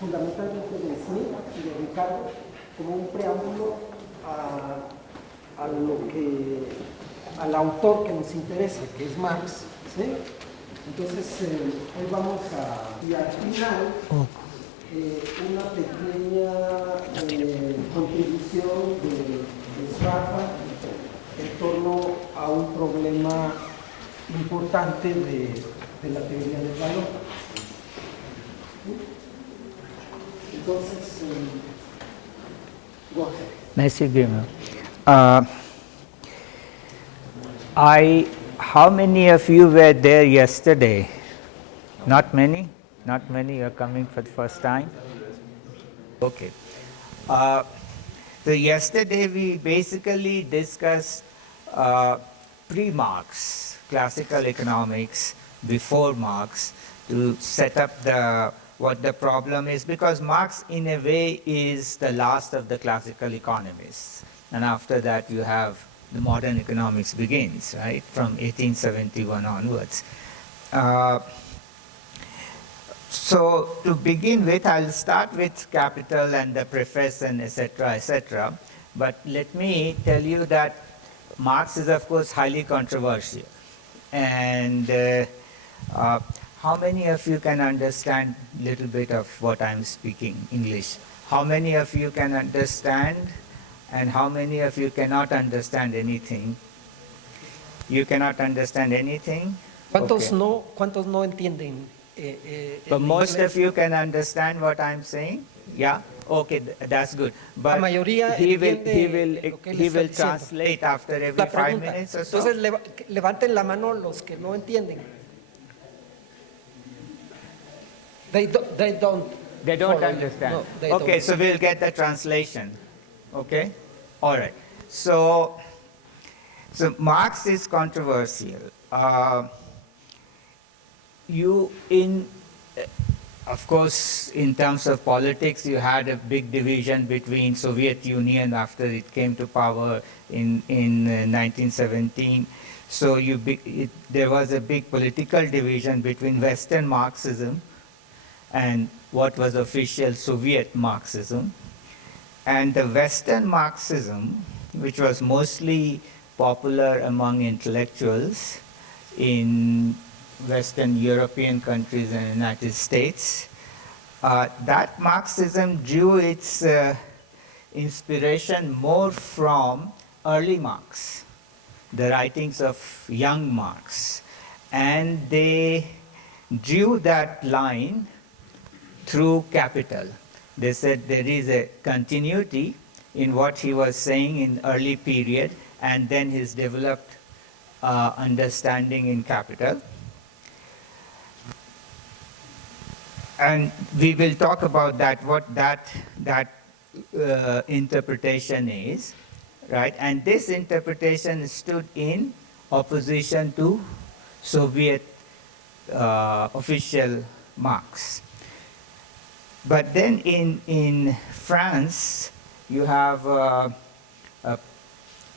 fundamentalmente de Smith y de Ricardo, como un preámbulo al autor que nos interesa, que es Marx, ¿sí? Entonces, hoy vamos y al final, una pequeña contribución de Rafa en torno a un problema importante de la teoría del valor. Entonces, go ahead. Merci, Guillermo. How many of you were there yesterday? Not many? Not many are coming for the first time? Okay. So yesterday we basically discussed pre-Marx, classical economics, before Marx, to set up what the problem is, because Marx in a way is the last of the classical economists. And after that you have the modern economics begins, right, from 1871 onwards. So to begin with, I'll start with capital and the preface and etc., etc. But let me tell you that Marx is, of course, highly controversial. And how many of you can understand a little bit of what I'm speaking, English? How many of you can understand, and how many of you cannot understand anything? You cannot understand anything? ¿Cuántos no entienden? But most of you can understand what I'm saying? Yeah? Okay, that's good. But La mayoría he entiende lo que él está will diciendo. translate after every 5 minutes or so. Entonces, levanten la mano los que no entienden. They don't Understand. No, they okay, don't. So we'll get the translation. Okay? All right. So Marx is controversial. Of course, in terms of politics, you had a big division between Soviet Union after it came to power in 1917. So there was a big political division between Western Marxism and what was official Soviet Marxism. And the Western Marxism, which was mostly popular among intellectuals in Western European countries and United States, that Marxism drew its inspiration more from early Marx, the writings of young Marx. And they drew that line through Capital. They said there is a continuity in what he was saying in early period, and then his developed understanding in Capital. And we will talk about that, what that interpretation is, right? And this interpretation stood in opposition to Soviet official Marx. But then in France, you have a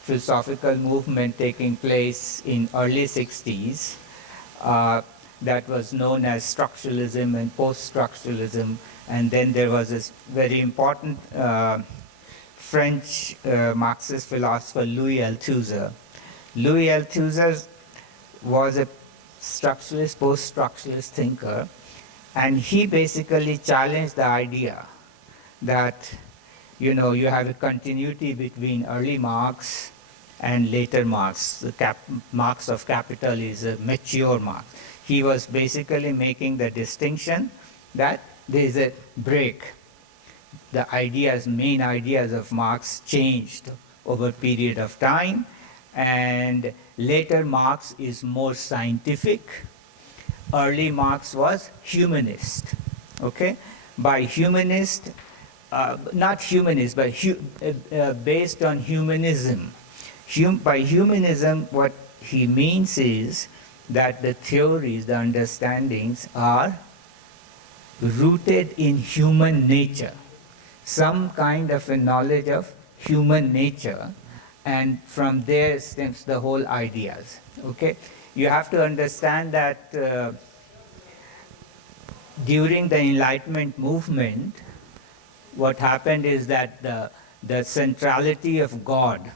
philosophical movement taking place in early 60s that was known as structuralism and post-structuralism. And then there was this very important French Marxist philosopher, Louis Althusser. Louis Althusser was a structuralist, post-structuralist thinker. And he basically challenged the idea that, you have a continuity between early Marx and later Marx. The Marx of Capital is a mature Marx. He was basically making the distinction that there is a break. The main ideas of Marx changed over a period of time, and later Marx is more scientific. Early Marx was humanist, okay? By humanist, not humanist, but based on humanism. By humanism, what he means is that the theories, the understandings are rooted in human nature, some kind of a knowledge of human nature, and from there stems the whole ideas, okay? You have to understand that during the Enlightenment movement, what happened is that the centrality of God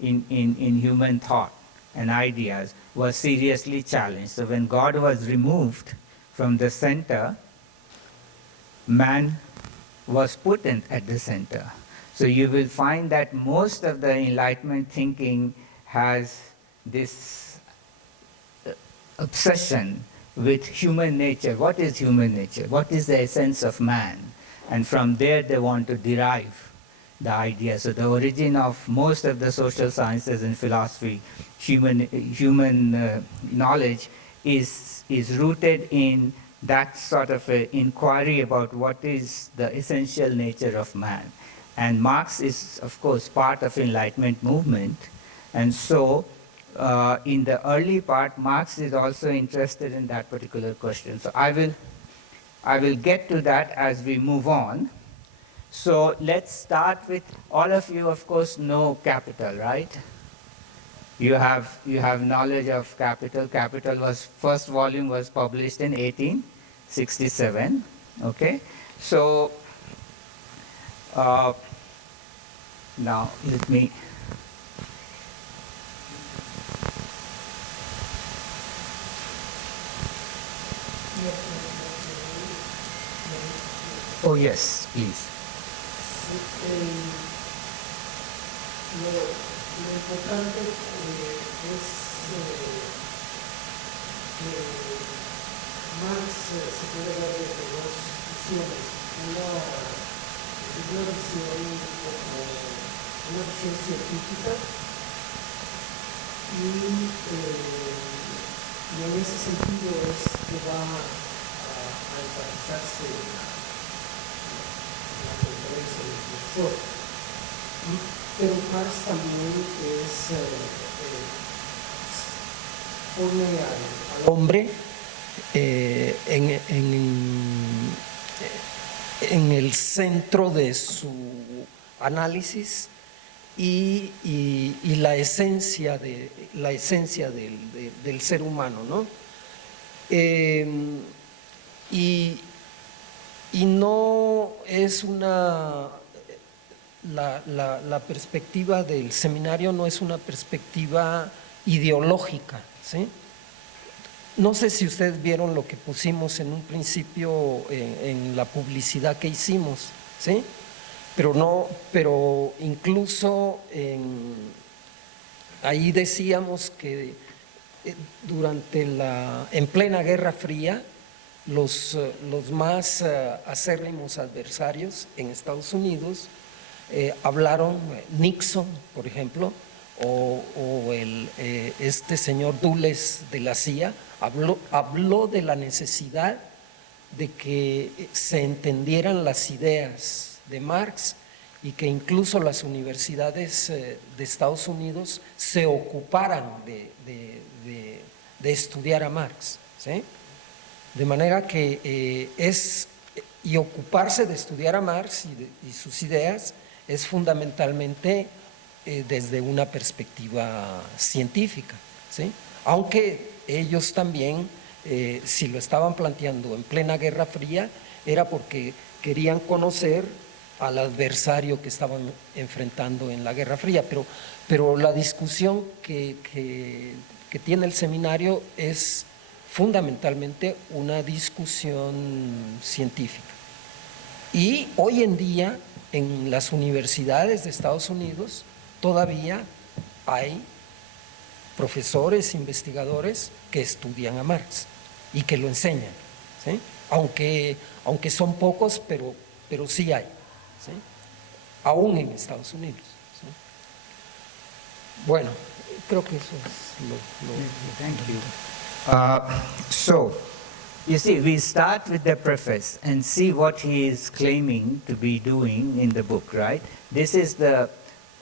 in human thought and ideas was seriously challenged. So when God was removed from the center, man was put at the center. So you will find that most of the Enlightenment thinking has this obsession with human nature. What is human nature? What is the essence of man? And from there they want to derive the idea. So the origin of most of the social sciences and philosophy, human knowledge is rooted in that sort of a inquiry about what is the essential nature of man. And Marx is, of course, part of Enlightenment movement. And so in the early part, Marx is also interested in that particular question. So I will get to that as we move on. So let's start with, all of you, of course, know Capital, right? You have knowledge of Capital. Capital was, first volume was published in 1867, okay? So now let me, oh yes, please. Lo importante es que Marx se puede ver desde dos visiones. Una visión como una visión científica y en ese sentido es que va a enfatizarse la conferencia del profesor. Pero Marx también pone al hombre en el centro de su análisis y la esencia del ser humano, ¿no? Y no es la perspectiva del seminario no es una perspectiva ideológica, ¿sí? No sé si ustedes vieron lo que pusimos en un principio en la publicidad que hicimos, ¿sí? Pero incluso ahí decíamos que en plena Guerra Fría, los más acérrimos adversarios en Estados Unidos hablaron, Nixon, por ejemplo, o este señor Dulles de la CIA, habló de la necesidad de que se entendieran las ideas de Marx y que incluso las universidades de Estados Unidos se ocuparan de estudiar a Marx, ¿sí? De manera que y ocuparse de estudiar a Marx y sus ideas es fundamentalmente desde una perspectiva científica, ¿sí? Aunque ellos también, si lo estaban planteando en plena Guerra Fría, era porque querían conocer al adversario que estaban enfrentando en la Guerra Fría, pero la discusión que tiene el seminario es fundamentalmente una discusión científica. Y hoy en día en las universidades de Estados Unidos todavía hay profesores, investigadores que estudian a Marx y que lo enseñan, ¿sí? Aunque son pocos, pero sí hay, ¿sí? Aún en Estados Unidos, ¿sí? Bueno, creo que eso es lo Thank you. So, you see, we start with the preface and see what he is claiming to be doing in the book, right? This is the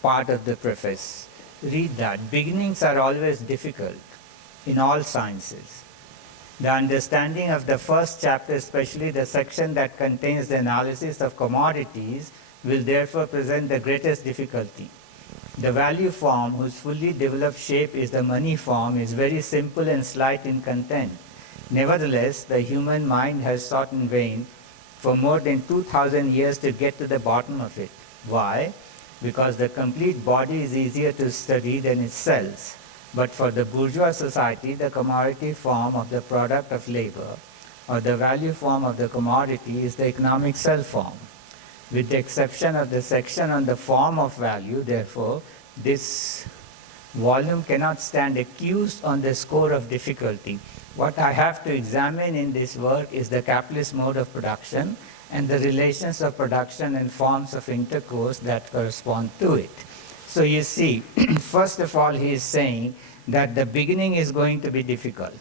part of the preface. Read that. Beginnings are always difficult in all sciences. The understanding of the first chapter, especially the section that contains the analysis of commodities, will therefore present the greatest difficulty. The value form, whose fully developed shape is the money form, is very simple and slight in content. Nevertheless, the human mind has sought in vain for more than 2,000 years to get to the bottom of it. Why? Because the complete body is easier to study than its cells. But for the bourgeois society, the commodity form of the product of labor, or the value form of the commodity, is the economic cell form. With the exception of the section on the form of value, therefore, this volume cannot stand accused on the score of difficulty. What I have to examine in this work is the capitalist mode of production and the relations of production and forms of intercourse that correspond to it. So you see, first of all, he is saying that the beginning is going to be difficult.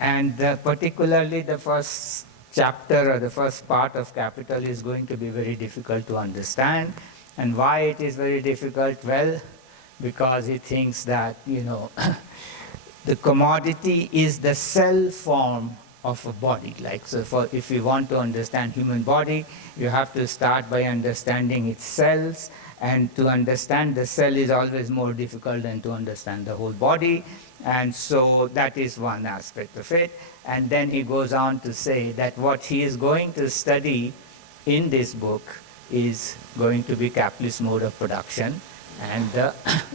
And particularly the first chapter or the first part of Capital is going to be very difficult to understand. And why it is very difficult? Well, because he thinks that, the commodity is the cell form of a body. Like, so if you want to understand human body, you have to start by understanding its cells. And to understand the cell is always more difficult than to understand the whole body. And so that is one aspect of it. And then he goes on to say that what he is going to study in this book is going to be capitalist mode of production. And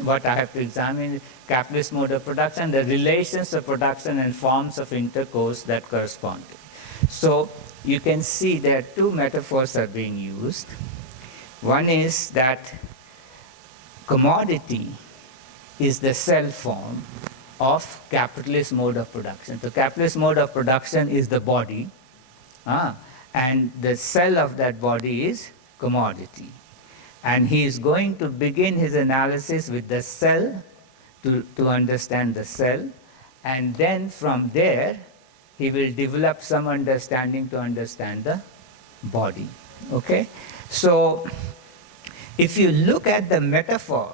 what I have to examine is capitalist mode of production, the relations of production and forms of intercourse that correspond to it. So you can see there two metaphors are being used. One is that commodity is the cell form of capitalist mode of production. So capitalist mode of production is the body, and the cell of that body is commodity. And he is going to begin his analysis with the cell to understand the cell, and then from there he will develop some understanding to understand the body. Okay? So if you look at the metaphor,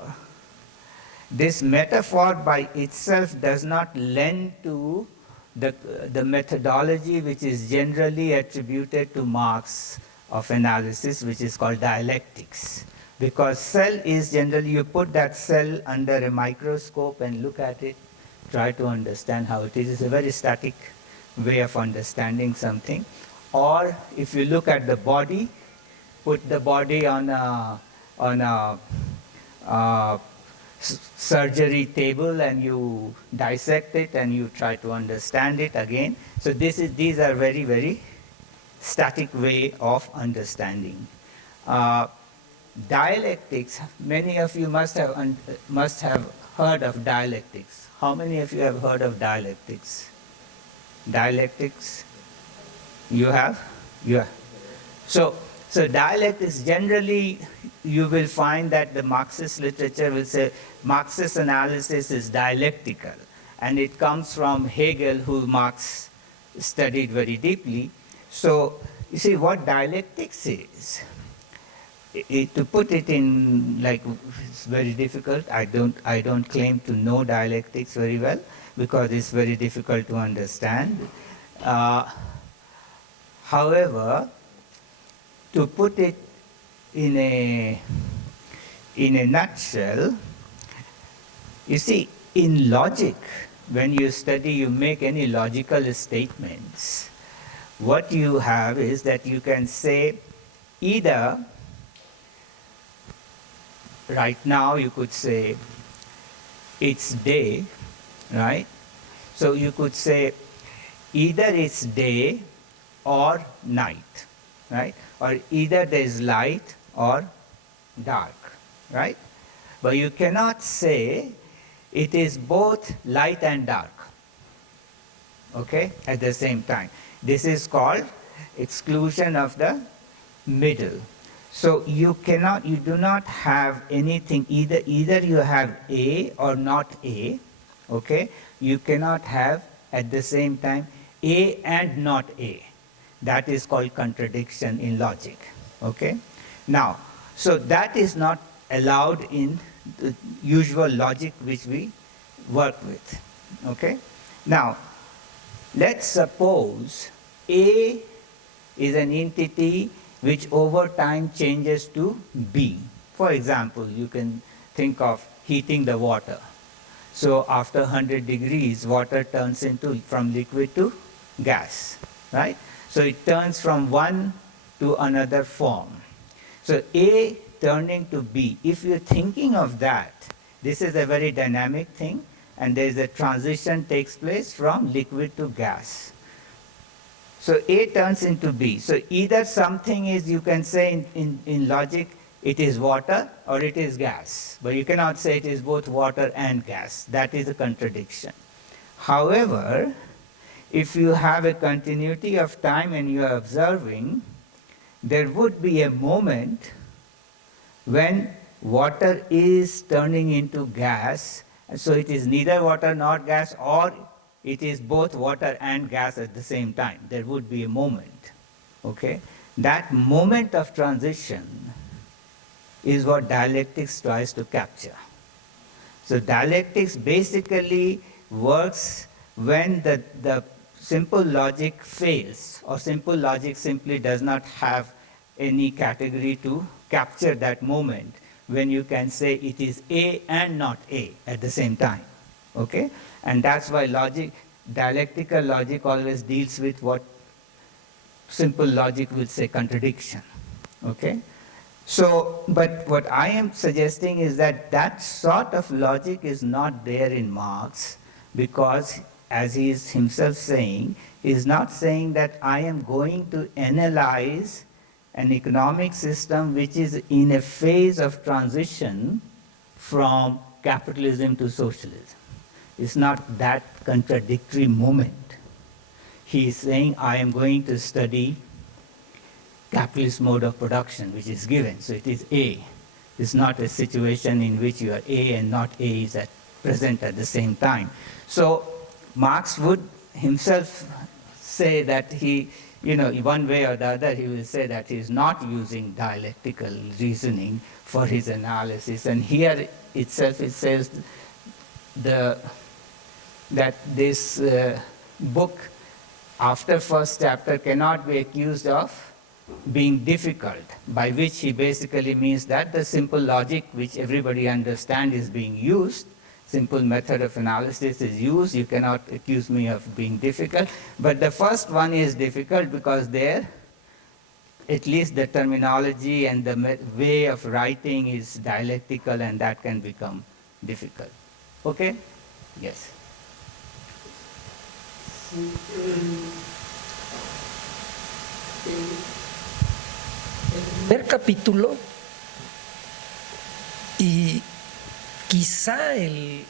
this metaphor by itself does not lend to the methodology which is generally attributed to Marx of analysis, which is called dialectics. Because cell is generally, you put that cell under a microscope and look at it, try to understand how it is. It's a very static way of understanding something. Or if you look at the body, put the body on a surgery table and you dissect it and you try to understand it again. So these are very, very static way of understanding. Dialectics, many of you must have heard of dialectics. How many of you have heard of dialectics? Dialectics? You have? Yeah. So dialectics, generally you will find that the Marxist literature will say Marxist analysis is dialectical. And it comes from Hegel, who Marx studied very deeply. So you see what dialectics is. To put it in, like, it's very difficult. I don't claim to know dialectics very well because it's very difficult to understand. However, to put it in a nutshell, you see, in logic, when you study, you make any logical statements, what you have is that you can say either, right now you could say it's day, right? So you could say either it's day or night, right? Or either there's light or dark, right? But you cannot say it is both light and dark, okay, at the same time. This is called exclusion of the middle. So you do not have anything, either you have A or not A, okay? You cannot have at the same time A and not A. That is called contradiction in logic, okay? Now, so that is not allowed in the usual logic which we work with, okay? Now, let's suppose A is an entity which over time changes to B. For example, you can think of heating the water. So after 100 degrees, water turns into from liquid to gas, right? So it turns from one to another form. So A turning to B, if you're thinking of that, this is a very dynamic thing, and there is a transition takes place from liquid to gas. So A turns into B. So either something is, you can say in logic, it is water or it is gas. But you cannot say it is both water and gas. That is a contradiction. However, if you have a continuity of time and you are observing, there would be a moment when water is turning into gas. So it is neither water nor gas, or it is both water and gas at the same time. There would be a moment. Okay? That moment of transition is what dialectics tries to capture. So dialectics basically works when the simple logic fails, or simple logic simply does not have any category to capture that moment, when you can say it is A and not A at the same time. Okay? And that's why dialectical logic always deals with what simple logic will say contradiction. Okay? So, but what I am suggesting is that that sort of logic is not there in Marx, because, as he is himself saying, he is not saying that I am going to analyze an economic system which is in a phase of transition from capitalism to socialism. It's not that contradictory moment. He is saying, I am going to study capitalist mode of production, which is given. So it is A. It's not a situation in which you are A and not A is present at the same time. So Marx would himself say that he, one way or the other, he will say that he is not using dialectical reasoning for his analysis. And here itself it says that this book, after first chapter, cannot be accused of being difficult, by which he basically means that the simple logic which everybody understands is being used, simple method of analysis is used, you cannot accuse me of being difficult. But the first one is difficult because there, at least the terminology and the way of writing is dialectical, and that can become difficult. Okay? Yes. El primer capítulo, y quizá el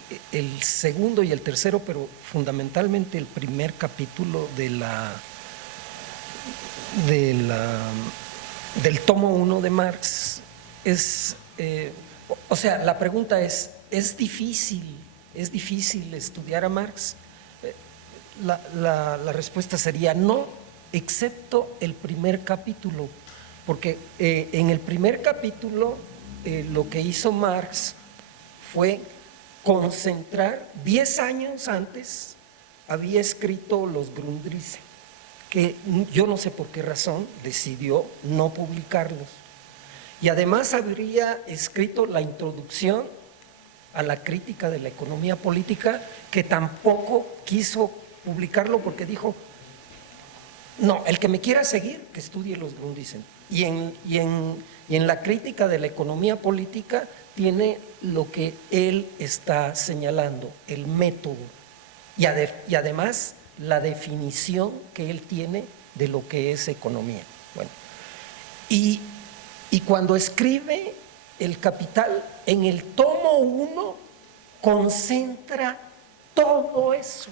segundo y el tercero, pero fundamentalmente el primer capítulo del tomo 1 de Marx es, o sea, la pregunta ¿es difícil estudiar a Marx? La respuesta sería no, excepto el primer capítulo, porque en el primer capítulo lo que hizo Marx fue concentrar, 10 años antes había escrito los Grundrisse, que yo no sé por qué razón decidió no publicarlos. Y además habría escrito la introducción a la crítica de la economía política, que tampoco quiso publicarlo porque dijo, no, el que me quiera seguir, que estudie los Grundrisse. Y en la crítica de la economía política tiene lo que él está señalando, el método, y además la definición que él tiene de lo que es economía. Bueno, y cuando escribe El Capital, en el tomo 1 concentra todo eso,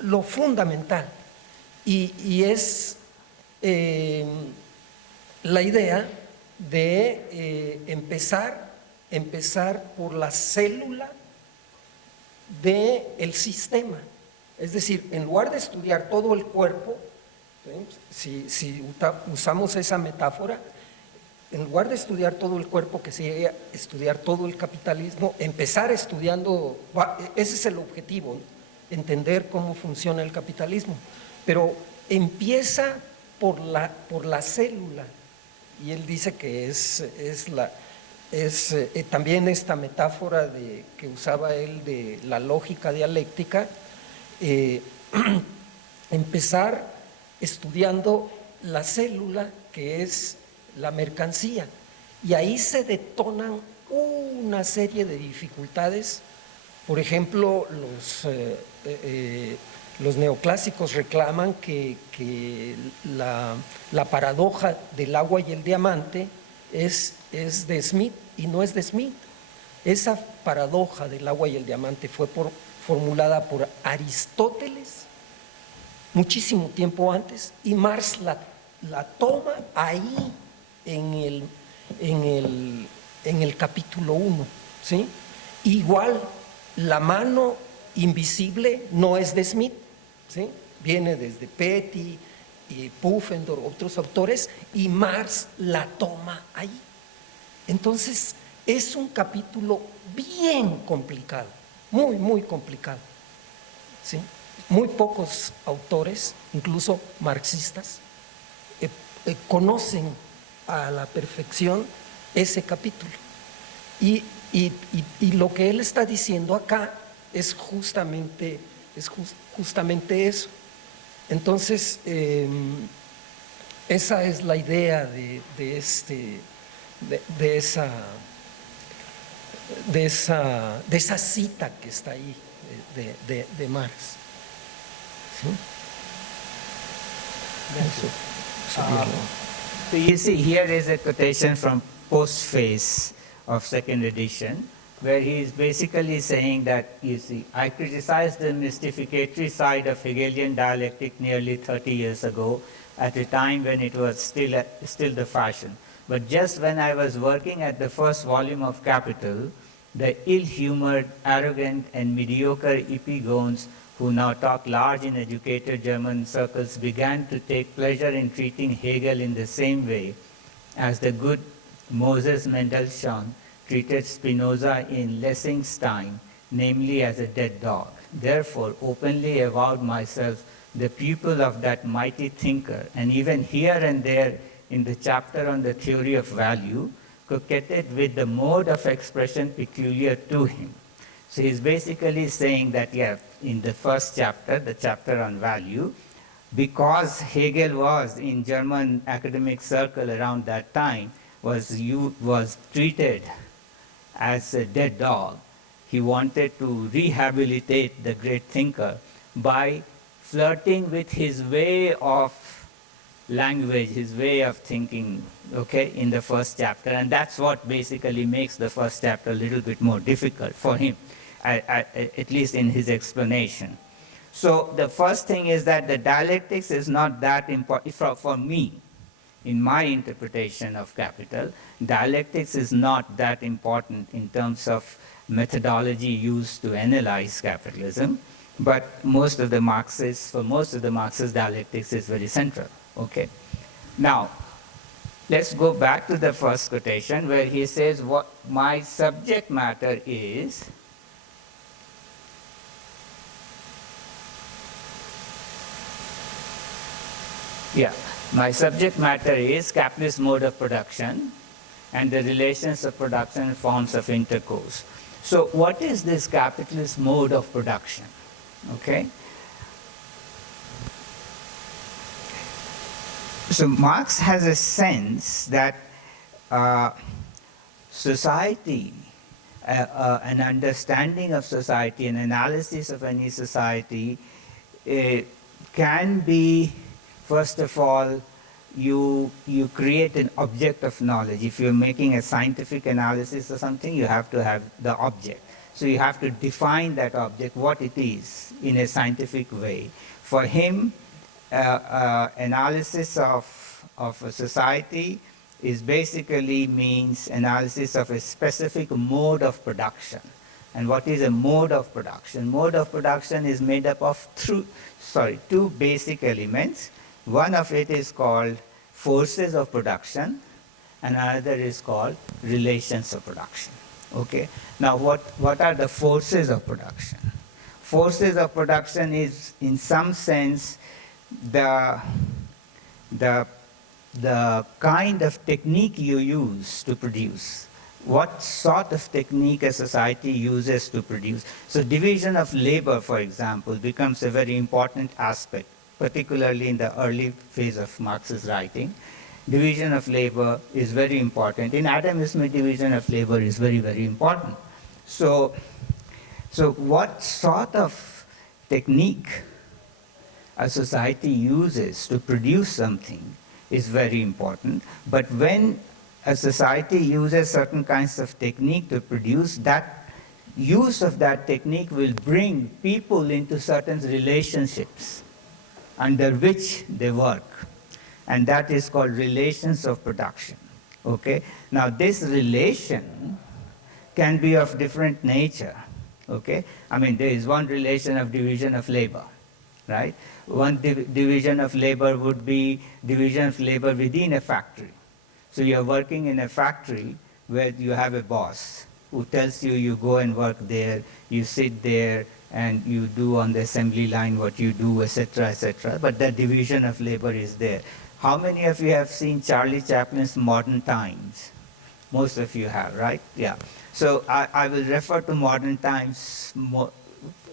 lo fundamental, y es la idea de empezar por la célula del sistema. Es decir, en lugar de estudiar todo el cuerpo, ¿sí? si usamos esa metáfora, en lugar de estudiar todo el cuerpo, que sería estudiar todo el capitalismo, empezar estudiando, ese es el objetivo, entender cómo funciona el capitalismo, pero empieza por la célula, y él dice que es también esta metáfora que usaba él de la lógica dialéctica, empezar estudiando la célula, que es la mercancía, y ahí se detonan una serie de dificultades. Por ejemplo, los neoclásicos reclaman que la paradoja del agua y el diamante es de Smith, y no es de Smith. Esa paradoja del agua y el diamante fue formulada por Aristóteles muchísimo tiempo antes, y Marx la toma ahí en el capítulo 1, ¿sí? Igual, la mano invisible no es de Smith, ¿sí? Viene desde Petty y Pufendorf, otros autores, y Marx la toma ahí. Entonces, es un capítulo bien complicado, muy, muy complicado, ¿sí? Muy pocos autores, incluso marxistas, conocen a la perfección ese capítulo. Y lo que él está diciendo acá es justamente eso. Entonces, esa es la idea de esa cita que está ahí de Marx. ¿Sí? So you see, here is a quotation from Postface of second edition, where he is basically saying that, you see, I criticized the mystificatory side of Hegelian dialectic nearly 30 years ago, at a time when it was still the fashion. But just when I was working at the first volume of Capital, the ill-humored, arrogant, and mediocre epigones who now talk large in educated German circles began to take pleasure in treating Hegel in the same way as the good Moses Mendelssohn treated Spinoza in Lessingstein, namely as a dead dog. Therefore, openly avowed myself the pupil of that mighty thinker, and even here and there in the chapter on the theory of value, coquetted with the mode of expression peculiar to him. So he's basically saying that, yeah, in the first chapter, the chapter on value, because Hegel was in German academic circle around that time, was treated as a dead dog. He wanted to rehabilitate the great thinker by flirting with his way of language, his way of thinking, okay, in the first chapter. And that's what basically makes the first chapter a little bit more difficult for him, at least in his explanation. So the first thing is that the dialectics is not that important for me. In my interpretation of Capital, dialectics is not that important in terms of methodology used to analyze capitalism, but for most of the Marxists, dialectics is very central. Okay. Now, let's go back to the first quotation where he says, what my subject matter is my subject matter is capitalist mode of production and the relations of production and forms of intercourse. So what is this capitalist mode of production? Okay. So Marx has a sense that society, an understanding of society, an analysis of any society can be, first of all, you create an object of knowledge. If you're making a scientific analysis or something, you have to have the object. So you have to define that object, what it is, in a scientific way. For him, analysis of a society is basically means analysis of a specific mode of production. And what is a mode of production? Mode of production is made up of two basic elements. One of it is called forces of production, and another is called relations of production. Okay. Now, what are the forces of production? Forces of production is, in some sense, the kind of technique you use to produce. what sort of technique a society uses to produce. So division of labor, for example, becomes a very important aspect, particularly in the early phase of Marx's writing. Division of labor is very important. In Adam Smith, division of labor is very, very important. So what sort of technique a society uses to produce something is very important. But when a society uses certain kinds of technique to produce, that use of that technique will bring people into certain relationships under which they work. And that is called relations of production. Okay? Now this relation can be of different nature. Okay? I mean, there is one relation of division of labor, right? One division of labor would be division of labor within a factory. So you're working in a factory where you have a boss who tells you you go and work there, you sit there, and you do on the assembly line what you do, etc., etc. But that division of labor is there. How many of you have seen Charlie Chaplin's Modern Times? Most of you have, right? Yeah. So I will refer to Modern Times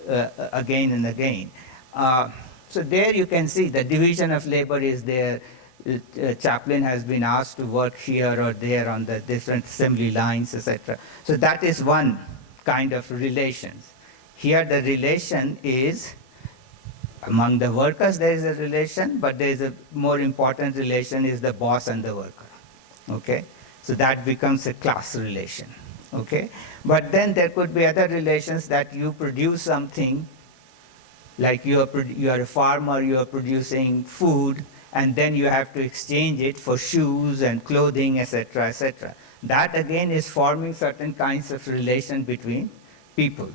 again and again. So there you can see the division of labor is there. Chaplin has been asked to work here or there on the different assembly lines, etc. So that is one kind of relations. Here the relation is among the workers there is a relation, but there is a more important relation is the boss and the worker. Okay? So that becomes a class relation. Okay? But then there could be other relations that you produce something, like you are a farmer, you are producing food, and then you have to exchange it for shoes and clothing, etc., etc. That again is forming certain kinds of relation between people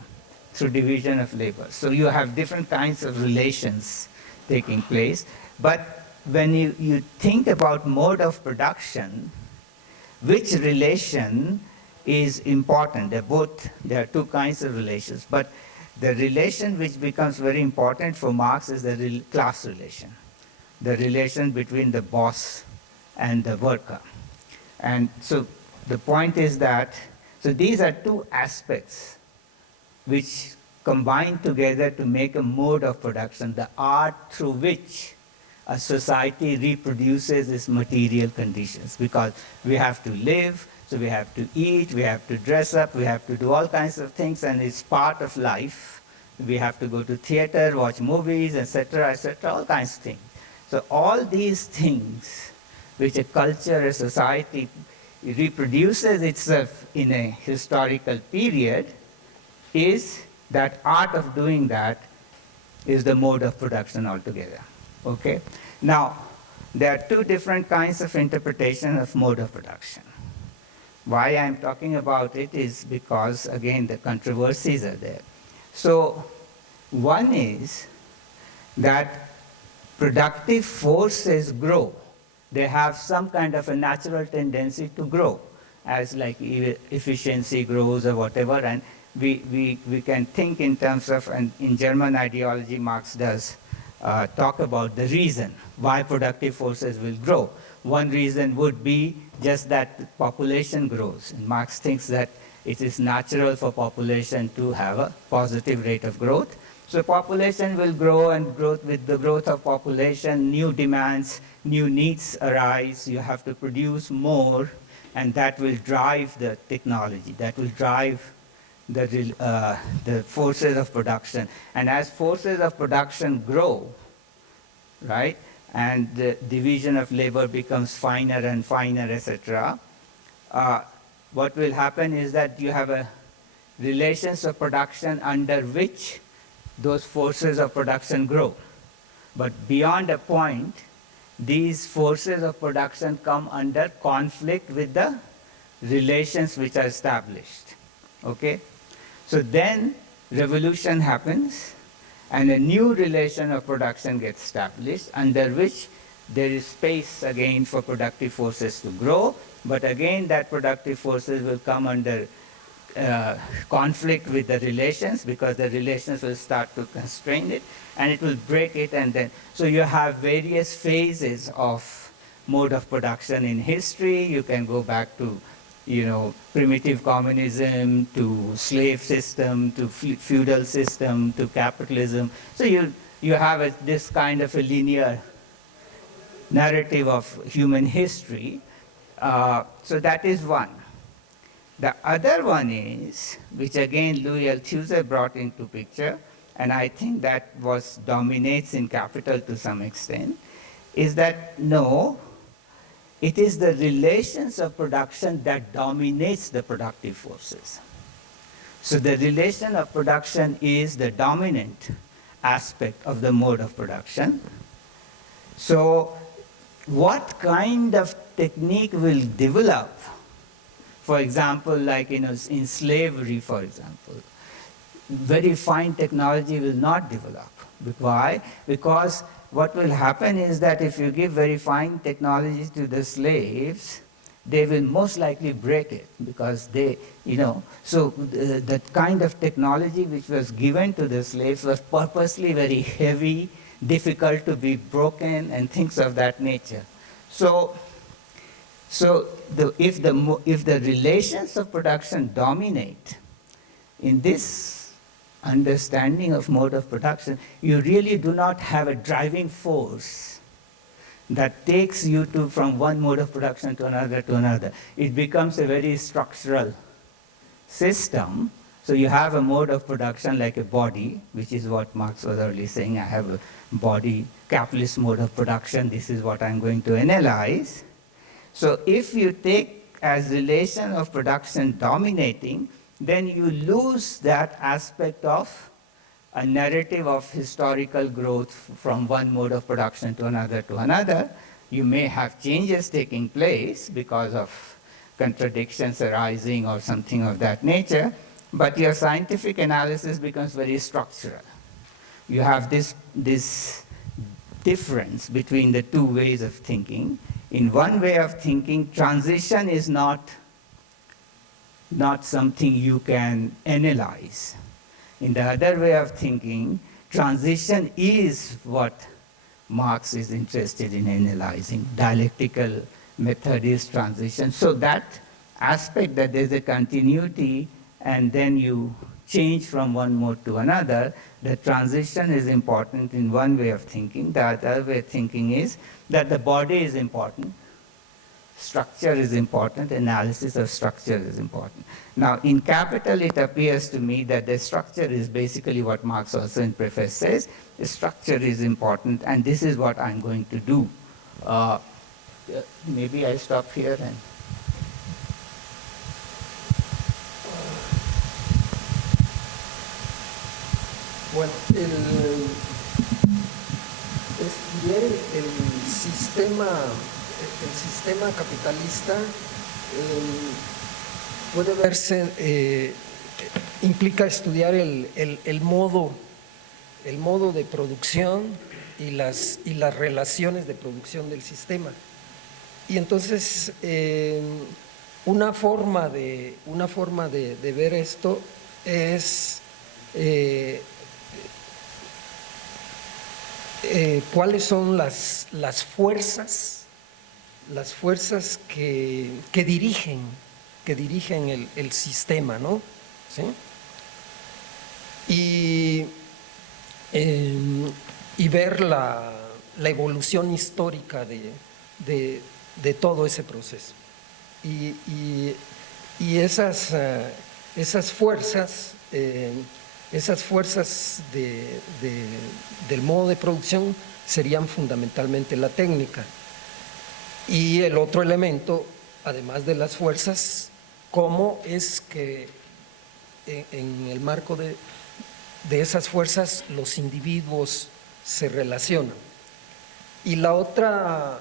through division of labor. So you have different kinds of relations taking place. But when you think about mode of production, which relation is important? There are two kinds of relations, but the relation which becomes very important for Marx is the class relation, the relation between the boss and the worker. And so the point is that, so these are two aspects which combine together to make a mode of production, the art through which a society reproduces its material conditions, because we have to live, so we have to eat, we have to dress up, we have to do all kinds of things, and it's part of life. We have to go to theater, watch movies, etc., all kinds of things. So all these things which a culture, a society reproduces itself in a historical period, is that art of doing that is the mode of production altogether. Okay? Now, there are two different kinds of interpretation of mode of production. Why I'm talking about it is because, again, the controversies are there. So, one is that productive forces grow. They have some kind of a natural tendency to grow as like efficiency grows or whatever, and we can think in terms of, and in German ideology, Marx does talk about the reason why productive forces will grow. One reason would be just that population grows. And Marx thinks that it is natural for population to have a positive rate of growth. So population will grow, and with the growth of population, new demands, new needs arise. You have to produce more, and that will drive the technology. That will drive the forces of production. And as forces of production grow, right, and the division of labor becomes finer and finer, etc., what will happen is that you have a relations of production under which those forces of production grow. But beyond a point, these forces of production come under conflict with the relations which are established. Okay? So then revolution happens, and a new relation of production gets established, under which there is space again for productive forces to grow, but again that productive forces will come under conflict with the relations, because the relations will start to constrain it, and it will break it, and then, so you have various phases of mode of production in history. You can go back to primitive communism to slave system to feudal system to capitalism. So you have this kind of a linear narrative of human history. So that is one. The other one is, which again Louis Althusser brought into picture, and I think that dominates in Capital to some extent, is that no, it is the relations of production that dominates the productive forces. So the relation of production is the dominant aspect of the mode of production. So what kind of technique will develop, for example, like in slavery, for example, very fine technology will not develop. Why? Because what will happen is that if you give very fine technology to the slaves, they will most likely break it because so that kind of technology which was given to the slaves was purposely very heavy, difficult to be broken, and things of that nature. So if the relations of production dominate in this understanding of mode of production, you really do not have a driving force that takes you from one mode of production to another. It becomes a very structural system. So you have a mode of production like a body, which is what Marx was earlier saying. I have a body, capitalist mode of production. This is what I'm going to analyze. So if you take as relation of production dominating, then you lose that aspect of a narrative of historical growth from one mode of production to another. You may have changes taking place because of contradictions arising or something of that nature, but your scientific analysis becomes very structural. You have this difference between the two ways of thinking. In one way of thinking, transition is not something you can analyze. In the other way of thinking, transition is what Marx is interested in analyzing. Dialectical method is transition. So that aspect that there's a continuity and then you change from one mode to another, the transition is important in one way of thinking. The other way of thinking is that the body is important. Structure is important, analysis of structure is important. Now, in Capital, it appears to me that the structure is basically what Marx also in preface says. The structure is important, and this is what I'm going to do. Maybe I stop here and... Bueno, estudiar el sistema capitalista puede verse, implica estudiar el modo de producción y las relaciones de producción del sistema. Y entonces, una forma de ver esto es cuáles son las fuerzas que dirigen el sistema, ¿no? ¿Sí? Y ver la evolución histórica de todo ese proceso. Y esas fuerzas del modo de producción serían fundamentalmente la técnica. Y el otro elemento, además de las fuerzas, cómo es que en el marco de esas fuerzas los individuos se relacionan. Y la otra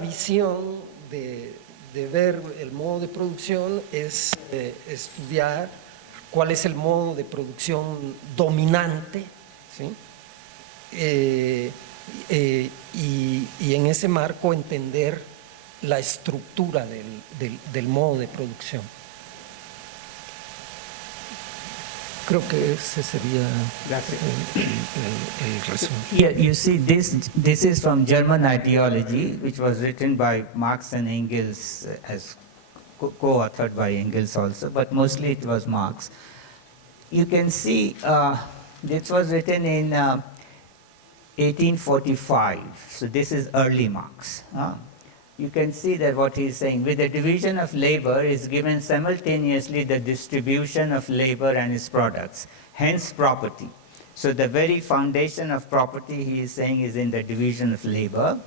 visión de ver el modo de producción es estudiar cuál es el modo de producción dominante, ¿sí? Y en ese marco entender la estructura del modo de producción. Creo que ese sería el resumen. Yeah, you see, this is from German ideology, which was written by Marx and Engels as co-authored by Engels also, but mostly it was Marx. You can see this was written in 1845, so this is early Marx. You can see that what he is saying, with the division of labor is given simultaneously the distribution of labor and its products, hence property. So the very foundation of property, he is saying, is in the division of labor.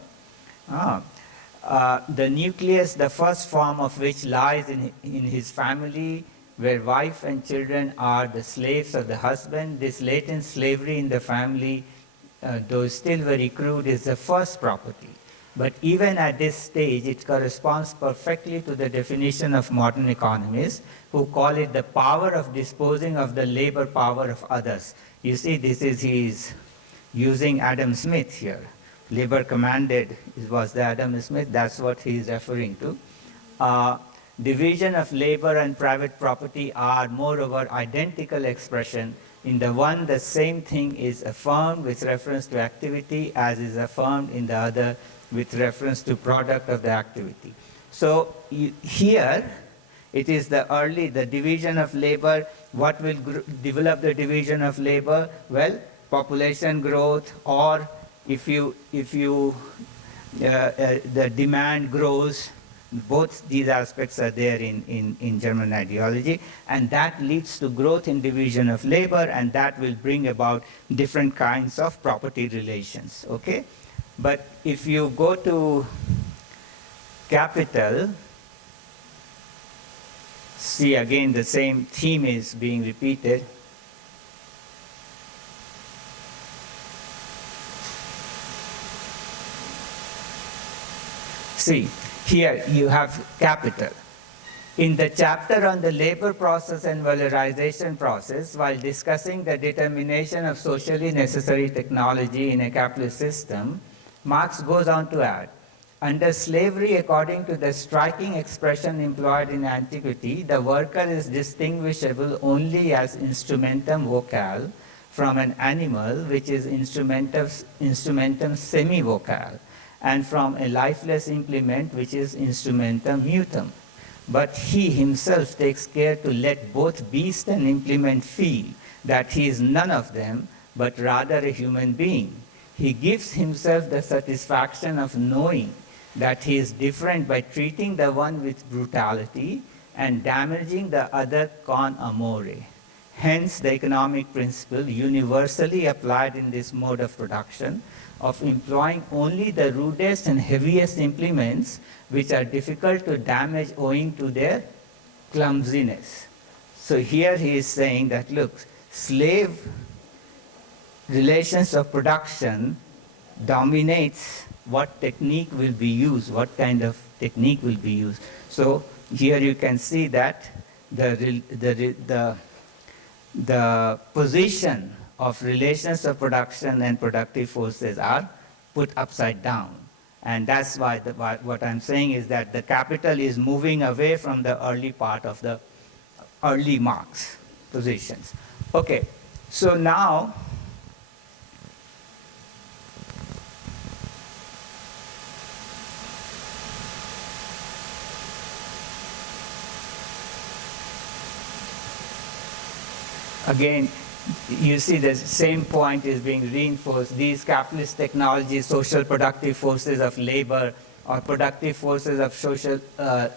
The nucleus, the first form of which lies in his family, where wife and children are the slaves of the husband. This latent slavery in the family, though still very crude, is the first property. But even at this stage, it corresponds perfectly to the definition of modern economists, who call it the power of disposing of the labor power of others. You see, he's using Adam Smith here. Labor commanded was the Adam Smith, that's what he is referring to. Division of labor and private property are moreover identical expression. In the one, the same thing is affirmed with reference to activity as is affirmed in the other with reference to product of the activity. So here, it is the division of labor. What will develop the division of labor? Well, population growth, or if the demand grows. Both these aspects are there in German ideology, and that leads to growth in division of labor, and that will bring about different kinds of property relations, okay? But if you go to Capital, see again the same theme is being repeated. See, here you have Capital. In the chapter on the labor process and valorization process, while discussing the determination of socially necessary technology in a capitalist system, Marx goes on to add, under slavery, according to the striking expression employed in antiquity, the worker is distinguishable only as instrumentum vocale from an animal, which is instrumentum semivocale, and from a lifeless implement, which is instrumentum mutum. But he himself takes care to let both beast and implement feel that he is none of them, but rather a human being. He gives himself the satisfaction of knowing that he is different by treating the one with brutality and damaging the other con amore. Hence, the economic principle universally applied in this mode of production of employing only the rudest and heaviest implements which are difficult to damage owing to their clumsiness. So here he is saying that, look, slave relations of production dominates what technique will be used, what kind of technique will be used. So here you can see that the position of relations of production and productive forces are put upside down. And that's why what I'm saying is that the capital is moving away from the early part of the early Marx positions. Okay, so now again, you see the same point is being reinforced. These capitalist technologies, social productive forces of labor or productive forces of social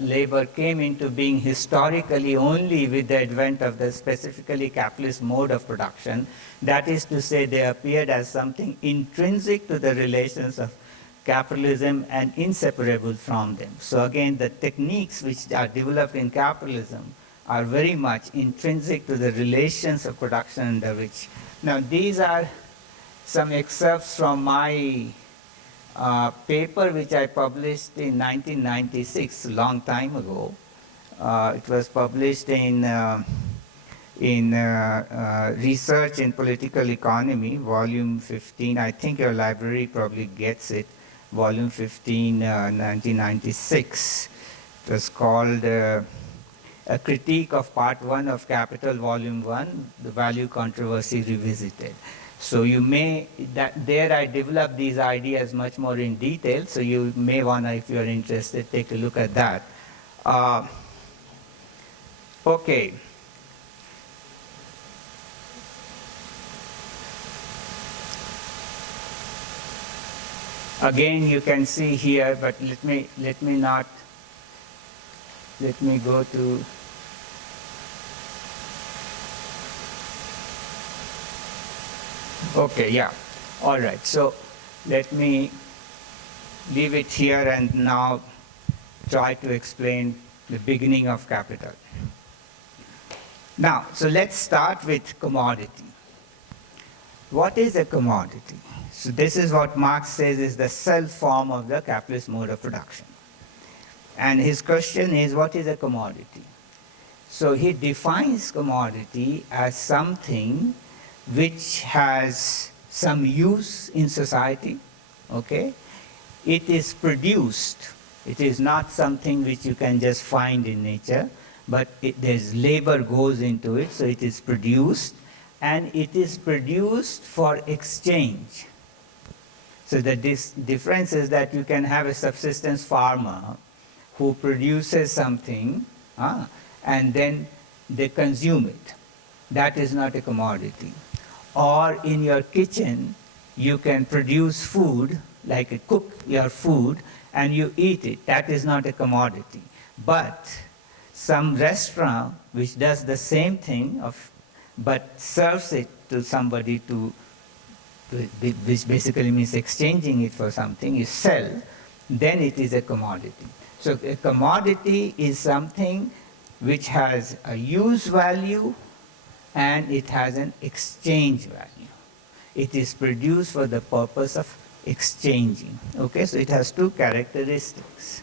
labor came into being historically only with the advent of the specifically capitalist mode of production. That is to say, they appeared as something intrinsic to the relations of capitalism and inseparable from them. So again, the techniques which are developed in capitalism are very much intrinsic to the relations of production under which. Now, these are some excerpts from my paper which I published in 1996, a long time ago. It was published in Research in Political Economy, volume 15. I think your library probably gets it, volume 15, 1996. It was called A Critique of Part 1 of Capital, Volume 1, The Value Controversy Revisited. So you may, there I develop these ideas much more in detail, so you may want to, if you're interested, take a look at that. Okay. Again, you can see here, but let me go to. Okay, yeah. All right. So let me leave it here and now try to explain the beginning of capital. Now, so let's start with commodity. What is a commodity? So this is what Marx says is the self form of the capitalist mode of production. And his question is, what is a commodity? So he defines commodity as something which has some use in society, okay? It is produced. It is not something which you can just find in nature, but there's labor goes into it, so it is produced, and it is produced for exchange. So the difference is that you can have a subsistence farmer who produces something, and then they consume it. That is not a commodity. Or in your kitchen, you can produce food, like cook your food, and you eat it. That is not a commodity. But some restaurant which does the same thing, but serves it to somebody which basically means exchanging it for something, you sell, then it is a commodity. So a commodity is something which has a use value and it has an exchange value. It is produced for the purpose of exchanging. Okay, so it has two characteristics.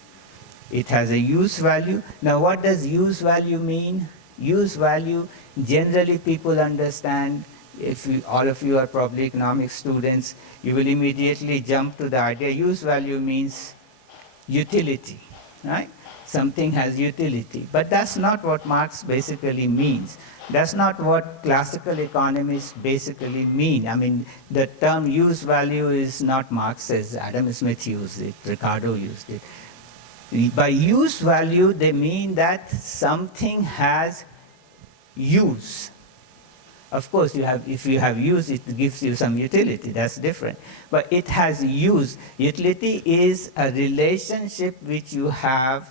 It has a use value. Now what does use value mean? Use value, generally people understand, all of you are probably economics students, you will immediately jump to the idea, use value means utility, right? Something has utility. But that's not what Marx basically means. That's not what classical economists basically mean. I mean, the term use value is not Marx's. Adam Smith used it, Ricardo used it. By use value, they mean that something has use. Of course, if you have use, it gives you some utility. That's different. But it has use. Utility is a relationship which you have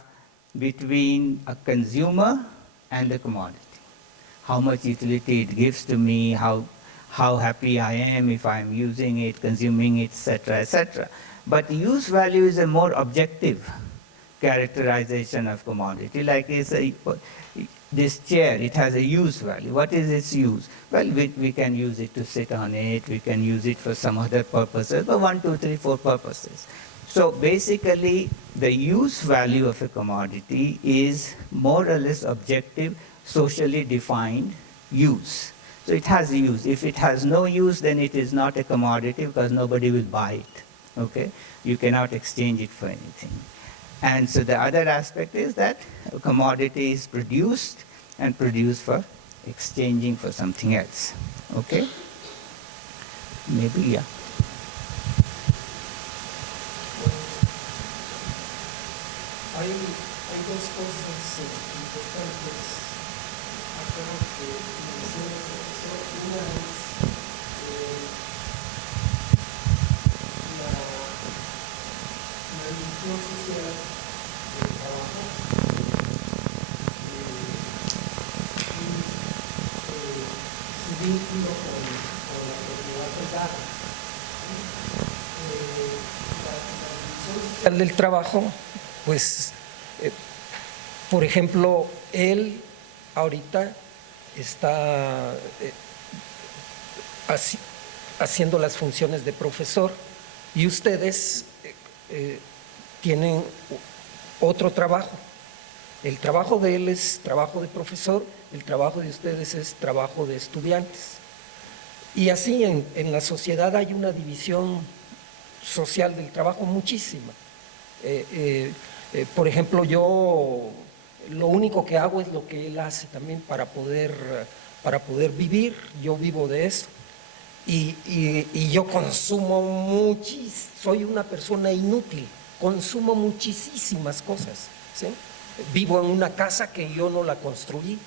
between a consumer and a commodity. How much utility it gives to me, how happy I am if I'm using it, consuming it, etc., etc. But use value is a more objective characterization of commodity. Like this chair, it has a use value. What is its use? Well, we can use it to sit on it, we can use it for some other purposes, but 1, 2, 3, 4 purposes. So basically, the use value of a commodity is more or less objective, socially defined use. So it has a use. If it has no use, then it is not a commodity because nobody will buy it. Okay? You cannot exchange it for anything. And so the other aspect is that a commodity is produced and produced for exchanging for something else. Okay? Maybe, yeah. Hay dos cosas importantes acá que menciona el profesor. Una es la división social del trabajo y su vínculo con la propiedad privada. La división social del trabajo, pues, por ejemplo, él ahorita está haciendo las funciones de profesor y ustedes tienen otro trabajo. El trabajo de él es trabajo de profesor, el trabajo de ustedes es trabajo de estudiantes. Y así en la sociedad hay una división social del trabajo muchísima. Por ejemplo, yo lo único que hago es lo que él hace también para poder vivir. Yo vivo de eso y yo consumo soy una persona inútil, consumo muchísimas cosas, ¿sí? Vivo en una casa que yo no la construí,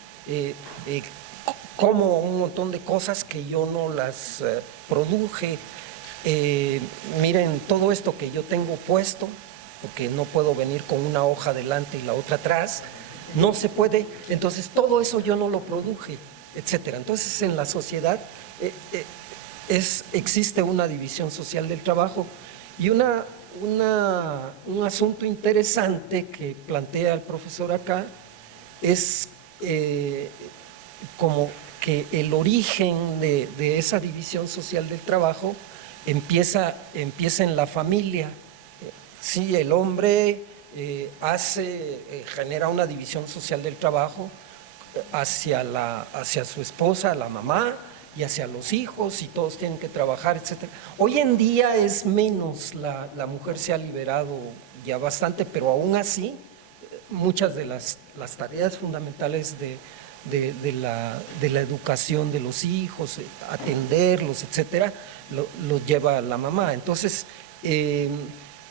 como un montón de cosas que yo no las produje. Miren, todo esto que yo tengo puesto, porque no puedo venir con una hoja delante y la otra atrás, no se puede, entonces todo eso yo no lo produje, etcétera. Entonces en la sociedad existe una división social del trabajo y un asunto interesante que plantea el profesor acá es como que el origen de esa división social del trabajo empieza en la familia. Sí, el hombre genera una división social del trabajo hacia su esposa, la mamá, y hacia los hijos, y todos tienen que trabajar, etc. Hoy en día es menos, la mujer se ha liberado ya bastante, pero aún así muchas de las tareas fundamentales de la educación de los hijos, atenderlos, etcétera, lo lleva la mamá. Entonces,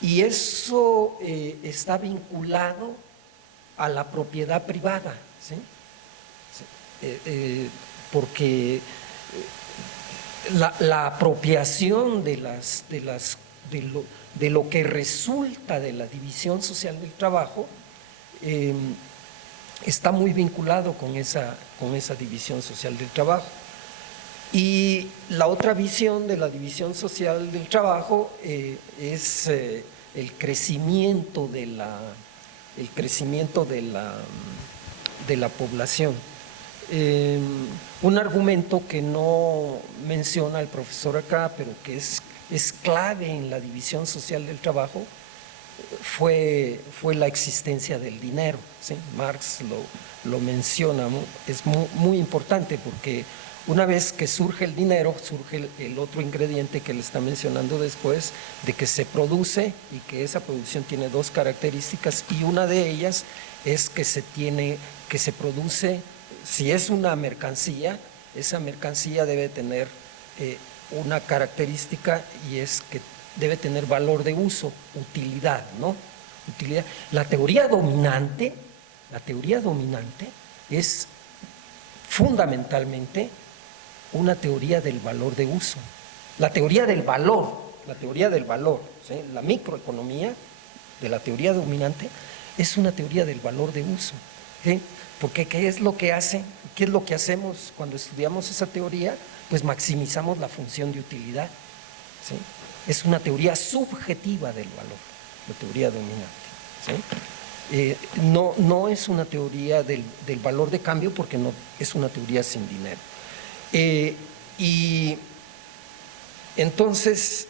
y eso está vinculado a la propiedad privada, ¿sí? Porque la apropiación de lo que resulta de la división social del trabajo está muy vinculado con esa división social del trabajo. Y la otra visión de la división social del trabajo es el crecimiento de la población. Un argumento que no menciona el profesor acá, pero que es clave en la división social del trabajo, fue la existencia del dinero, ¿sí? Marx lo menciona, ¿no? Es muy importante porque una vez que surge el dinero, surge el otro ingrediente que le está mencionando después, de que se produce y que esa producción tiene dos características, y una de ellas es que se produce, si es una mercancía, esa mercancía debe tener una característica, y es que debe tener valor de uso, utilidad, ¿no? Utilidad. La teoría dominante es fundamentalmente una teoría del valor de uso. La teoría del valor, ¿sí? La microeconomía de la teoría dominante es una teoría del valor de uso, ¿sí? Porque ¿qué es lo que hacemos cuando estudiamos esa teoría? Pues maximizamos la función de utilidad, ¿sí? Es una teoría subjetiva del valor, la teoría dominante, ¿sí? No es una teoría del valor de cambio, porque no es una teoría sin dinero. Y entonces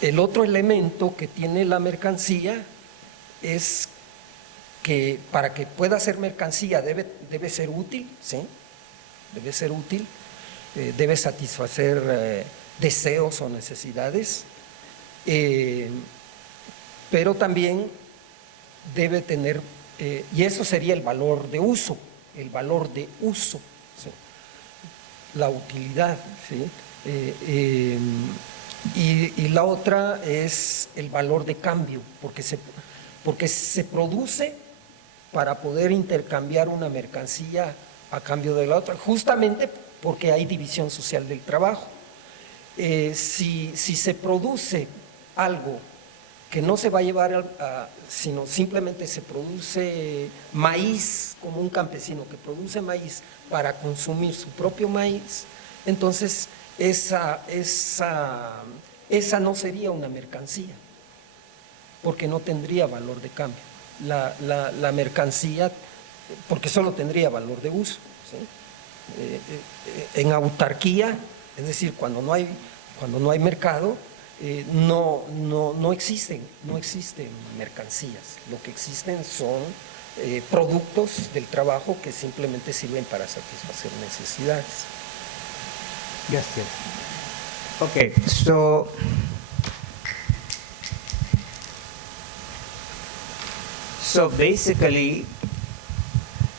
el otro elemento que tiene la mercancía es que para que pueda ser mercancía debe ser útil, ¿sí? Debe ser útil, debe satisfacer deseos o necesidades, pero también debe tener, y eso sería el valor de uso, ¿sí? La utilidad, ¿sí? Y la otra es el valor de cambio, porque se produce para poder intercambiar una mercancía a cambio de la otra, justamente porque hay división social del trabajo. Si se produce algo que no se va a llevar sino simplemente se produce maíz, como un campesino que produce maíz para consumir su propio maíz, entonces esa no sería una mercancía, porque no tendría valor de cambio. La mercancía, porque solo tendría valor de uso, ¿sí? En autarquía, es decir, cuando no hay mercado, no existen mercancías. Lo que existen son productos del trabajo que simplemente sirven para satisfacer necesidades. Yes, yes. Okay, so basically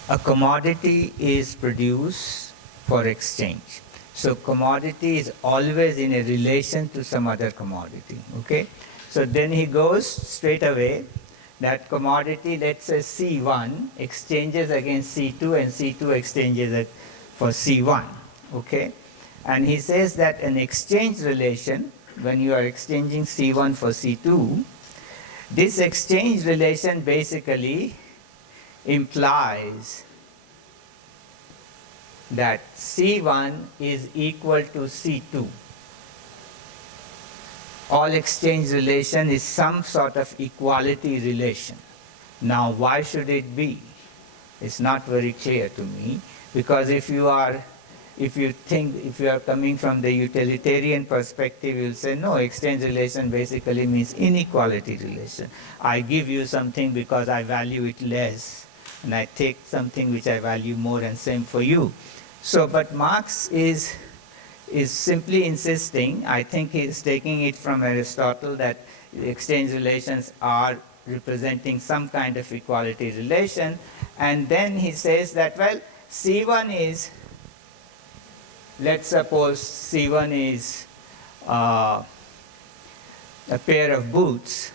a commodity is produced for exchange. So commodity is always in a relation to some other commodity, okay? So then he goes straight away, that commodity, let's say C1, exchanges against C2 and C2 exchanges it for C1, okay? And he says that an exchange relation, when you are exchanging C1 for C2, this exchange relation basically implies that C1 is equal to C2. All exchange relation is some sort of equality relation. Now, why should it be? It's not very clear to me, because if you are coming from the utilitarian perspective, you'll say, no, exchange relation basically means inequality relation. I give you something because I value it less, and I take something which I value more, and same for you. So, but Marx is simply insisting, I think he's taking it from Aristotle, that exchange relations are representing some kind of equality relation, and then he says that, well, C1 is, let's suppose C1 is a pair of boots,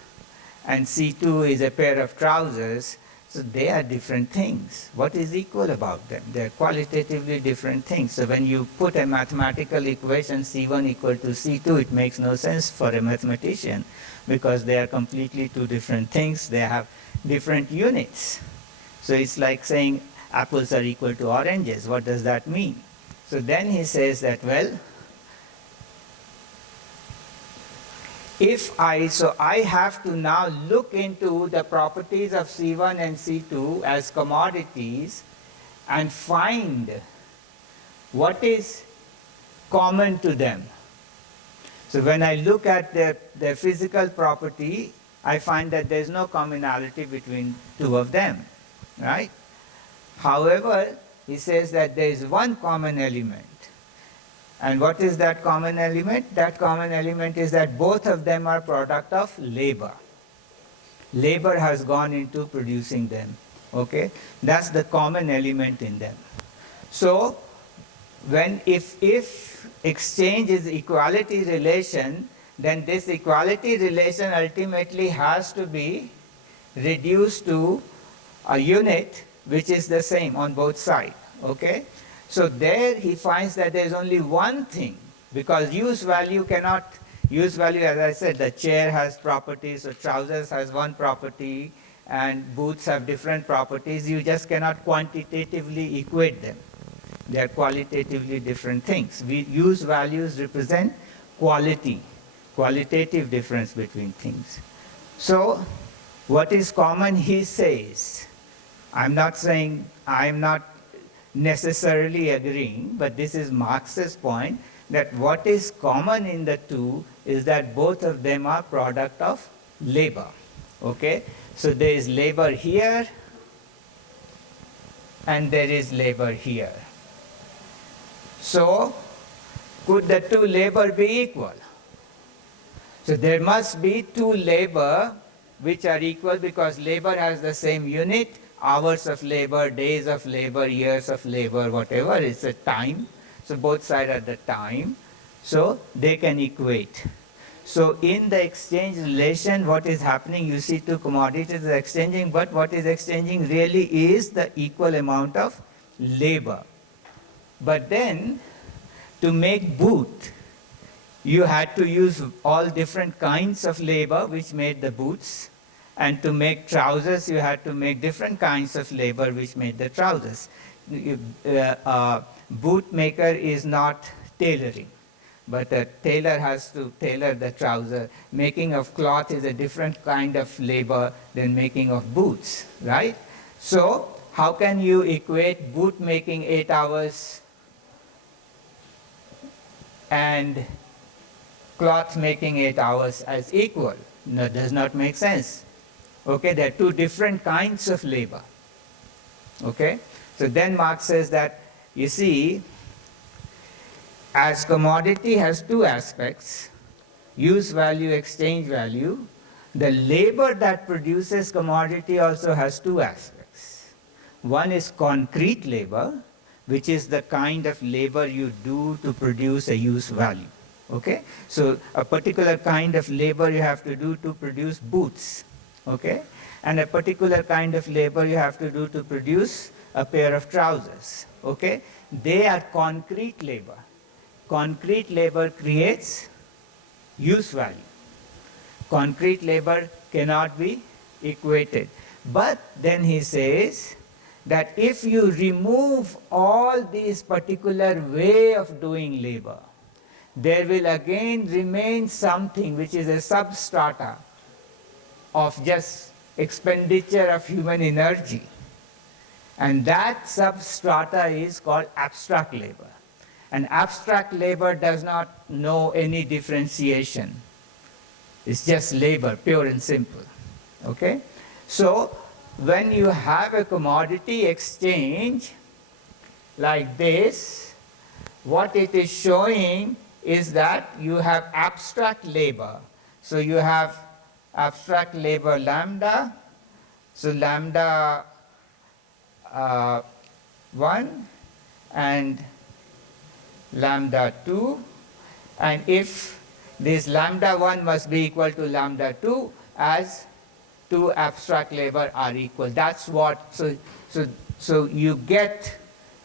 and C2 is a pair of trousers. So they are different things. What is equal about them? They are qualitatively different things. So when you put a mathematical equation C1 equal to C2, it makes no sense for a mathematician, because they are completely two different things. They have different units. So it's like saying apples are equal to oranges. What does that mean? So then he says that, well, so I have to now look into the properties of C1 and C2 as commodities and find what is common to them. So when I look at their physical property, I find that there's no commonality between two of them, right? However, he says that there is one common element. And what is that common element? That common element is that both of them are product of labor. Labor has gone into producing them, okay? That's the common element in them. So, if exchange is equality relation, then this equality relation ultimately has to be reduced to a unit which is the same on both sides, okay? So there he finds that there is only one thing, because use value, as I said, the chair has properties, so trousers has one property, and boots have different properties. You just cannot quantitatively equate them. They are qualitatively different things. Use values represent qualitative difference between things. So what is common, he says, I'm not necessarily agreeing, but this is Marx's point, that what is common in the two is that both of them are product of labor, okay? So there is labor here and there is labor here. So could the two labor be equal? So there must be two labor which are equal, because labor has the same unit, hours of labor, days of labor, years of labor, whatever, it's a time. So both sides are the time. So they can equate. So in the exchange relation, what is happening, you see two commodities are exchanging, but what is exchanging really is the equal amount of labor. But then, to make boot, you had to use all different kinds of labor which made the boots. And to make trousers, you had to make different kinds of labor which made the trousers. Boot maker is not tailoring, but a tailor has to tailor the trouser. Making of cloth is a different kind of labor than making of boots, right? So how can you equate boot making 8 hours and cloth making 8 hours as equal? No, it does not make sense. Okay, there are two different kinds of labor. Okay, so then Marx says that, you see, as commodity has two aspects, use value, exchange value, the labor that produces commodity also has two aspects. One is concrete labor, which is the kind of labor you do to produce a use value. Okay, so a particular kind of labor you have to do to produce boots. Okay, and a particular kind of labor you have to do to produce a pair of trousers. Okay? They are concrete labor. Concrete labor creates use value. Concrete labor cannot be equated. But then he says that if you remove all these particular way of doing labor, there will again remain something which is a substrata of just expenditure of human energy. And that substrata is called abstract labor. And abstract labor does not know any differentiation. It's just labor, pure and simple. Okay? So, when you have a commodity exchange like this, what it is showing is that you have abstract labor. So you have abstract labor lambda, so lambda 1 and lambda 2, and if this lambda 1 must be equal to lambda 2 as two abstract labor are equal. That's what, so you get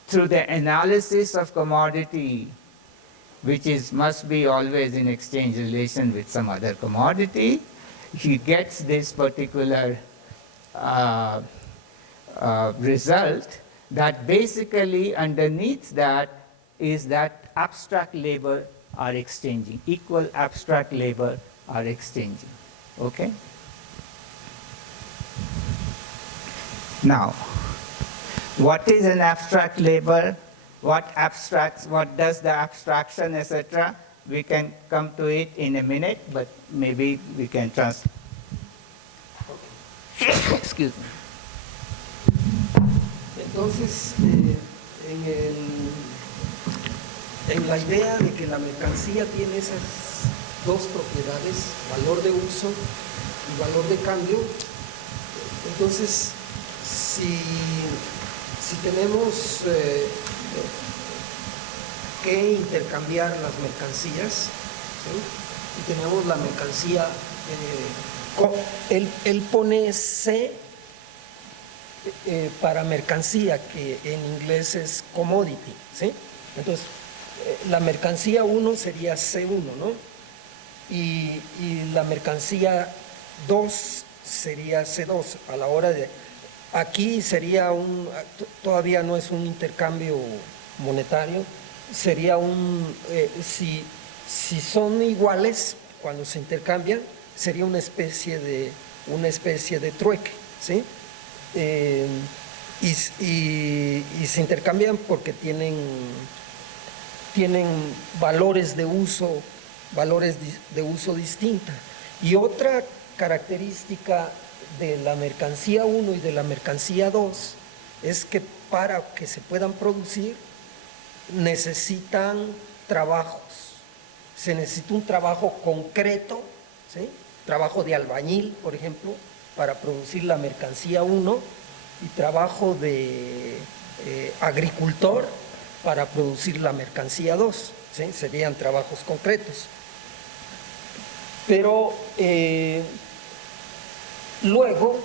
through the analysis of commodity, which must be always in exchange relation with some other commodity, he gets this particular result that basically underneath that is that abstract labor are exchanging, equal abstract labor are exchanging. Okay? Now, what is an abstract labor? What abstracts, what does the abstraction, etc.? We can come to it in a minute, but maybe we can Excuse me. Entonces, en la idea de que la mercancía tiene esas dos propiedades, valor de uso y valor de cambio, entonces, si tenemos que intercambiar las mercancías, ¿sí? Y tenemos la mercancía, él pone C para mercancía, que en inglés es commodity, ¿sí? Entonces, la mercancía 1 sería C1, ¿no? Y la mercancía 2 sería C2 a la hora de... Aquí sería todavía no es un intercambio monetario, sería si son iguales cuando se intercambian, sería una especie de trueque, ¿sí? Y se intercambian porque tienen valores de uso distinta. Y otra característica de la mercancía 1 y de la mercancía 2 es que para que se puedan producir necesitan trabajos. Se necesita un trabajo concreto, ¿sí? Trabajo de albañil, por ejemplo, para producir la mercancía 1, y trabajo de agricultor para producir la mercancía 2, ¿sí? Serían trabajos concretos. Pero luego,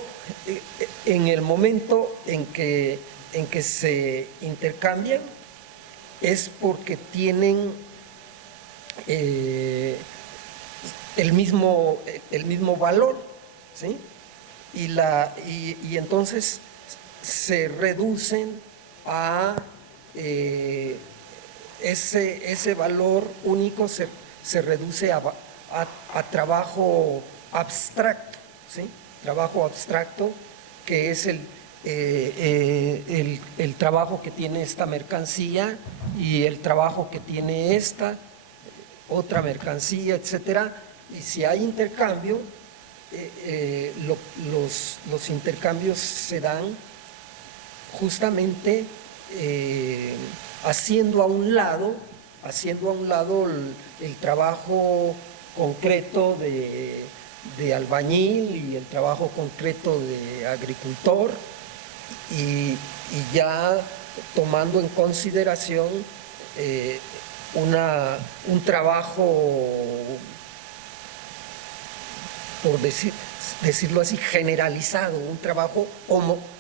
en el momento en que se intercambian, es porque tienen el mismo valor, ¿sí? Y entonces se reducen a ese valor único, se reduce a trabajo abstracto, ¿sí? Trabajo abstracto, que es el trabajo que tiene esta mercancía y el trabajo que tiene esta otra mercancía, etcétera. Y si hay intercambio, los intercambios se dan justamente haciendo a un lado el trabajo concreto de albañil y el trabajo concreto de agricultor, y ya tomando en consideración un trabajo, por decir, decirlo así, generalizado, un trabajo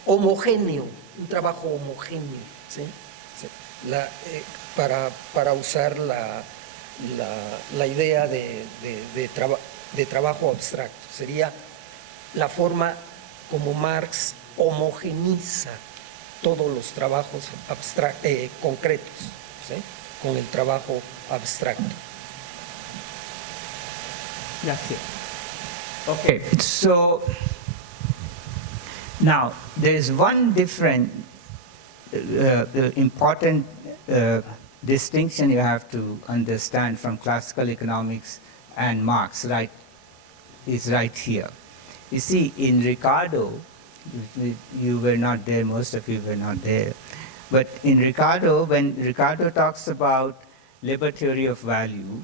homogéneo, un trabajo homogéneo, ¿sí? Sí. Para usar la idea de trabajo abstracto. Sería la forma como Marx homogeniza todos los trabajos concretos, ¿sí? Con el trabajo abstracto. Gracias. Okay, so now there is one different important distinction you have to understand from classical economics and Marx, right, is right here. You see, in Ricardo, you were not there, most of you were not there, but in Ricardo, when Ricardo talks about labor theory of value,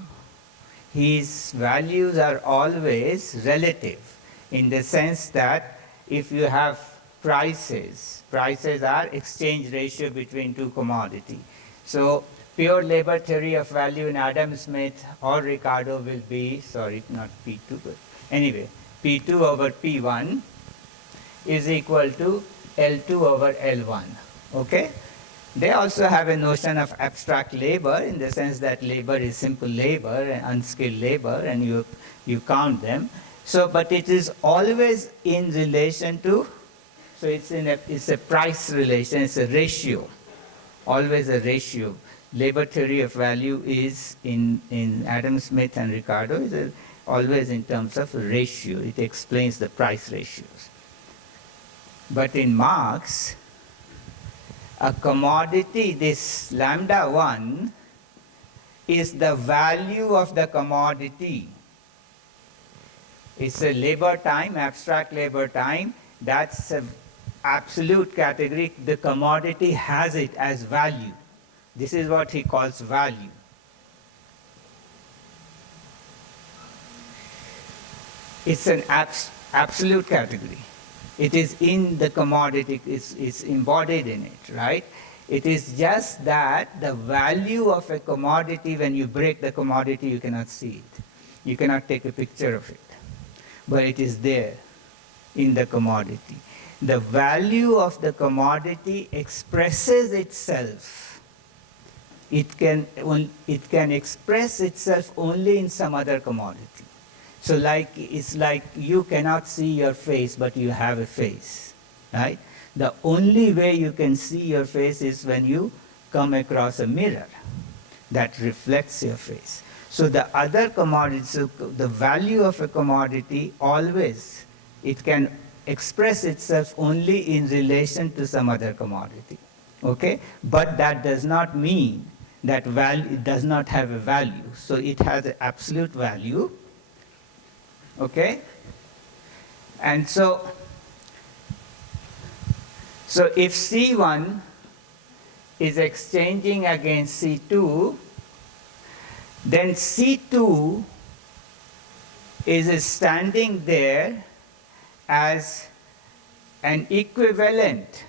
his values are always relative in the sense that if you have prices are exchange ratio between two commodities. So pure labor theory of value in Adam Smith or Ricardo will be, sorry, not P2, but anyway, P2 over P1 is equal to L2 over L1, okay? They also have a notion of abstract labor in the sense that labor is simple labor and unskilled labor, and you count them. So, but it is always in relation to, so it's a price relation, it's a ratio, always a ratio. Labor theory of value is in Adam Smith and Ricardo is always in terms of ratio. It explains the price ratios. But in Marx, a commodity, this lambda 1, is the value of the commodity. It's a labor time, abstract labor time. That's an absolute category. The commodity has it as value. This is what he calls value. It's an absolute category. It is in the commodity, it's embodied in it, right? It is just that the value of a commodity, when you break the commodity, you cannot see it. You cannot take a picture of it. But it is there in the commodity. The value of the commodity expresses itself. It can express itself only in some other commodity. So it's like you cannot see your face, but you have a face, right? The only way you can see your face is when you come across a mirror that reflects your face. So the other commodities, so the value of a commodity always, it can express itself only in relation to some other commodity, okay? But that does not mean that it does not have a value. So it has an absolute value. Okay? And so if C1 is exchanging against C2, then C2 is standing there as an equivalent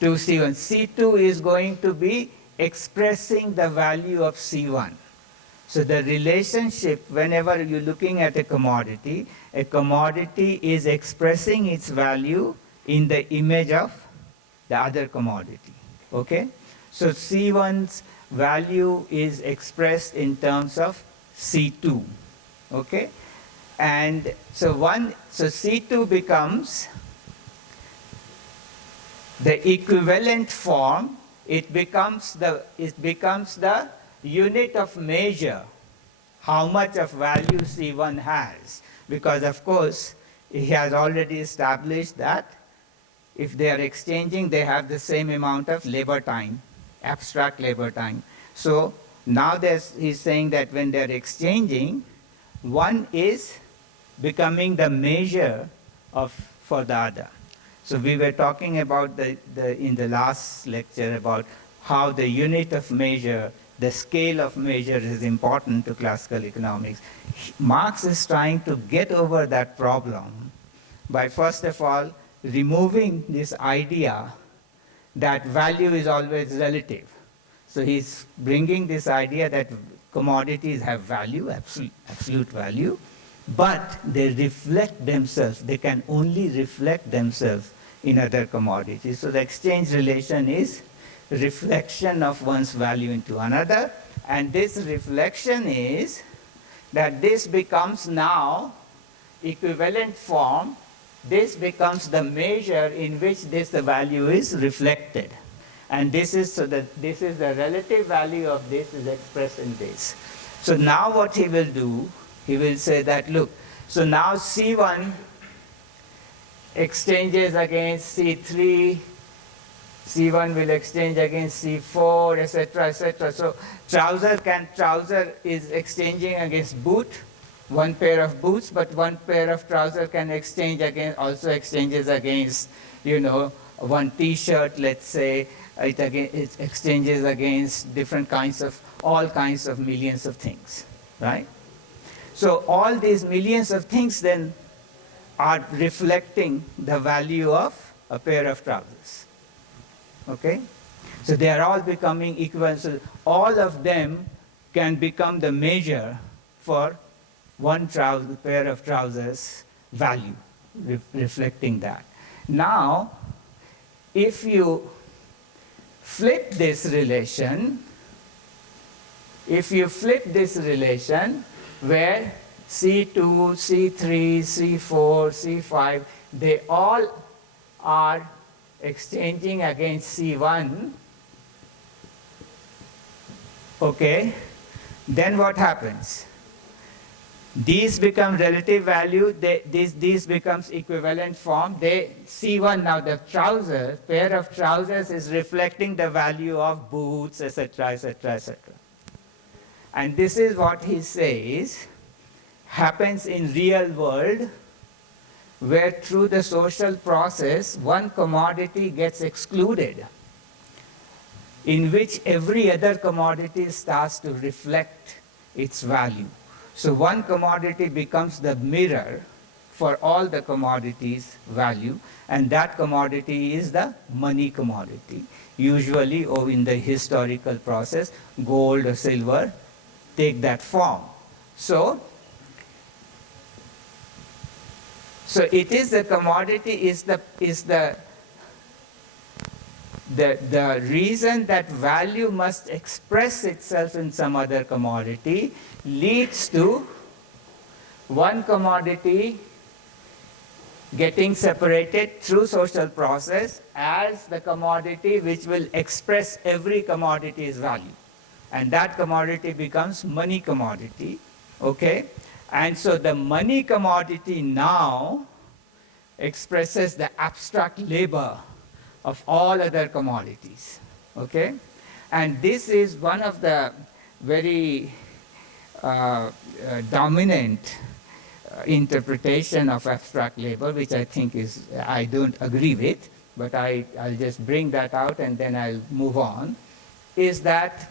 to C1. C2 is going to be expressing the value of C1. So the relationship, whenever you're looking at a commodity is expressing its value in the image of the other commodity, okay? So C1's value is expressed in terms of C2, okay? And so C2 becomes the equivalent form, it becomes the unit of measure, how much of value C1 has. Because of course, he has already established that if they are exchanging, they have the same amount of labor time, abstract labor time. So now he's saying that when they're exchanging, one is becoming the measure for the other. So we were talking about in the last lecture about how the unit of measure, the scale of measure is important to classical economics. Marx is trying to get over that problem by first of all removing this idea that value is always relative. So he's bringing this idea that commodities have value, absolute value, but they reflect themselves. They can only reflect themselves in other commodities. So the exchange relation is reflection of one's value into another, and this reflection is that this becomes now equivalent form. This becomes the measure in which the value is reflected. And this is, so that this is the relative value of this is expressed in this. So now what he will do, he will say that, look, so now C1 exchanges against C3, C1 will exchange against C4, etc., etc. So trouser is exchanging against boot, one pair of boots, but one pair of trousers can exchange against, also exchanges against, one T-shirt, let's say, it exchanges against different kinds of, all kinds of millions of things, right? So all these millions of things then are reflecting the value of a pair of trousers, okay? So they are all becoming equivalent. So all of them can become the measure for one pair of trousers value, reflecting that. Now, if you flip this relation, where C2, C3, C4, C5, they all are exchanging against C1, okay, then what happens? These become relative value, these becomes equivalent form. C1 now, the trousers, pair of trousers is reflecting the value of boots, etc., etc., etc. And this is what he says happens in real world, where through the social process, one commodity gets excluded, in which every other commodity starts to reflect its value. So one commodity becomes the mirror for all the commodities' value, and that commodity is the money commodity. Usually, or in the historical process, gold or silver take that form. So it is the commodity, is the reason that value must express itself in some other commodity leads to one commodity getting separated through social process as the commodity which will express every commodity's value. And that commodity becomes money commodity, okay? And so the money commodity now expresses the abstract labor of all other commodities, okay? And this is one of the very dominant interpretation of abstract labor, which I think is, I don't agree with, but I'll just bring that out and then I'll move on, is that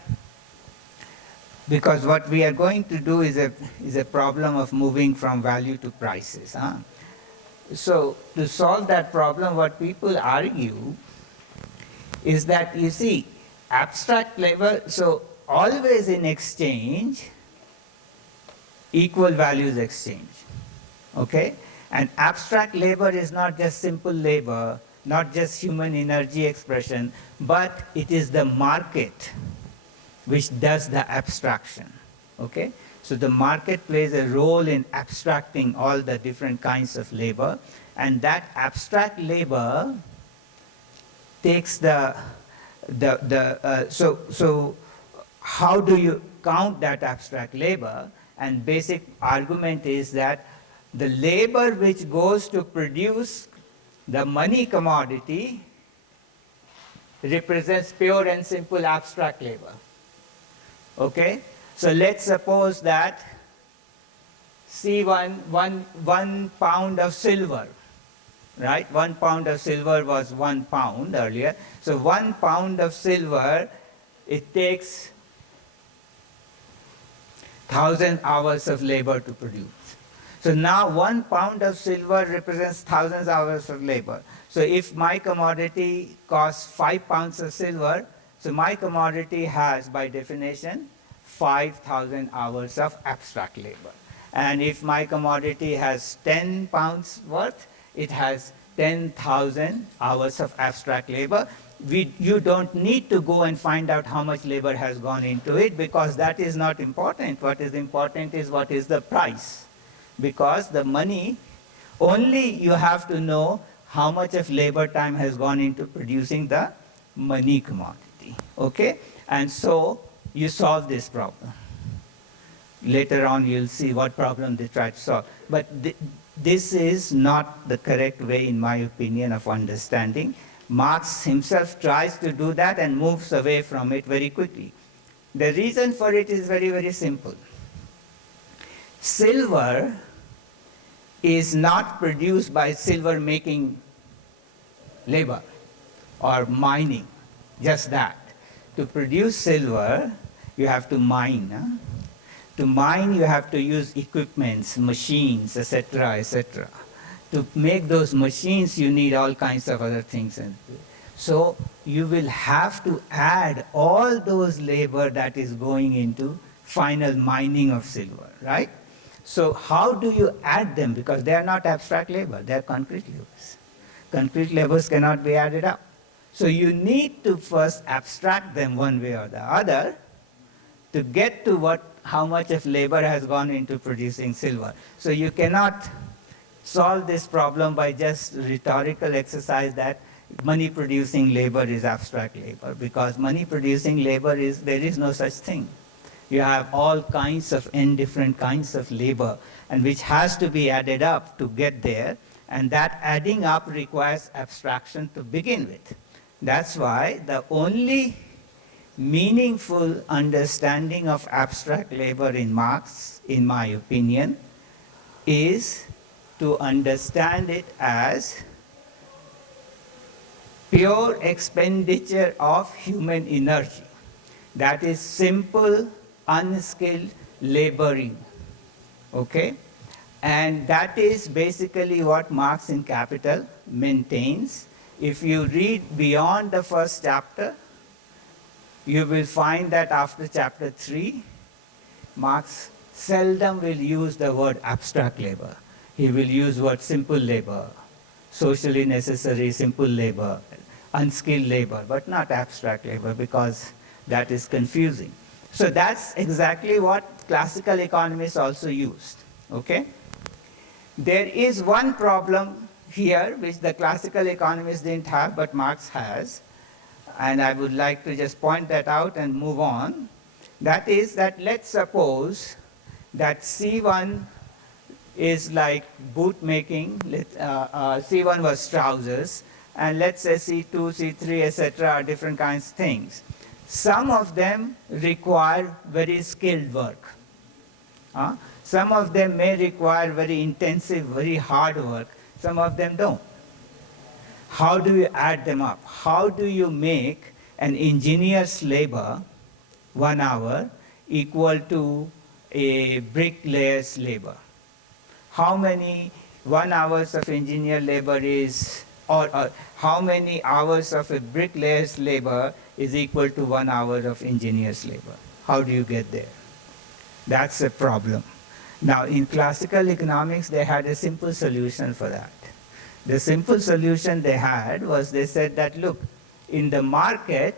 because what we are going to do is a problem of moving from value to prices. Huh? So to solve that problem, what people argue is that, you see, abstract labor, so always in exchange, equal values exchange, okay? And abstract labor is not just simple labor, not just human energy expression, but it is the market which does the abstraction, okay? So the market plays a role in abstracting all the different kinds of labor, and that abstract labor takes so how do you count that abstract labor? And basic argument is that the labor which goes to produce the money commodity represents pure and simple abstract labor. Okay? So let's suppose that C1, one pound of silver, right? 1 pound of silver was 1 pound earlier. So 1 pound of silver, it takes 1,000 hours of labor to produce. So now 1 pound of silver represents 1,000 hours of labor. So if my commodity costs 5 pounds of silver, so my commodity has, by definition, 5,000 hours of abstract labor. And if my commodity has 10 pounds worth, it has 10,000 hours of abstract labor. You don't need to go and find out how much labor has gone into it, because that is not important. What is important is what is the price. Because the money, only you have to know how much of labor time has gone into producing the money commodity. Okay? And so you solve this problem. Later on, you'll see what problem they try to solve. But this is not the correct way, in my opinion, of understanding. Marx himself tries to do that and moves away from it very quickly. The reason for it is very, very simple. Silver is not produced by silver-making labor or mining, just that. To produce silver, you have to mine. Huh? To mine, you have to use equipments, machines, etc., etc. To make those machines, you need all kinds of other things. So you will have to add all those labor that is going into final mining of silver, right? So how do you add them? Because they are not abstract labor, they are concrete labors. Concrete labors cannot be added up. So you need to first abstract them one way or the other to get to how much of labor has gone into producing silver. So you cannot solve this problem by just rhetorical exercise that money producing labor is abstract labor, because money producing labor there is no such thing. You have all kinds of different kinds of labor, and which has to be added up to get there, and that adding up requires abstraction to begin with. That's why the only meaningful understanding of abstract labor in Marx, in my opinion, is to understand it as pure expenditure of human energy. That is simple, unskilled laboring. Okay? And that is basically what Marx in Capital maintains. If you read beyond the first chapter, you will find that after chapter 3, Marx seldom will use the word abstract labor. He will use the word simple labor, socially necessary simple labor, unskilled labor, but not abstract labor, because that is confusing. So that's exactly what classical economists also used. Okay? There is one problem here which the classical economists didn't have, but Marx has. And I would like to just point that out and move on. That is that let's suppose that C1 is like boot making, C1 was trousers, and let's say C2, C3, etc. are different kinds of things. Some of them require very skilled work. Some of them may require very intensive, very hard work. Some of them don't. How do you add them up? How do you make an engineer's labor, 1 hour, equal to a bricklayer's labor? How many 1 hours of engineer labor is, or how many hours of a bricklayer's labor is equal to 1 hour of engineer's labor? How do you get there? That's a problem. Now, in classical economics, they had a simple solution for that. The simple solution they had was they said that, look, in the market,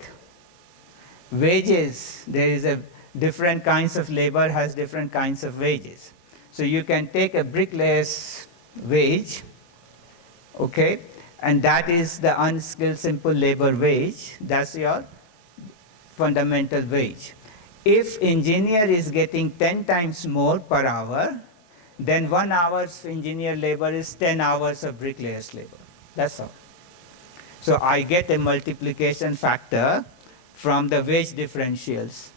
wages, there is a different kinds of labor has different kinds of wages. So you can take a bricklayer's wage, okay, and that is the unskilled simple labor wage. That's your fundamental wage. If engineer is getting 10 times more per hour, then 1 hour of engineer labor is 10 hours of bricklayer's labor. That's all. So I get a multiplication factor from the wage differentials,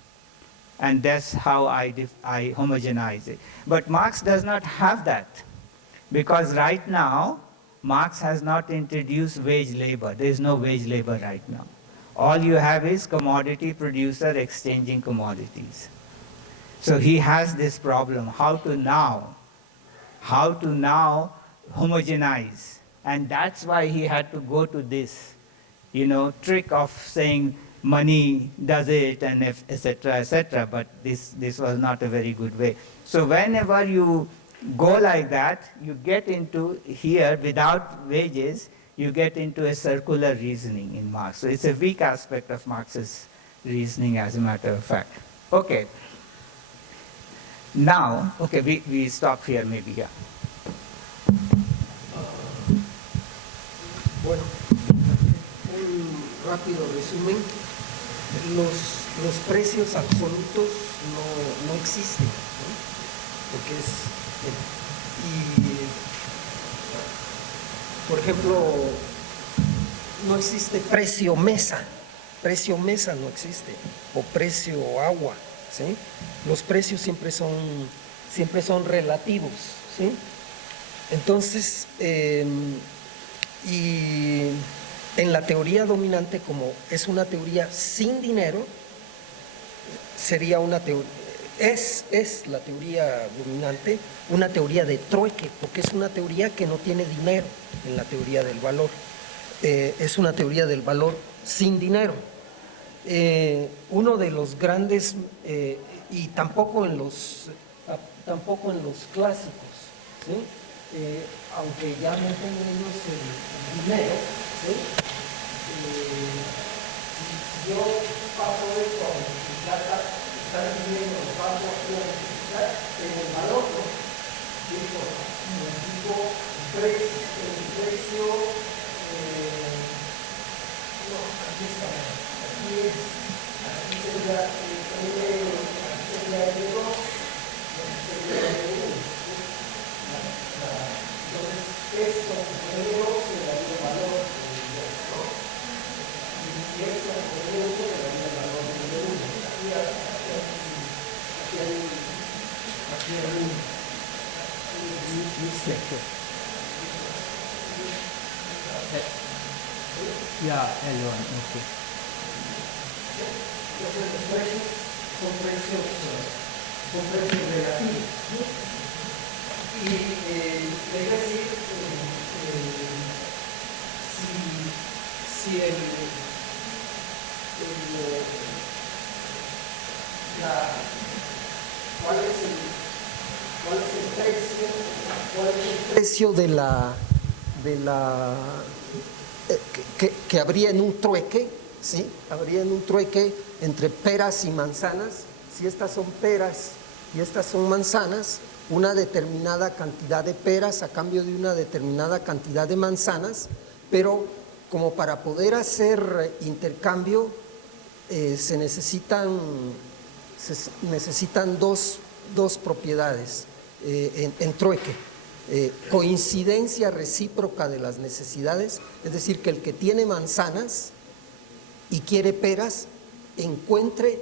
and that's how I homogenize it. But Marx does not have that, because right now, Marx has not introduced wage labor. There is no wage labor right now. All you have is commodity producer exchanging commodities. So he has this problem, how to now homogenize. And that's why he had to go to this, trick of saying money does it, and etc., etc. But this was not a very good way. So whenever you go like that, you get into here without wages, you get into a circular reasoning in Marx. So it's a weak aspect of Marx's reasoning, as a matter of fact. Okay. Now, okay, we stop here maybe, yeah. Bueno, un rápido resumen. Los precios absolutos no existen, ¿no? Porque por ejemplo, no existe precio mesa no existe, o precio agua, ¿sí? Los precios siempre son relativos, ¿sí? Entonces, y en la teoría dominante, como es una teoría sin dinero, sería una teoría, es la teoría dominante, una teoría de trueque, porque es una teoría que no tiene dinero en la teoría del valor. Es una teoría del valor sin dinero. Uno de los grandes, y tampoco en los clásicos, ¿sí? Aunque ya meten ellos el dinero, ¿sí? Si yo paso esto a multiplicar, está diciendo, lo paso aquí a multiplicar en el valor, ¿no? Digo, el precio, no, aquí está, aquí sería el de 2, aquí sería el de 1. Entonces, esto que el de 2 se daría el valor del 2, ¿no? Y esto que el de 1 se daría el valor del 1. Aquí hay un Yeah, L1, okay. Entonces los precios son precios relativos, ¿no? Y es decir, si ¿cuál es el precio de la que habría en un trueque, ¿sí? Habría en un trueque entre peras y manzanas. Si estas son peras y estas son manzanas, una determinada cantidad de peras a cambio de una determinada cantidad de manzanas, pero como para poder hacer intercambio se necesitan dos propiedades en trueque. Coincidencia recíproca de las necesidades, es decir, que el que tiene manzanas y quiere peras, encuentre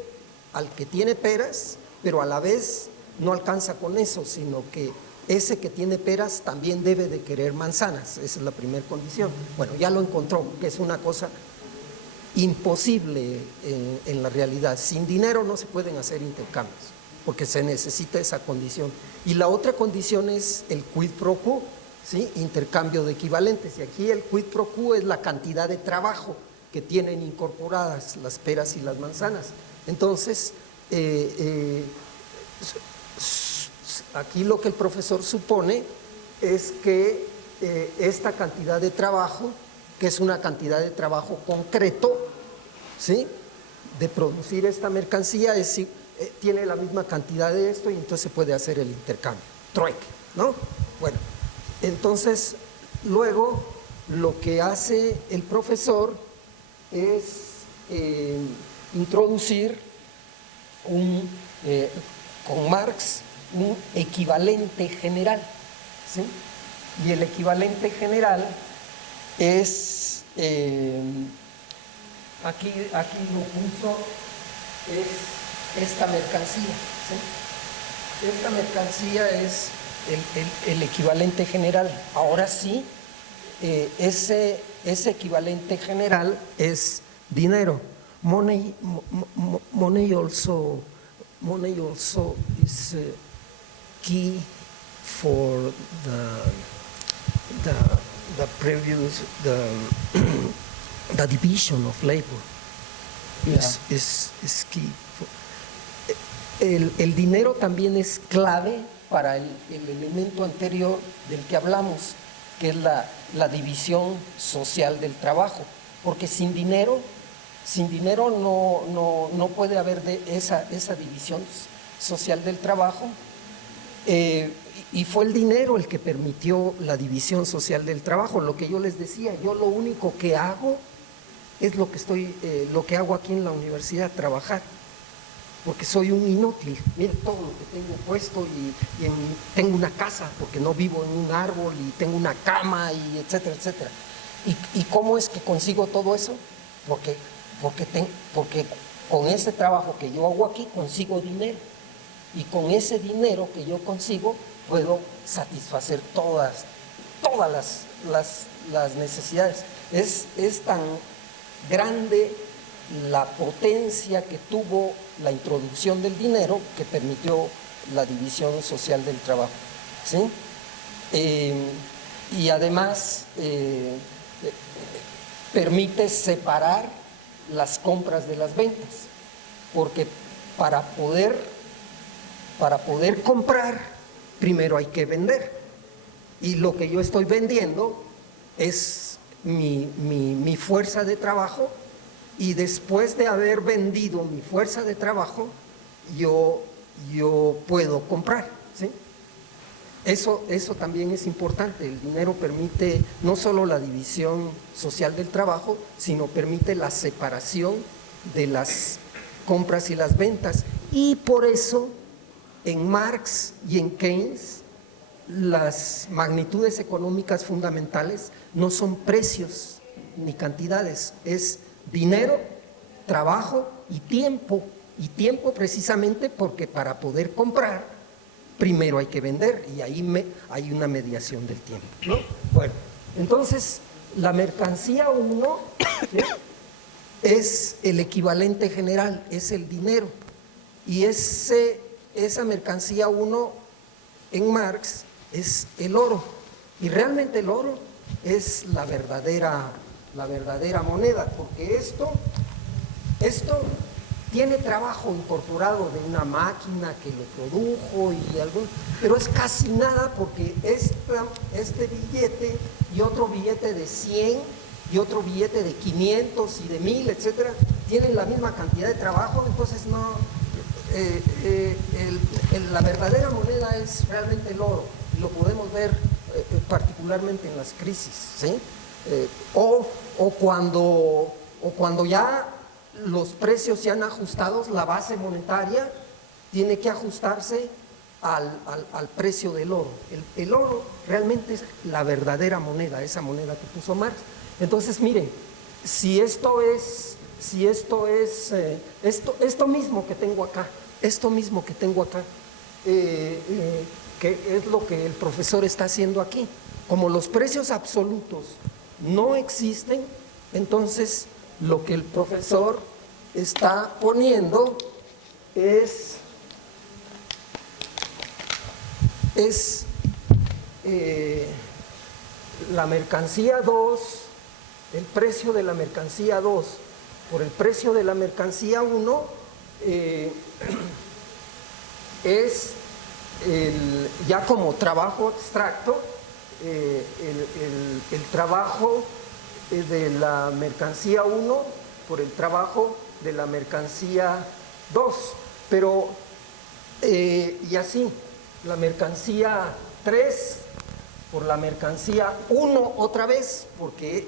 al que tiene peras, pero a la vez no alcanza con eso, sino que ese que tiene peras también debe de querer manzanas. Esa es la primera condición. Bueno, ya lo encontró, que es una cosa imposible en la realidad. Sin dinero no se pueden hacer intercambios, porque se necesita esa condición. Y la otra condición es el quid pro quo, ¿sí? Intercambio de equivalentes. Y aquí el quid pro quo es la cantidad de trabajo que tienen incorporadas las peras y las manzanas. Entonces, aquí lo que el profesor supone es que esta cantidad de trabajo, que es una cantidad de trabajo concreto, ¿sí? De producir esta mercancía, tiene la misma cantidad de esto y entonces se puede hacer el intercambio, trueque, ¿no? Bueno, entonces luego lo que hace el profesor es introducir con Marx un equivalente general, ¿sí? Y el equivalente general es, aquí lo puso, es esta mercancía, ¿sí? Esta mercancía es el equivalente general. Ahora sí, ese equivalente general es dinero. Money also is key for the division of labor. es key. El dinero también es clave para el elemento anterior del que hablamos, que es la división social del trabajo, porque sin dinero no puede haber esa división social del trabajo, y fue el dinero el que permitió la división social del trabajo. Lo que yo les decía, yo lo único que hago es lo que hago aquí en la universidad, trabajar, porque soy un inútil. Mira todo lo que tengo puesto y tengo una casa porque no vivo en un árbol, y tengo una cama, y etcétera, etcétera. ¿Y cómo es que consigo todo eso? Porque con ese trabajo que yo hago aquí consigo dinero, y con ese dinero que yo consigo puedo satisfacer todas las necesidades. Es tan grande la potencia que tuvo la introducción del dinero que permitió la división social del trabajo, ¿sí? Y además permite separar las compras de las ventas, porque para poder comprar primero hay que vender, y lo que yo estoy vendiendo es mi fuerza de trabajo, y después de haber vendido mi fuerza de trabajo yo puedo comprar, ¿sí? Eso también es importante. El dinero permite no solo la división social del trabajo, sino permite la separación de las compras y las ventas, y por eso en Marx y en Keynes las magnitudes económicas fundamentales no son precios ni cantidades, es dinero, trabajo y tiempo precisamente porque para poder comprar primero hay que vender, y ahí hay una mediación del tiempo, ¿no? Bueno, entonces la mercancía 1 es el equivalente general, es el dinero, y esa mercancía 1 en Marx es el oro, y realmente el oro es la verdadera moneda, porque esto tiene trabajo incorporado de una máquina que lo produjo pero es casi nada, porque este billete y otro billete de 100 y otro billete de 500 y de 1000, etcétera, tienen la misma cantidad de trabajo. Entonces la verdadera moneda es realmente el oro, y lo podemos ver particularmente en las crisis, ¿sí? O cuando ya los precios se han ajustado, la base monetaria tiene que ajustarse al precio del oro. El oro realmente es la verdadera moneda, esa moneda que puso Marx. Entonces, miren, esto mismo que tengo acá, que es lo que el profesor está haciendo aquí, como los precios absolutos no existen, entonces lo que el profesor está poniendo es la mercancía 2, el precio de la mercancía 2 por el precio de la mercancía 1, es ya como trabajo abstracto, el trabajo de la mercancía 1 por el trabajo de la mercancía 2, pero y así, la mercancía 3 por la mercancía 1 otra vez, porque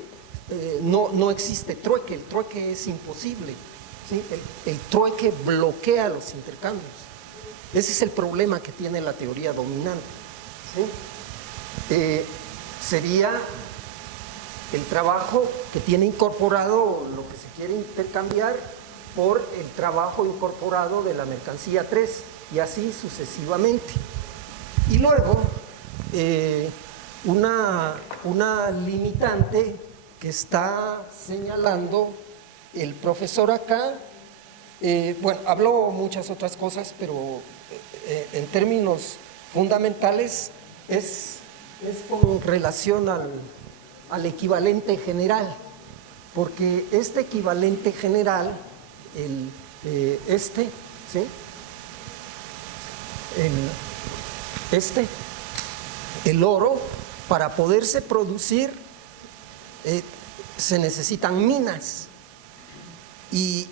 no existe trueque, el trueque es imposible, ¿sí? El trueque bloquea los intercambios. Ese es el problema que tiene la teoría dominante, ¿sí? Sería el trabajo que tiene incorporado lo que se quiere intercambiar por el trabajo incorporado de la mercancía 3, y así sucesivamente. Y luego una limitante que está señalando el profesor acá, bueno, habló muchas otras cosas, pero en términos fundamentales es con relación al equivalente general, porque este equivalente general ¿sí? El oro, para poderse producir, se necesitan minas y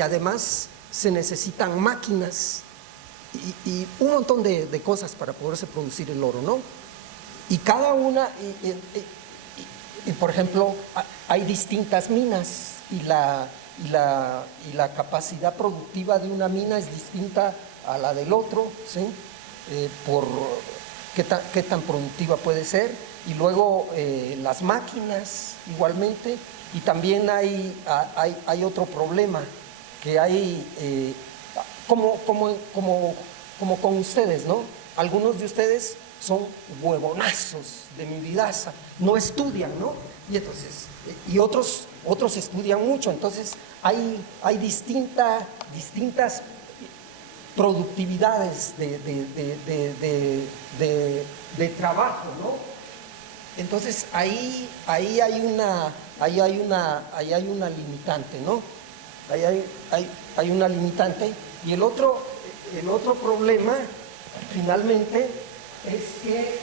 además se necesitan máquinas y un montón de cosas para poderse producir el oro, ¿no? Y cada una, por ejemplo, hay distintas minas y la capacidad productiva de una mina es distinta a la del otro, ¿sí? Por qué tan productiva puede ser. Y luego las máquinas igualmente. Y también hay otro problema, que hay, como con ustedes, ¿no? Algunos de ustedes son huevonazos de mi vidaza, no estudian, ¿no? Y entonces, y otros estudian mucho, entonces hay distintas productividades de trabajo, ¿no? Entonces ahí hay una limitante, ¿no? Hay una limitante. Y el otro problema, finalmente, es que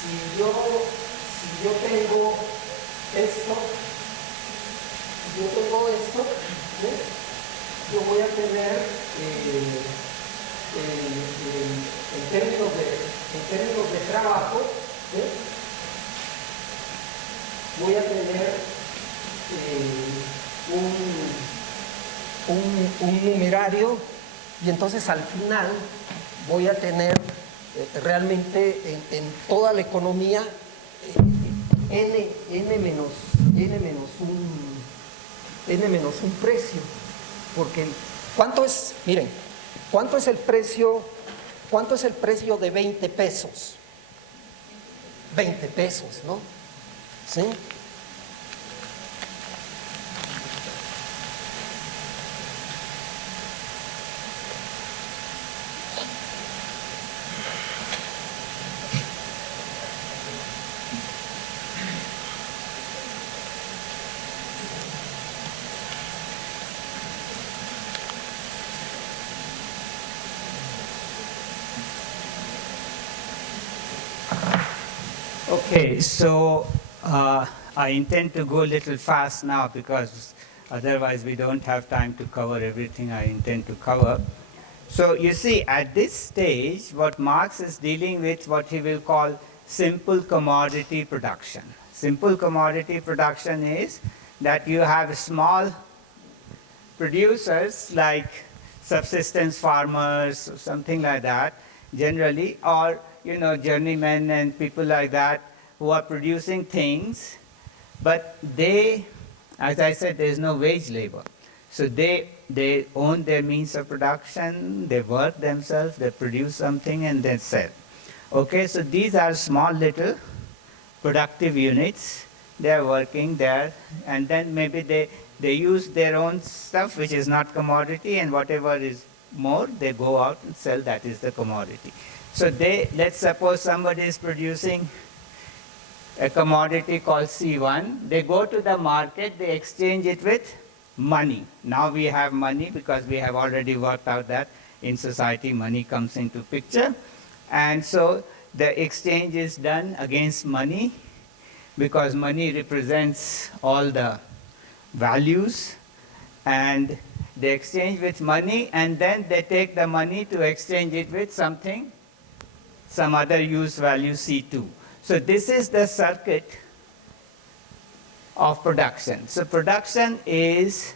si yo tengo esto, ¿sí? Yo voy a tener en términos de trabajo, ¿sí? Voy a tener un numerario, y entonces al final voy a tener realmente en toda la economía n menos un precio, porque ¿cuánto es? Miren, ¿cuánto es el precio de 20 pesos? 20 pesos, ¿no? ¿Sí? Okay, so I intend to go a little fast now because otherwise we don't have time to cover everything I intend to cover. So you see, at this stage, what Marx is dealing with, what he will call simple commodity production. Simple commodity production is that you have small producers like subsistence farmers, or something like that, generally, or journeymen and people like that who are producing things, but they, as I said, there is no wage labor. So they own their means of production, they work themselves, they produce something and then sell. Okay, so these are small little productive units. They are working there, and then maybe they use their own stuff, which is not commodity, and whatever is more, they go out and sell. That is the commodity. So let's suppose somebody is producing a commodity called C1. They go to the market, they exchange it with money. Now we have money because we have already worked out that in society money comes into picture. And so the exchange is done against money because money represents all the values, and they exchange with money, and then they take the money to exchange it with something, some other use value C2. So this is the circuit of production. So production is,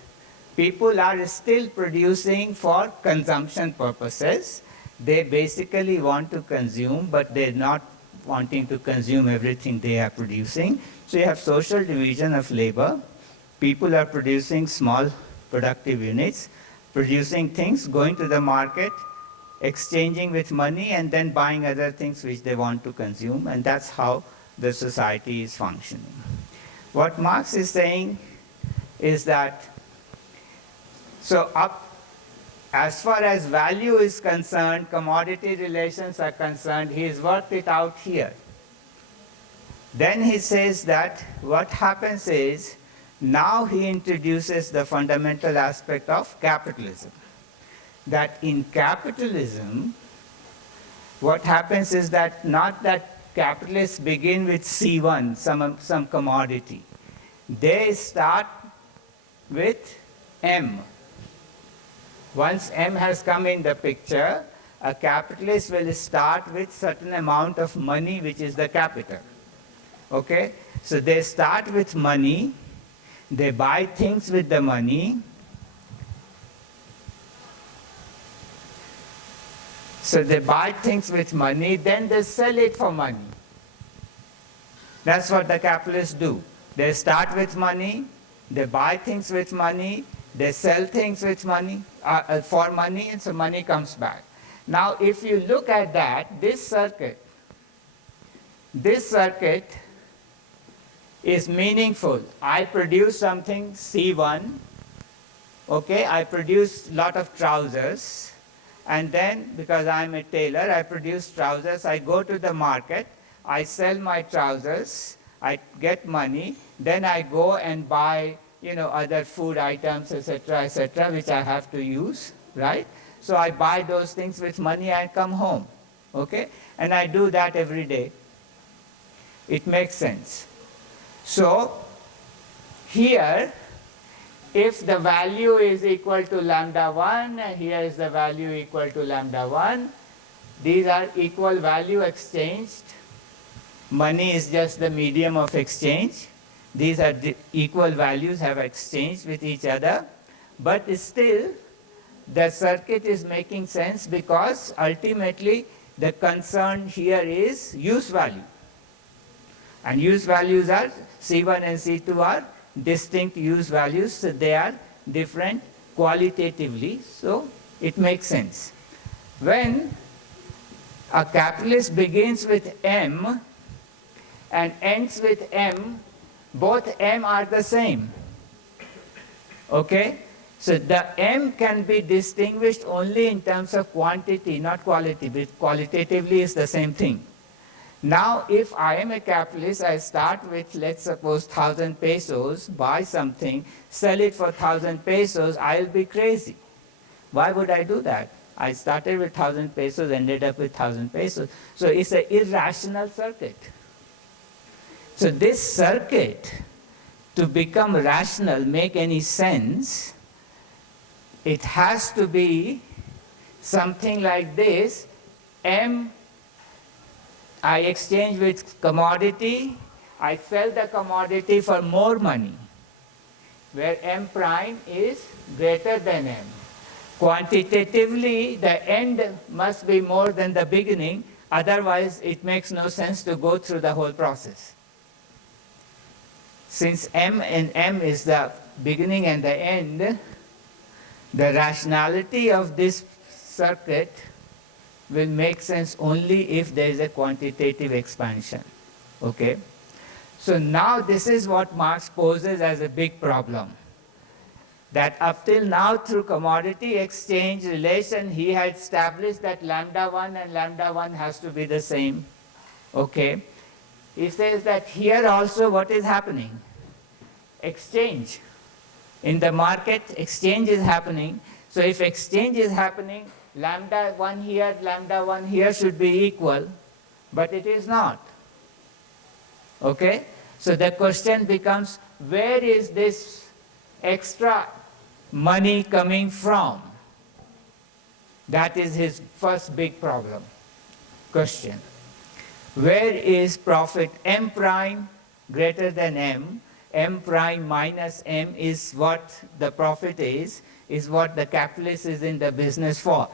people are still producing for consumption purposes. They basically want to consume, but they're not wanting to consume everything they are producing. So you have social division of labor. People are producing small productive units, producing things, going to the market, exchanging with money, and then buying other things which they want to consume, and that's how the society is functioning. What Marx is saying is that, as far as value is concerned, commodity relations are concerned, he has worked it out here. Then he says that what happens is, now he introduces the fundamental aspect of capitalism. That in capitalism, what happens is that not that capitalists begin with C1, some commodity. They start with M. Once M has come in the picture, a capitalist will start with certain amount of money, which is the capital. Okay? So they start with money, they buy things with the money. So they buy things with money, then they sell it for money. That's what the capitalists do. They start with money, they buy things with money, they sell things with money, for money, and so money comes back. Now, if you look at that, this circuit is meaningful. I produce something, C1, okay, I produce a lot of trousers, and then, because I'm a tailor, I produce trousers, I go to the market, I sell my trousers, I get money, then I go and buy, other food items, etc., which I have to use, right? So I buy those things with money and come home, okay? And I do that every day. It makes sense. So here, if the value is equal to lambda 1, and here is the value equal to lambda 1, these are equal value exchanged. Money is just the medium of exchange. These are equal values have exchanged with each other. But still, the circuit is making sense because ultimately the concern here is use value. And use values are C1 and C2 are distinct use values, so they are different qualitatively, so it makes sense. When a capitalist begins with M and ends with M, both M are the same. Okay? So the M can be distinguished only in terms of quantity, not quality, but qualitatively is the same thing. Now, if I am a capitalist, I start with, let's suppose, 1,000 pesos, buy something, sell it for 1,000 pesos, I'll be crazy. Why would I do that? I started with 1,000 pesos, ended up with 1,000 pesos. So it's an irrational circuit. So this circuit, to become rational, make any sense, it has to be something like this. M, I exchange with commodity, I sell the commodity for more money, where M prime is greater than M. Quantitatively, the end must be more than the beginning, otherwise it makes no sense to go through the whole process. Since M and M is the beginning and the end, the rationality of this circuit will make sense only if there is a quantitative expansion. Okay? So now this is what Marx poses as a big problem. That up till now, through commodity exchange relation, he had established that lambda 1 and lambda 1 has to be the same. Okay? He says that here also what is happening? Exchange. In the market, exchange is happening. So if exchange is happening, lambda 1 here should be equal, but it is not. Okay? So the question becomes, where is this extra money coming from? That is his first big problem. Question. Where is profit? M prime greater than M. M prime minus M is what the profit is what the capitalist is in the business for.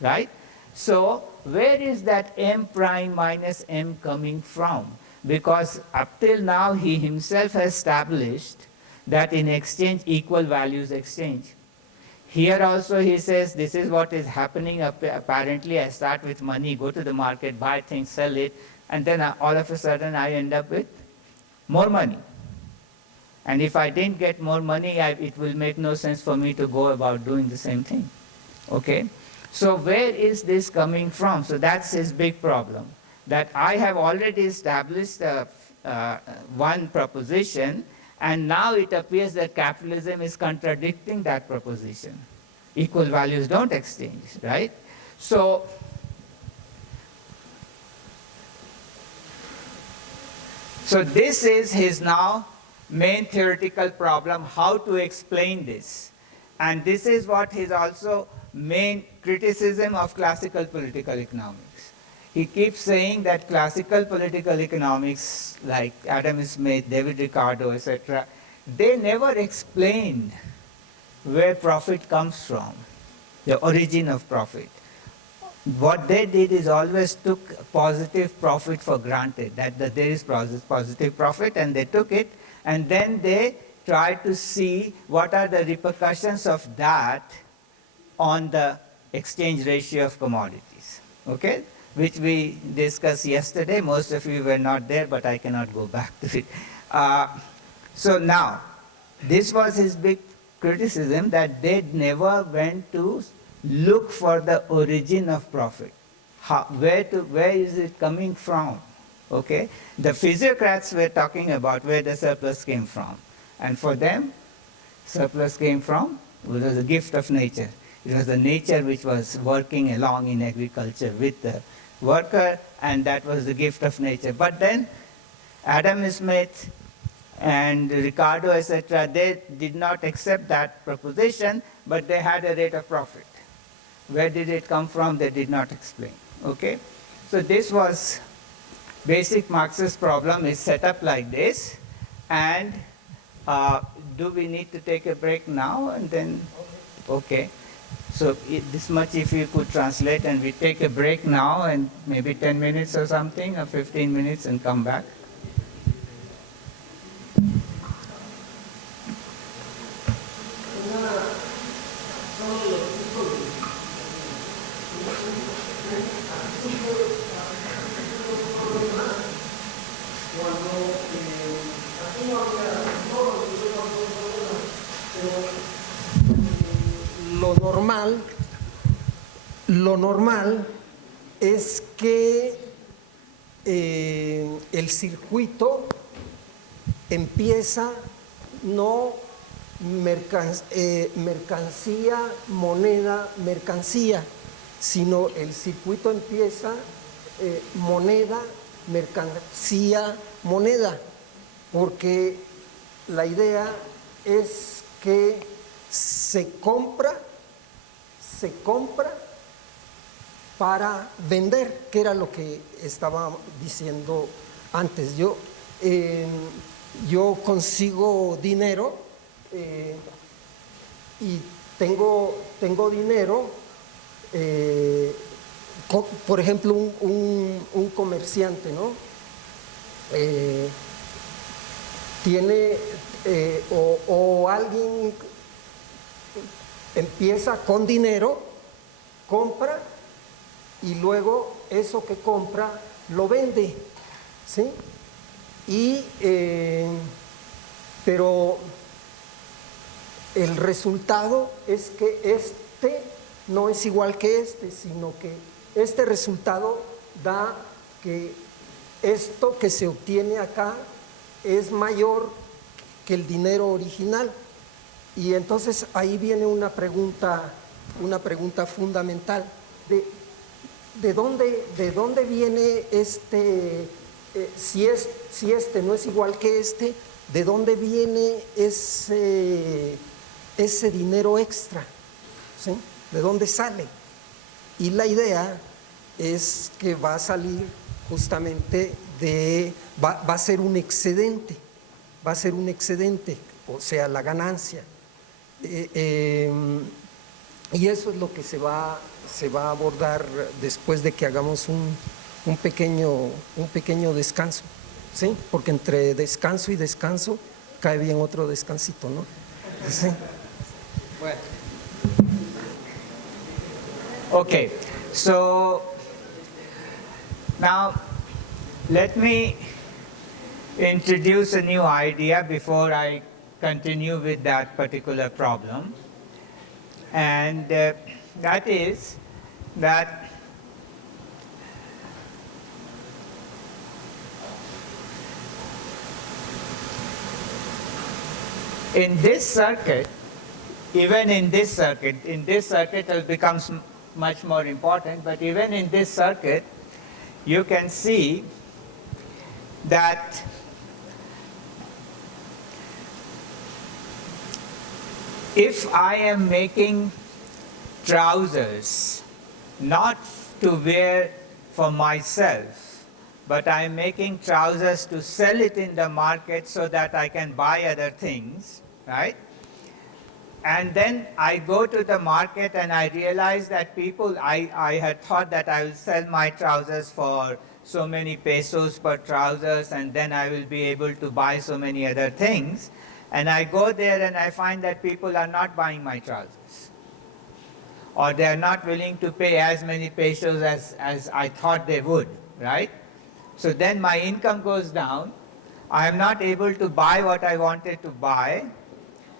Right? So where is that M prime minus M coming from? Because up till now he himself has established that in exchange equal values exchange. Here also he says this is what is happening. Apparently I start with money, go to the market, buy things, sell it, and then all of a sudden I end up with more money. And if I didn't get more money, it will make no sense for me to go about doing the same thing. Okay? So where is this coming from? So that's his big problem. That I have already established a one proposition, and now it appears that capitalism is contradicting that proposition. Equal values don't exchange, right? So this is his now main theoretical problem, how to explain this. And this is what his also main criticism of classical political economics. He keeps saying that classical political economics, like Adam Smith, David Ricardo, etc., they never explained where profit comes from, the origin of profit. What they did is always took positive profit for granted, that there is positive profit, and they took it, and then they tried to see what are the repercussions of that on the exchange ratio of commodities, okay? Which we discussed yesterday. Most of you were not there, but I cannot go back to it. So now, this was his big criticism, that they never went to look for the origin of profit. Where is it coming from? Okay? The physiocrats were talking about where the surplus came from. And for them, surplus came from, it was a gift of nature. It was the nature which was working along in agriculture with the worker, and that was the gift of nature. But then Adam Smith and Ricardo, etc., they did not accept that proposition, but they had a rate of profit. Where did it come from? They did not explain. Okay? So this was basic Marxist problem, is set up like this. And do we need to take a break now and then? Okay. So this much if you could translate, and we take a break now and maybe 10 minutes or something, or 15 minutes, and come back. Lo normal es que el circuito empieza no mercancía, moneda, mercancía, sino el circuito empieza moneda, mercancía, moneda, porque la idea es que se compra para vender, que era lo que estaba diciendo antes. Yo consigo dinero y tengo dinero, por ejemplo, un comerciante, ¿no? Tiene, o alguien empieza con dinero, compra, y luego eso que compra lo vende, ¿sí? Pero el resultado es que este no es igual que este, sino que este resultado da que esto que se obtiene acá es mayor que el dinero original. Y entonces ahí viene una pregunta fundamental. ¿De dónde viene este, si este no es igual que este, de dónde viene ese dinero extra? ¿Sí? ¿De dónde sale? Y la idea es que va a salir justamente va a ser un excedente, o sea, la ganancia. Y eso es lo que se va a abordar después de que hagamos un pequeño descanso, ¿sí? Porque entre descanso y descanso cae bien otro descansito, ¿no? ¿Sí? Bueno. Okay, so now let me introduce a new idea before I continue with that particular problem. And that is that In this circuit, even in this circuit it becomes much more important, but even in this circuit, you can see that if I am making trousers not to wear for myself, but I am making trousers to sell it in the market so that I can buy other things, right? And then I go to the market and I realize that people, I had thought that I will sell my trousers for so many pesos per trousers, and then I will be able to buy so many other things. And I go there and I find that people are not buying my trousers, or they are not willing to pay as many pesos as I thought they would, right? So then my income goes down. I am not able to buy what I wanted to buy.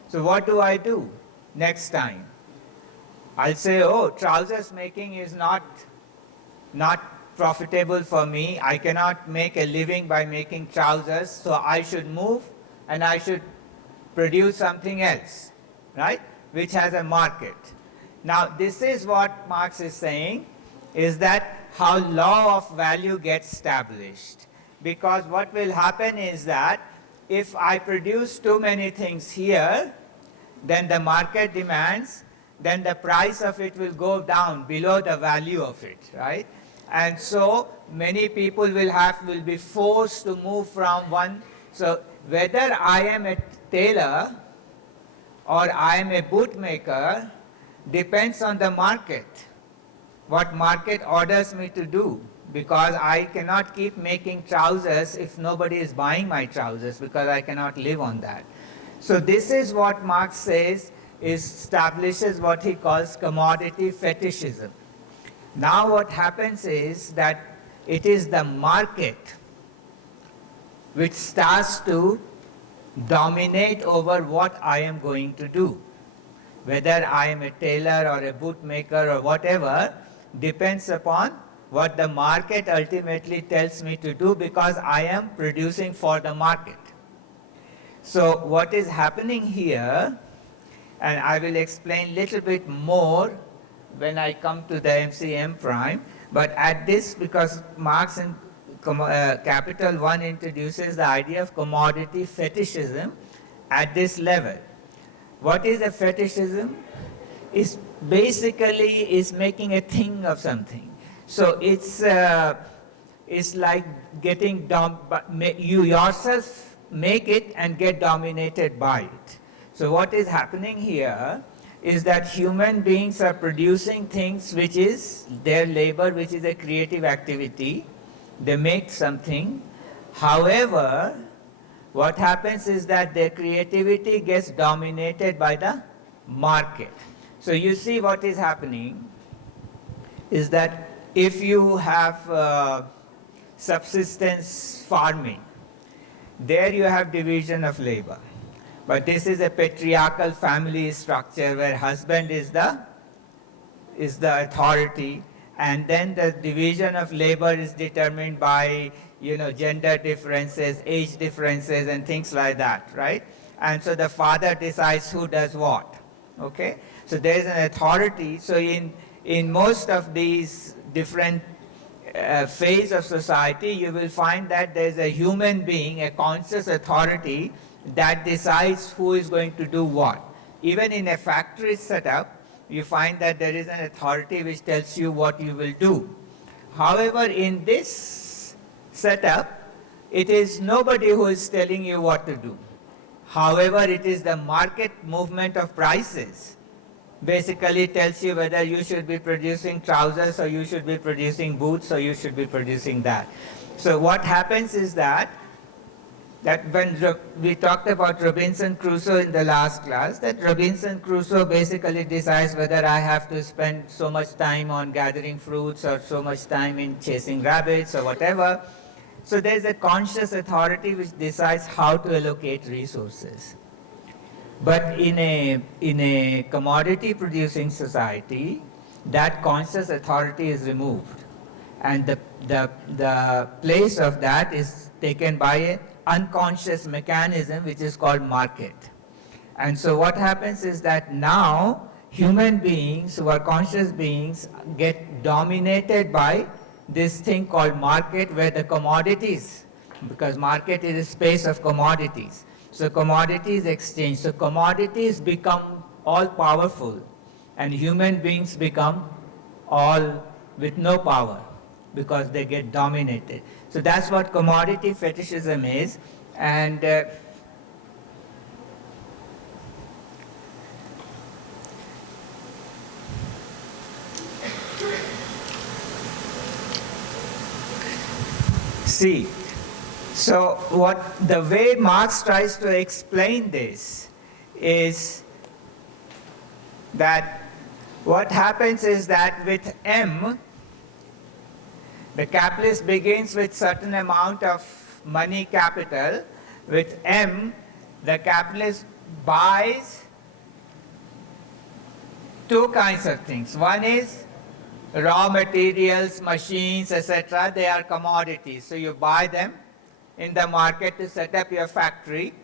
So what do I do next time? I'll say, oh, trousers making is not profitable for me. I cannot make a living by making trousers, so I should move and I should produce something else, right, which has a market. Now, this is what Marx is saying, is that how law of value gets established. Because what will happen is that if I produce too many things here, then the market demands, then the price of it will go down below the value of it, right? And so many people will be forced to move from one. So whether I am a tailor or I am a bootmaker depends on the market, what market orders me to do, because I cannot keep making trousers if nobody is buying my trousers, because I cannot live on that. So this is what Marx says establishes what he calls commodity fetishism. Now what happens is that it is the market which starts to dominate over what I am going to do. Whether I am a tailor or a bootmaker or whatever depends upon what the market ultimately tells me to do, because I am producing for the market. So what is happening here, and I will explain little bit more when I come to the MCM prime, but at this, because Marx in Capital 1 introduces the idea of commodity fetishism at this level. What is a fetishism? Is basically is making a thing of something. So it's like getting you yourself make it and get dominated by it. So what is happening here is that human beings are producing things which is their labor, which is a creative activity. They make something. However, what happens is that their creativity gets dominated by the market. So you see what is happening is that if you have subsistence farming, there you have division of labor. But this is a patriarchal family structure where husband is the authority, and then the division of labor is determined by, gender differences, age differences, and things like that, right? And so the father decides who does what, okay? So there is an authority. So in most of these different phase of society, you will find that there is a human being, a conscious authority that decides who is going to do what. Even in a factory setup, you find that there is an authority which tells you what you will do. However, in this setup, it is nobody who is telling you what to do. However, it is the market movement of prices basically tells you whether you should be producing trousers or you should be producing boots or you should be producing that. So what happens is that when we talked about Robinson Crusoe in the last class, that Robinson Crusoe basically decides whether I have to spend so much time on gathering fruits or so much time in chasing rabbits or whatever. So there is a conscious authority which decides how to allocate resources. But in a commodity producing society, that conscious authority is removed. And the place of that is taken by an unconscious mechanism which is called market. And so what happens is that now human beings who are conscious beings get dominated by this thing called market, where the commodities, because market is a space of commodities. So commodities exchange. So commodities become all powerful and human beings become all with no power because they get dominated. So that's what commodity fetishism is. And see, so the way Marx tries to explain this is that what happens is that with M, the capitalist begins with certain amount of money capital. With M, the capitalist buys two kinds of things. One is raw materials, machines, etc. They are commodities. So you buy them in the market to set up your factory.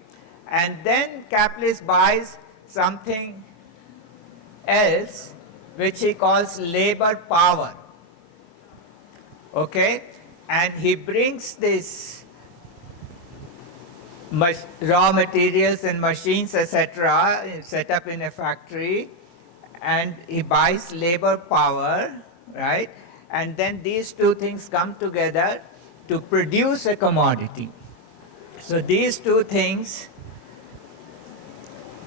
And then capitalist buys something else which he calls labor power. Okay? And he brings this raw materials and machines, etc., set up in a factory, and he buys labor power, right? And then these two things come together to produce a commodity. So these two things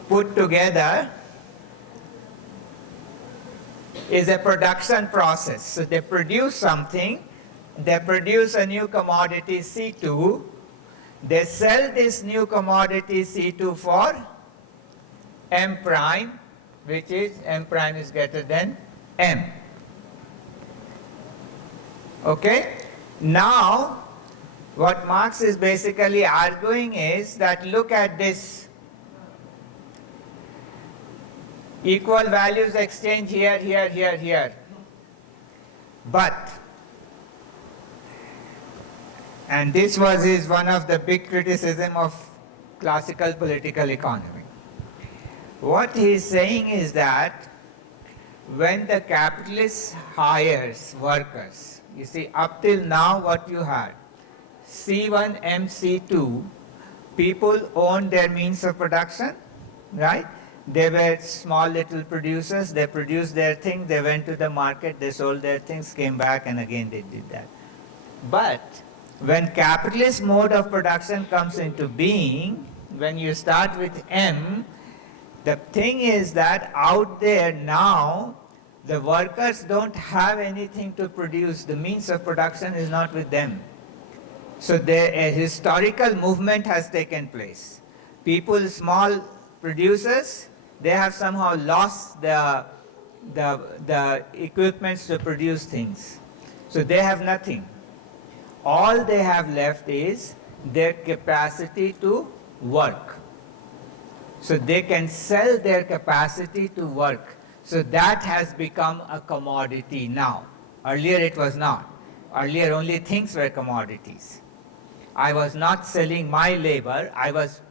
put together is a production process. So they produce something, they produce a new commodity C2, they sell this new commodity C2 for M prime, which is M prime is greater than M. Okay? Now, what Marx is basically arguing is that look at this. Equal values exchange here, here, here, here. But, and this was one of the big criticism of classical political economy. What he is saying is that when the capitalist hires workers, you see, up till now what you had, C1, MC2, people owned their means of production, right? They were small little producers, they produced their thing, they went to the market, they sold their things, came back, and again they did that. But when capitalist mode of production comes into being, when you start with M, the thing is that out there now, the workers don't have anything to produce. The means of production is not with them. So a historical movement has taken place. People, small producers, they have somehow lost the equipments to produce things. So they have nothing. All they have left is their capacity to work. So they can sell their capacity to work. So that has become a commodity now. Earlier it was not. Earlier only things were commodities. I was not selling my labor, I was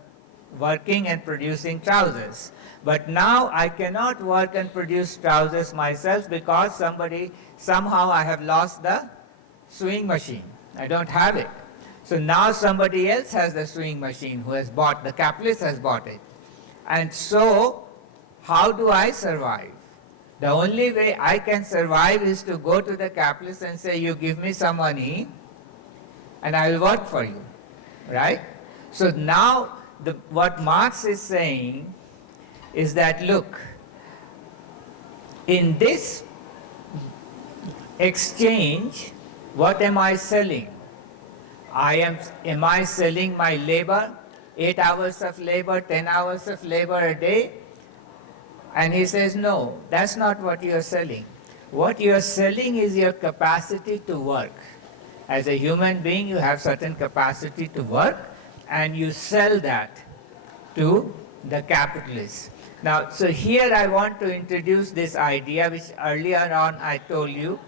working and producing trousers. But now I cannot work and produce trousers myself because somehow I have lost the sewing machine. I don't have it. So now somebody else has the sewing machine who has bought, the capitalist has bought it. And so, how do I survive? The only way I can survive is to go to the capitalist and say, you give me some money and I will work for you, right? So now, what Marx is saying is that, look, in this exchange, what am I selling? Am I selling my labor, 8 hours of labor, 10 hours of labor a day? And he says, no, that's not what you are selling. What you are selling is your capacity to work. As a human being, you have certain capacity to work, and you sell that to the capitalists. Now, so here I want to introduce this idea, which earlier on I told you,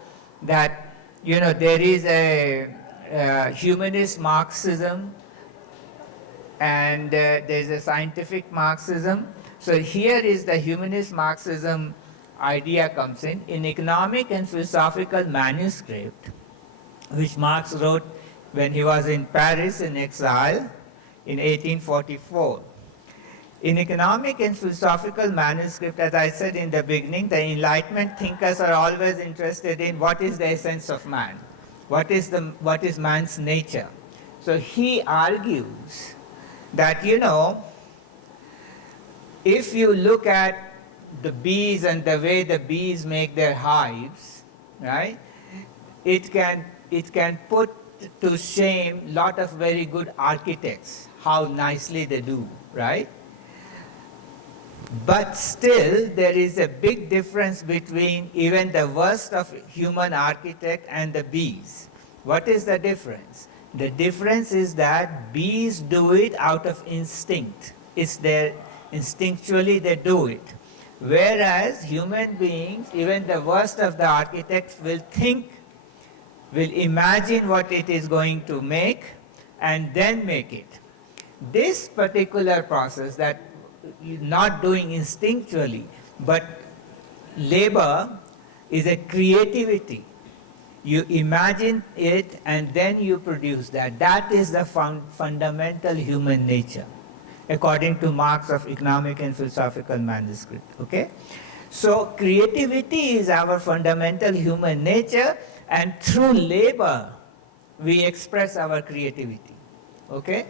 that, there is a humanist Marxism and there's a scientific Marxism. So here is the humanist Marxism idea comes in. In economic and philosophical manuscript, which Marx wrote when he was in Paris in exile in 1844. In economic and philosophical manuscript, as I said in the beginning, the Enlightenment thinkers are always interested in what is the essence of man, what is man's nature. So he argues that, if you look at the bees and the way the bees make their hives, right, it can put to shame a lot of very good architects, how nicely they do, right? But still, there is a big difference between even the worst of human architect and the bees. What is the difference? The difference is that bees do it out of instinct. It's their, instinctually they do it. Whereas human beings, even the worst of the architects will think, will imagine what it is going to make and then make it. This particular process that not doing instinctually, but labor is a creativity. You imagine it and then you produce that. That is the fundamental human nature, according to Marx of Economic and Philosophical Manuscript. Okay? So creativity is our fundamental human nature, and through labor we express our creativity. Okay?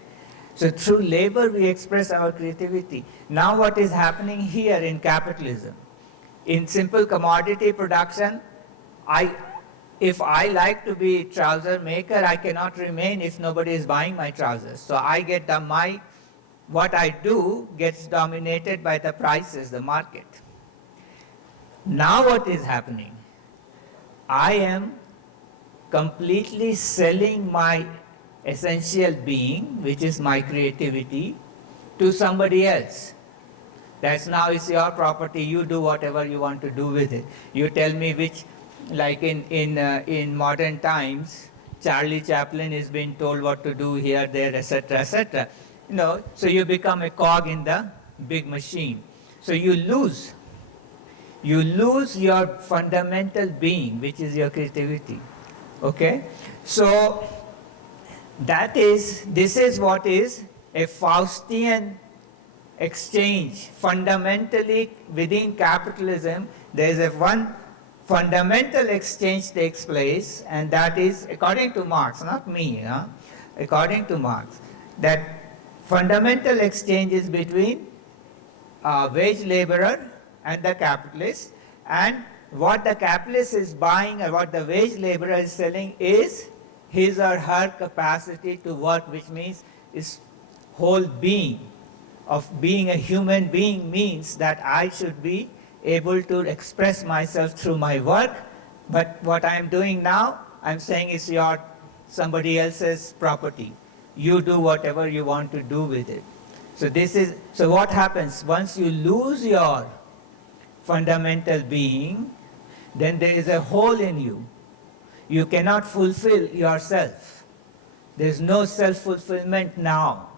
So through labor we express our creativity. Now what is happening here in capitalism? In simple commodity production, if I like to be trouser maker, I cannot remain if nobody is buying my trousers. So I get what I do gets dominated by the prices, the market. Now what is happening? I am completely selling my essential being, which is my creativity, to somebody else. That's now is your property. You do whatever you want to do with it. You tell me which, like in modern times, Charlie Chaplin is being told what to do here, there, etc., etc. So you become a cog in the big machine. So you lose your fundamental being, which is your creativity. Okay? So this is what is a Faustian exchange. Fundamentally, within capitalism, there is one fundamental exchange takes place, and that is, according to Marx, not me, according to Marx, that fundamental exchange is between wage laborer and the capitalist, and what the capitalist is buying and what the wage laborer is selling is his or her capacity to work, which means his whole being. Of being a human being means that I should be able to express myself through my work, but what I am doing now, I'm saying is somebody else's property. You do whatever you want to do with it. So what happens? Once you lose your fundamental being, then there is a hole in you. You cannot fulfill yourself. There's no self-fulfillment now.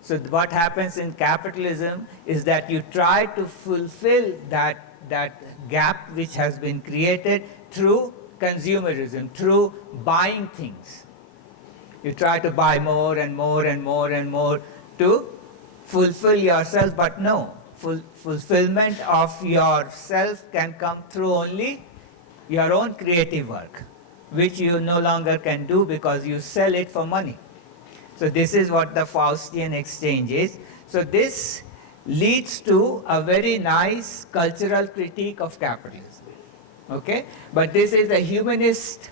So what happens in capitalism is that you try to fulfill that gap which has been created through consumerism, through buying things. You try to buy more and more and more and more to fulfill yourself, but no. Fulfillment of yourself can come through only your own creative work, which you no longer can do because you sell it for money. So this is what the Faustian exchange is. So this leads to a very nice cultural critique of capitalism. Okay? But this is a humanist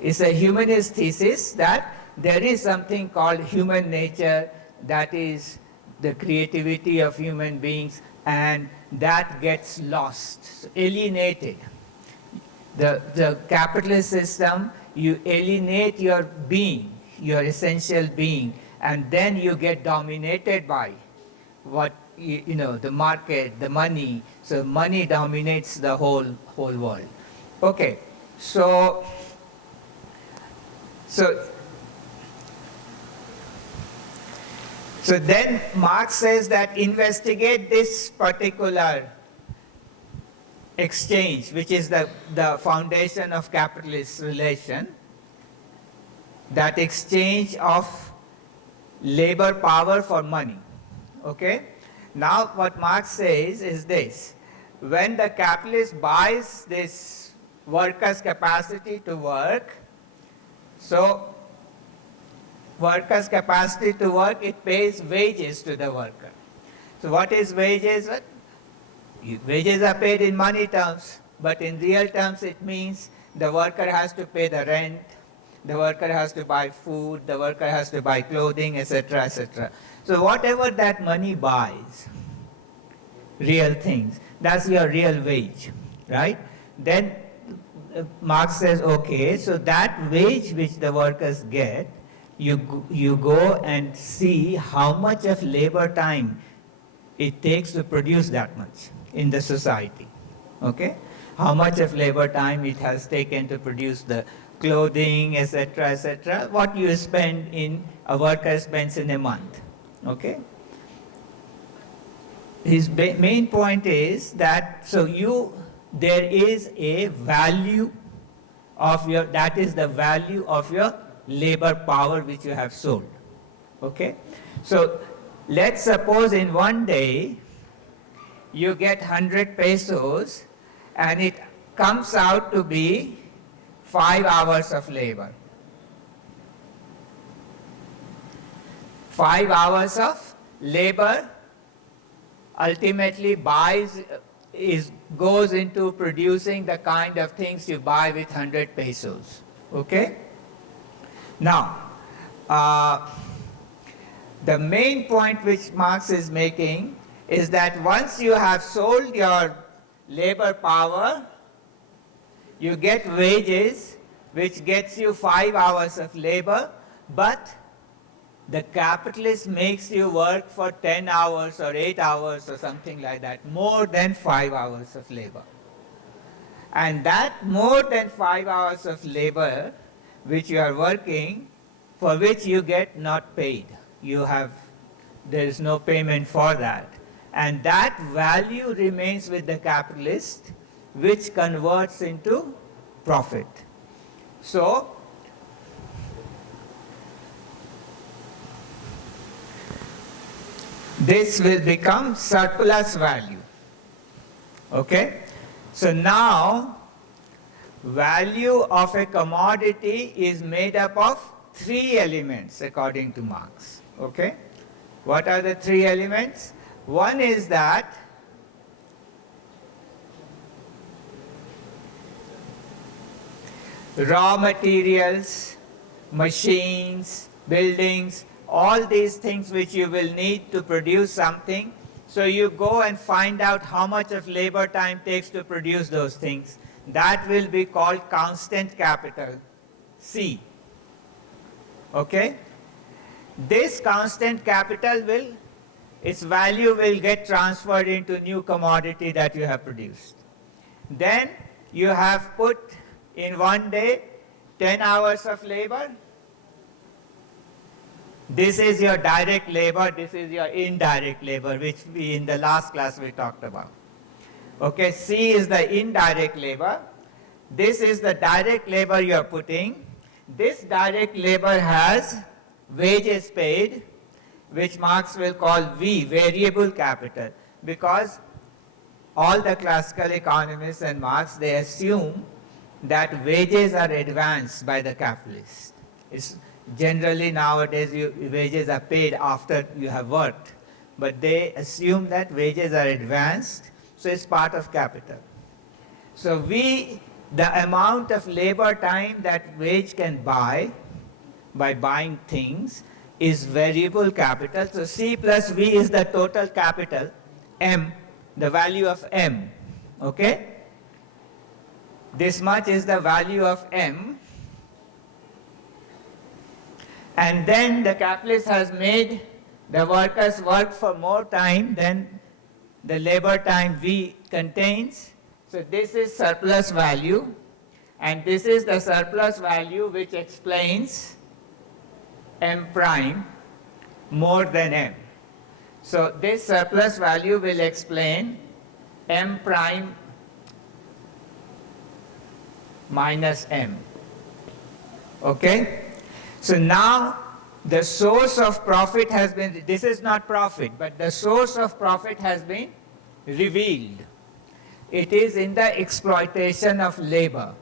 thesis that there is something called human nature, that is the creativity of human beings, and that gets lost, alienated. The capitalist system, you alienate your being, your essential being, and then you get dominated by what, the market, the money. So money dominates the whole world. Okay, so So then Marx says that investigate this particular exchange, which is the foundation of capitalist relation, that exchange of labor power for money. Okay? Now what Marx says is this: when the capitalist buys this worker's capacity to work, so worker's capacity to work, it pays wages to the worker. So what is wages? Wages are paid in money terms, but in real terms it means the worker has to pay the rent, the worker has to buy food, the worker has to buy clothing, etc., etc. So whatever that money buys, real things, that's your real wage, right? Then Marx says, okay, so that wage which the workers get, you go and see how much of labor time it takes to produce that much in the society. Okay? How much of labor time it has taken to produce the clothing, etc., etc., what you spend a worker spends in a month. Okay? His main point is that, there is a value of that is the value of your labor power which you have sold. Okay? So let's suppose in one day you get 100 pesos and it comes out to be 5 hours of labor. 5 hours of labor ultimately goes into producing the kind of things you buy with 100 pesos. Okay? Now, the main point which Marx is making is that once you have sold your labor power, you get wages which gets you 5 hours of labor, but the capitalist makes you work for 10 hours or 8 hours or something like that, more than 5 hours of labor. And that more than 5 hours of labor which you are working, for which you get not paid. There is no payment for that. And that value remains with the capitalist, which converts into profit. So, this will become surplus value. Okay? So now, value of a commodity is made up of 3 elements according to Marx. Okay? What are the 3 elements? One is that raw materials, machines, buildings, all these things which you will need to produce something. So you go and find out how much of labor time takes to produce those things. That will be called constant capital, C. Okay? This constant capital its value will get transferred into new commodity that you have produced. Then you have put in one day 10 hours of labor. This is your direct labor, this is your indirect labor, which in the last class we talked about. Okay, C is the indirect labor. This is the direct labor you are putting. This direct labor has wages paid, which Marx will call V, variable capital, because all the classical economists and Marx, they assume that wages are advanced by the capitalist. Generally nowadays wages are paid after you have worked, but they assume that wages are advanced, so it's part of capital. So the amount of labor time that wage can buy by buying things is variable capital. So C plus V is the total capital, M, the value of M. Okay? This much is the value of M. And then the capitalist has made the workers work for more time than the labor time V contains. So this is surplus value, and this is the surplus value which explains M prime more than m. So this surplus value will explain m prime minus m. Okay? So now the source of profit has been, this is not profit, but the source of profit has been revealed. It is in the exploitation of labor.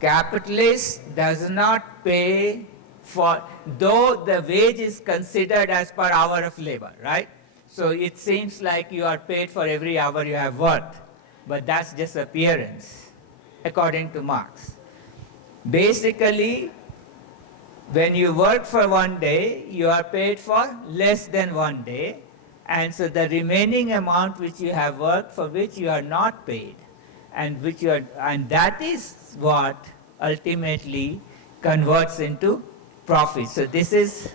Capitalist does not pay for, though the wage is considered as per hour of labor, right? So it seems like you are paid for every hour you have worked, but that's just appearance, according to Marx. Basically, when you work for one day, you are paid for less than one day, and so the remaining amount which you have worked for which you are not paid, and which you are, and that is what ultimately converts into profit. So this is,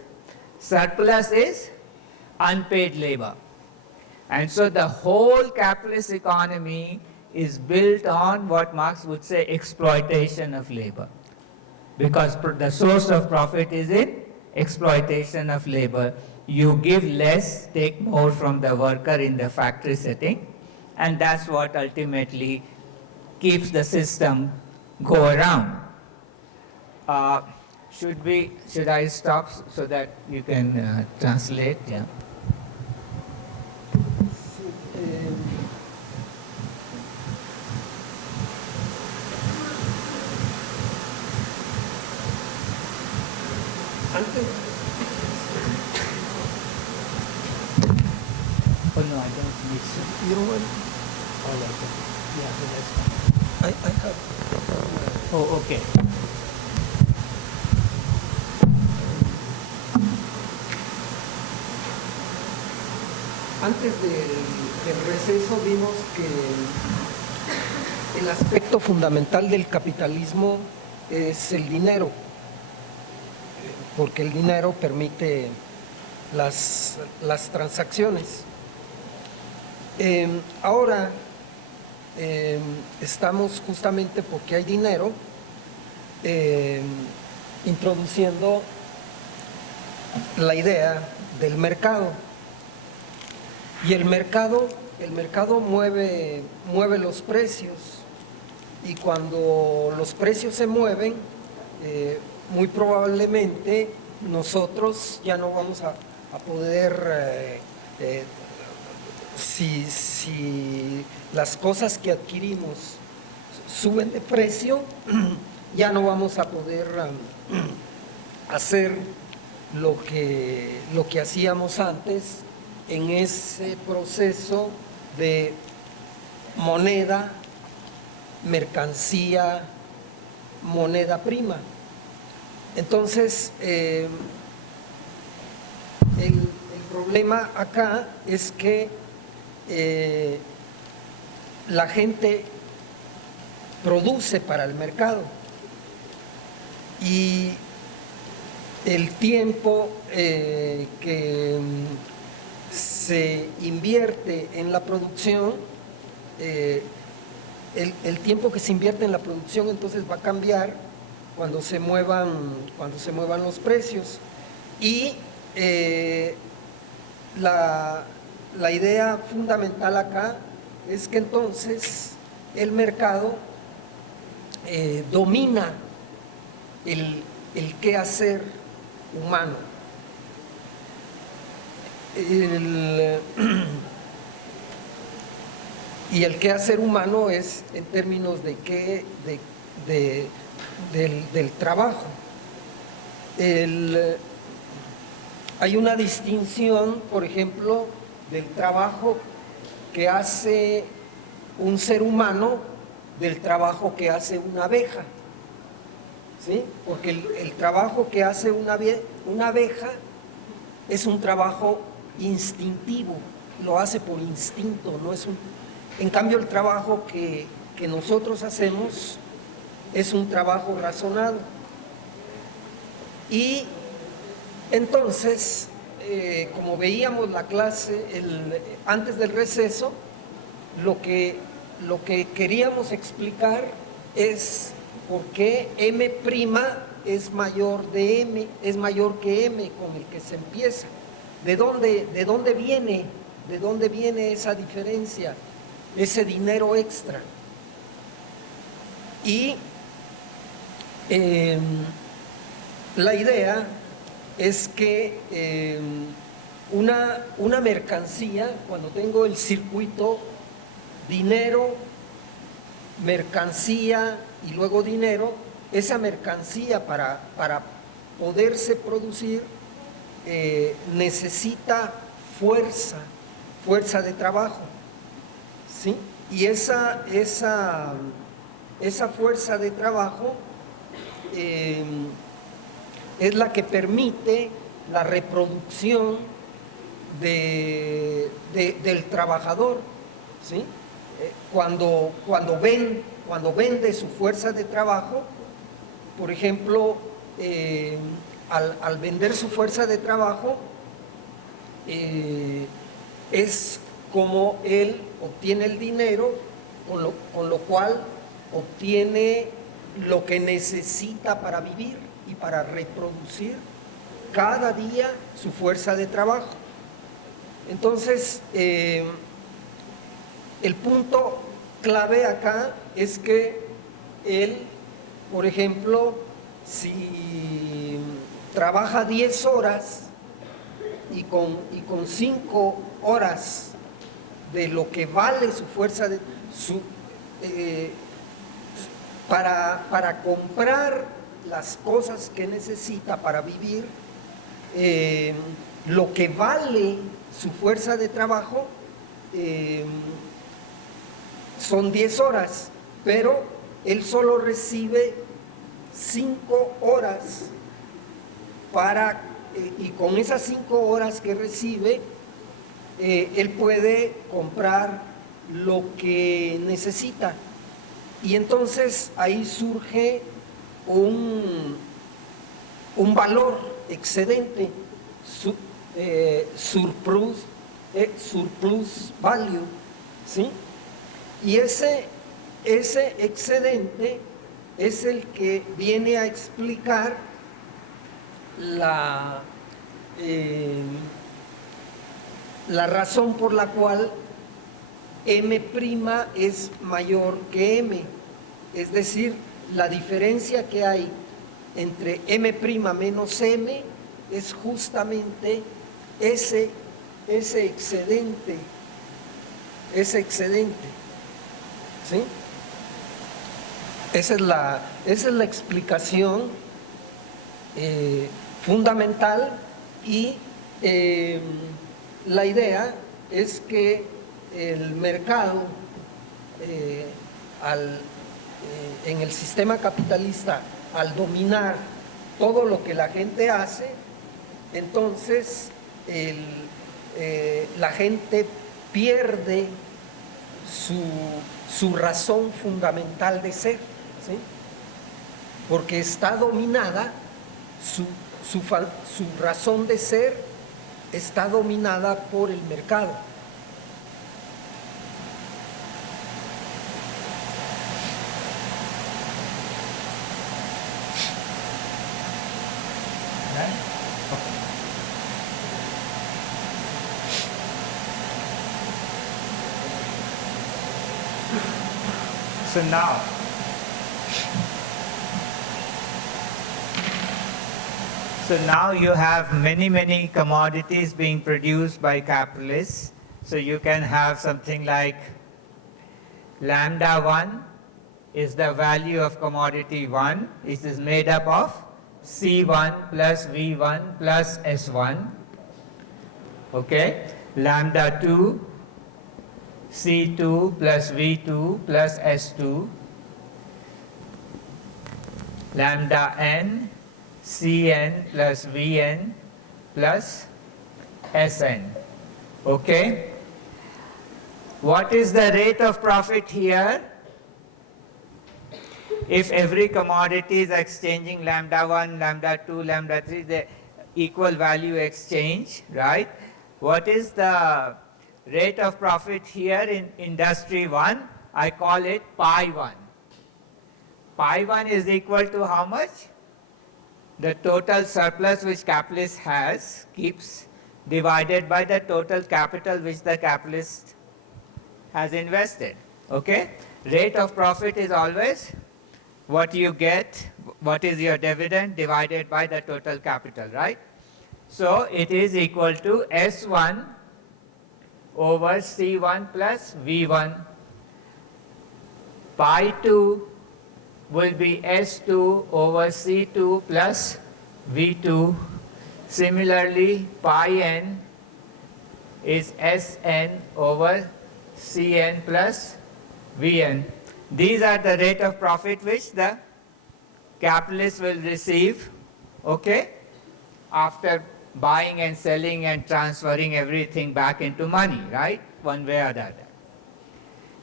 surplus is unpaid labor. And so the whole capitalist economy is built on what Marx would say exploitation of labor. Because the source of profit is in exploitation of labor. You give less, take more from the worker in the factory setting, and that's what ultimately keeps the system go around. Should I stop so that you can translate? Yeah. Oh no, I don't need to. You don't want? Oh, like yeah, so that's fine. I have. Oh, okay. Antes del receso vimos que el aspecto fundamental del capitalismo es el dinero, porque el dinero permite las transacciones. Ahora estamos justamente porque hay dinero introduciendo la idea del mercado. Y el mercado mueve los precios, y cuando los precios se mueven, muy probablemente nosotros ya no vamos a poder, si las cosas que adquirimos suben de precio, ya no vamos a poder hacer lo que hacíamos antes en ese proceso de moneda, mercancía, moneda prima. Entonces, el problema acá es que la gente produce para el mercado, y el tiempo que se invierte en la producción, el tiempo que se invierte en la producción entonces va a cambiar cuando se muevan los precios. Y la idea fundamental acá es que entonces el mercado domina el quehacer humano. Y el quehacer humano es en términos de del trabajo. Hay una distinción, por ejemplo, del trabajo que hace un ser humano del trabajo que hace una abeja, ¿sí? Porque el trabajo que hace una abeja es un trabajo instintivo, lo hace por instinto, no es en cambio el trabajo que nosotros hacemos es un trabajo razonado. Y entonces, como veíamos la clase antes del receso, lo que queríamos explicar es por qué M' es mayor de M, es mayor que M con el que se empieza. ¿De dónde viene esa diferencia, ese dinero extra? Y la idea es que una mercancía, cuando tengo el circuito dinero, mercancía y luego dinero, esa mercancía para poderse producir necesita fuerza de trabajo, ¿sí? Y esa fuerza de trabajo es la que permite la reproducción del trabajador, ¿sí? Cuando vende su fuerza de trabajo, por ejemplo, al vender su fuerza de trabajo, es como él obtiene el dinero, con lo cual obtiene lo que necesita para vivir y para reproducir cada día su fuerza de trabajo. Entonces, el punto clave acá es que él, por ejemplo, si trabaja 10 horas y con 5 horas de lo que vale su fuerza de para comprar las cosas que necesita para vivir, lo que vale su fuerza de trabajo son 10 horas, pero él solo recibe 5 horas y con esas 5 horas que recibe, él puede comprar lo que necesita. Y entonces ahí surge un valor excedente, surplus value, ¿sí? Y ese excedente es el que viene a explicar la razón por la cual M' es mayor que M, es decir, la diferencia que hay entre M' menos M es justamente ese excedente, ¿sí? Esa es la explicación fundamental, y la idea es que el mercado en el sistema capitalista, al dominar todo lo que la gente hace, entonces la gente pierde su razón fundamental de ser, ¿sí? Porque está dominada, su razón de ser está dominada por el mercado. So now you have many commodities being produced by capitalists. So you can have something like lambda 1 is the value of commodity 1. It is made up of C1 plus V1 plus S1. Okay? Lambda 2, C2 plus V2 plus S2. Lambda n, Cn plus Vn plus Sn. Okay? What is the rate of profit here? If every commodity is exchanging lambda 1, lambda 2, lambda 3, the equal value exchange, right? What is the rate of profit here in industry 1? I call it pi 1. Pi 1 is equal to how much? the total surplus which capitalist has keeps divided by the total capital which the capitalist has invested. Okay? Rate of profit is always what you get, what is your dividend divided by the total capital, right? So it is equal to S1 over C1 plus V1. Pi 2 will be S2 over C2 plus V2. Similarly, pi n is Sn over Cn plus Vn. These are the rate of profit which the capitalist will receive, okay, after buying and selling and transferring everything back into money, right, one way or the other.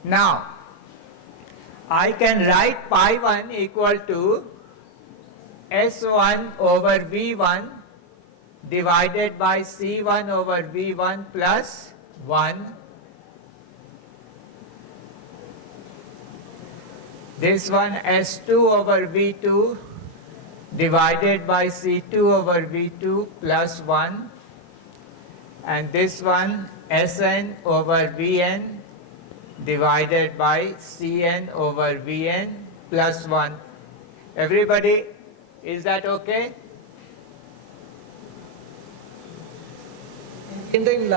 Now, I can write pi 1 equal to S1 over V1 divided by C1 over V1 plus 1. This one S2 over V2 divided by C2 over V2 plus 1. And this one Sn over Vn divided by Cn over Vn plus 1. Everybody, is that okay? ¿Entienden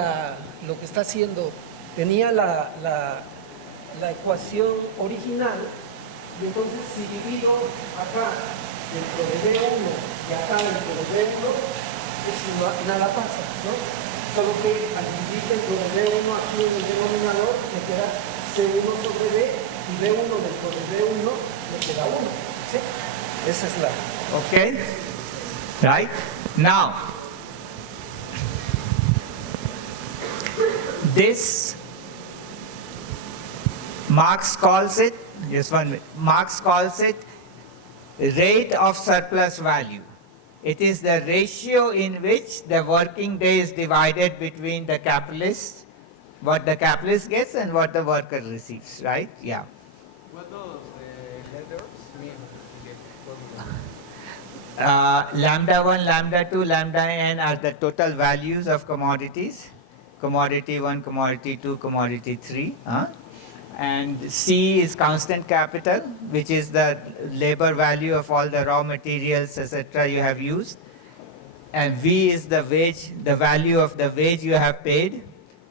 lo que está haciendo? Tenía la ecuación original y entonces si divido acá dentro de B1 y acá dentro de B1, pues nada pasa, ¿no? Solo que al dividir dentro de B1 aquí en el denominador me queda C1 sobre B y B1 dentro de B1 me queda 1. ¿Sí? Esa es la... Okay? Right? Now, this Marx calls it, just 1 minute, Marx calls it rate of surplus value. It is the ratio in which the working day is divided between the capitalist, what the capitalist gets and what the worker receives, right? Yeah. What does the letters mean? Lambda 1, lambda 2, lambda n are the total values of commodities. Commodity 1, commodity 2, commodity 3. And C is constant capital, which is the labor value of all the raw materials, etc. you have used. And V is the wage, the value of the wage you have paid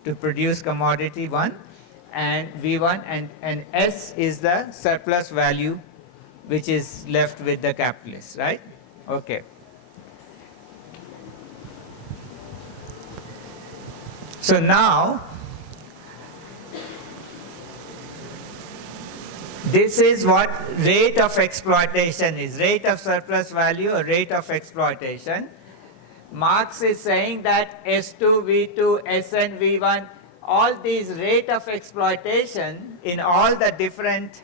to produce commodity 1, and V1, and S is the surplus value which is left with the capitalist, right? Okay. So now, this is what rate of exploitation is, rate of surplus value or rate of exploitation. Marx is saying that S2, V2, Sn, V1, all these rate of exploitation in all the different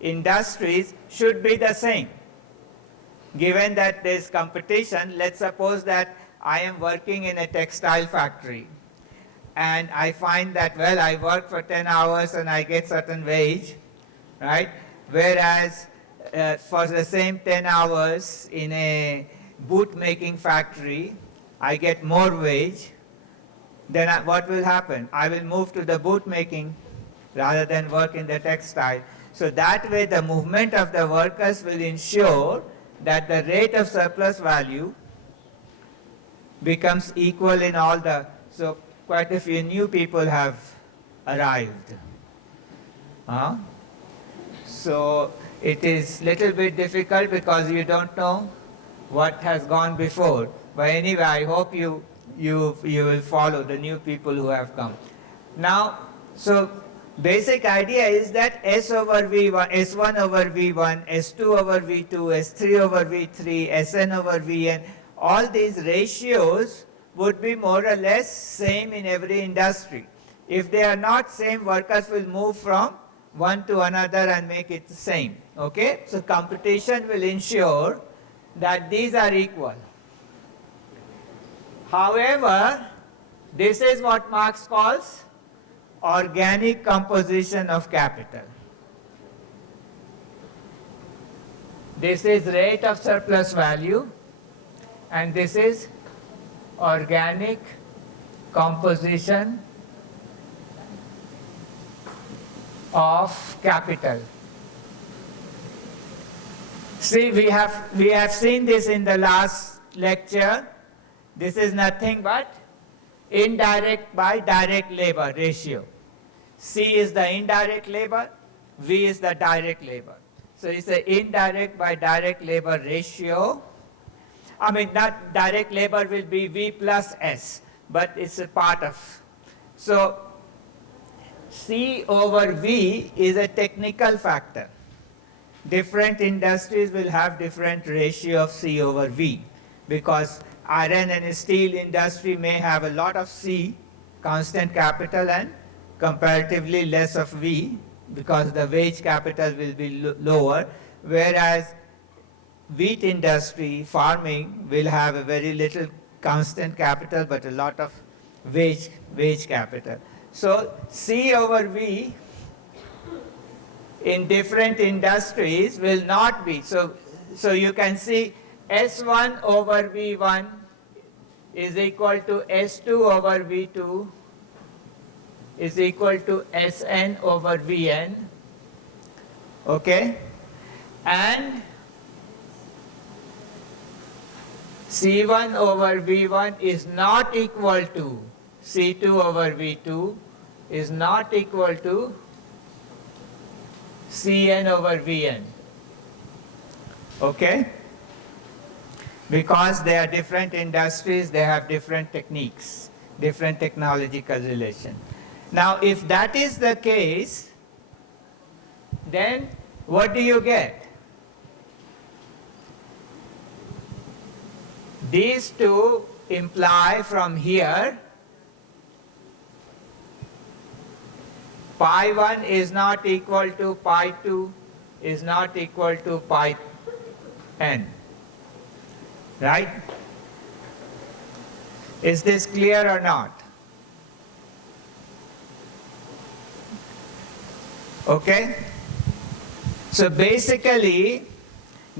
industries should be the same. Given that there is competition, let's suppose that I am working in a textile factory and I find that, well, I work for 10 hours and I get certain wage, right? Whereas for the same 10 hours in a boot making factory, I get more wage, then what will happen? I will move to the boot making rather than work in the textile. So that way the movement of the workers will ensure that the rate of surplus value becomes equal in all the, so quite a few new people have arrived. So it is little bit difficult because you don't know what has gone before. But anyway, I hope you will follow the new people who have come. Now, so basic idea is that S over V1, S1 over V1, S2 over V2, S3 over V3, Sn over Vn, all these ratios would be more or less same in every industry. If they are not same, workers will move from one to another and make it the same. Okay? So competition will ensure that these are equal. However, this is what Marx calls organic composition of capital. This is rate of surplus value and this is organic composition of capital. See, we have seen this in the last lecture. This is nothing but indirect by direct labor ratio. C is the indirect labor, V is the direct labor. So it's the indirect by direct labor ratio. I mean, not direct labor will be V plus S, but it's a part of. So C over V is a technical factor. Different industries will have different ratio of C over V, because iron and steel industry may have a lot of C, constant capital, and comparatively less of V, because the wage capital will be lower, whereas wheat industry, farming, will have a very little constant capital but a lot of wage capital. So C over V in different industries will not be. So you can see S1 over V1 is equal to S2 over V2 is equal to Sn over Vn. Okay? And C1 over V1 is not equal to C2 over V2 is not equal to Cn over Vn. Okay? Because they are different industries, they have different techniques, different technological relation. Now, if that is the case, then what do you get? These two imply from here pi 1 is not equal to pi 2 is not equal to pi n. Right? Is this clear or not? Okay? So basically,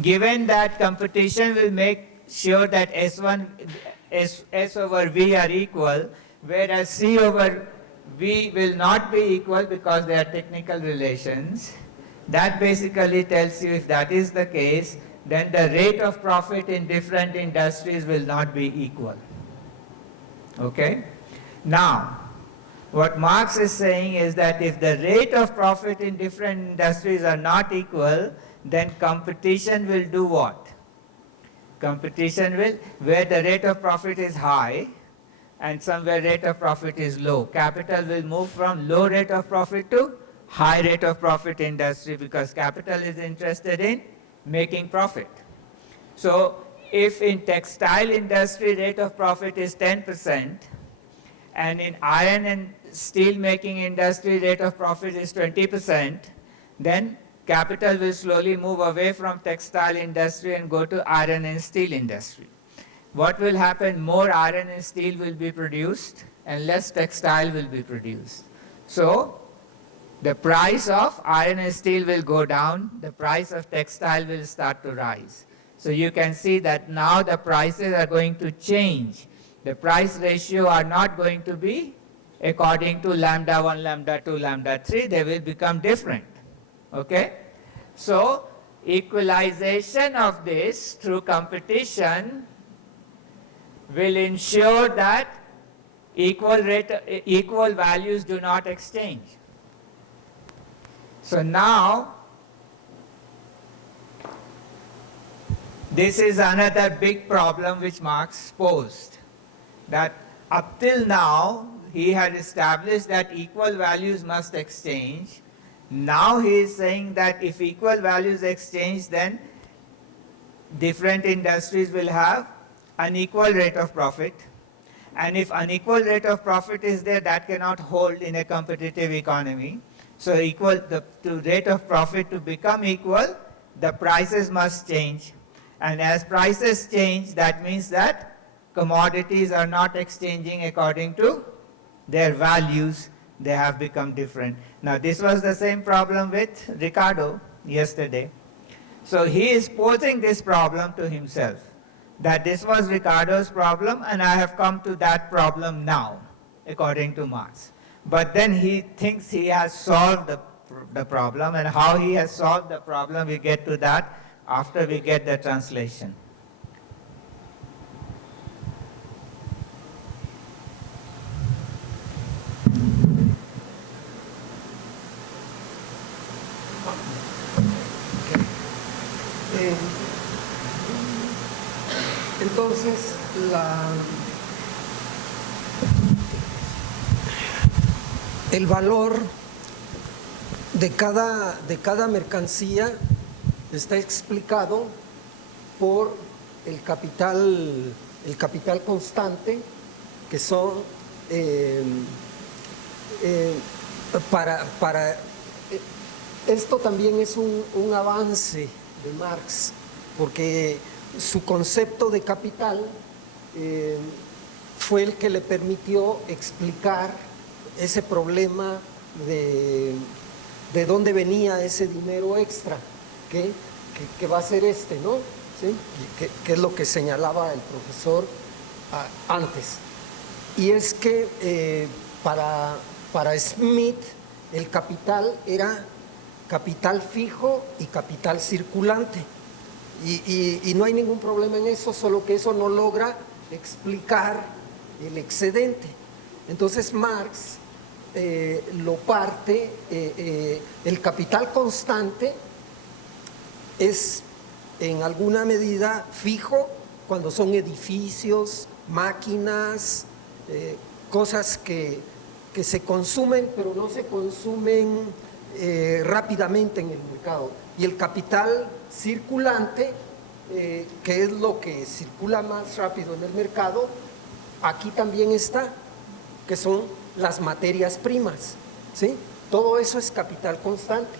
given that competition will make sure that S1, S over V are equal, whereas C over V will not be equal because they are technical relations, that basically tells you if that is the case, then the rate of profit in different industries will not be equal. Okay? Now, what Marx is saying is that if the rate of profit in different industries are not equal, then competition will do what? Competition will, where the rate of profit is high and somewhere rate of profit is low, capital will move from low rate of profit to high rate of profit industry, because capital is interested in making profit. So if in textile industry rate of profit is 10%, and in iron and steel making industry rate of profit is 20%, then capital will slowly move away from textile industry and go to iron and steel industry. What will happen? More iron and steel will be produced and less textile will be produced. So the price of iron and steel will go down, the price of textile will start to rise. So you can see that now the prices are going to change. The price ratio are not going to be according to lambda 1, lambda 2, lambda 3, they will become different. Okay? So equalization of this through competition will ensure that equal values do not exchange. So now, this is another big problem which Marx posed, that up till now he had established that equal values must exchange. Now he is saying that if equal values exchange, then different industries will have unequal rate of profit. And if unequal rate of profit is there, that cannot hold in a competitive economy. So the rate of profit to become equal, the prices must change. And as prices change, that means that commodities are not exchanging according to their values, they have become different. Now this was the same problem with Ricardo yesterday. So he is posing this problem to himself. that this was Ricardo's problem and I have come to that problem now, according to Marx. But then he thinks he has solved the problem, and how he has solved the problem, we get to that after we get the translation. Entonces, el valor de cada mercancía está explicado por el capital constante, que son esto también es un avance de Marx, porque su concepto de capital fue el que le permitió explicar ese problema de dónde venía ese dinero extra, que va a ser ¿no? ¿Sí? Que es lo que señalaba el profesor antes. Y es que para Smith el capital era capital fijo y capital circulante. Y no hay ningún problema en eso, solo que eso no logra explicar el excedente. Entonces Marx lo parte, el capital constante es en alguna medida fijo cuando son edificios, máquinas, cosas que se consumen, pero no se consumen rápidamente en el mercado. Y el capital circulante, que es lo que circula más rápido en el mercado, aquí también está, que son las materias primas, ¿sí? Todo eso es capital constante.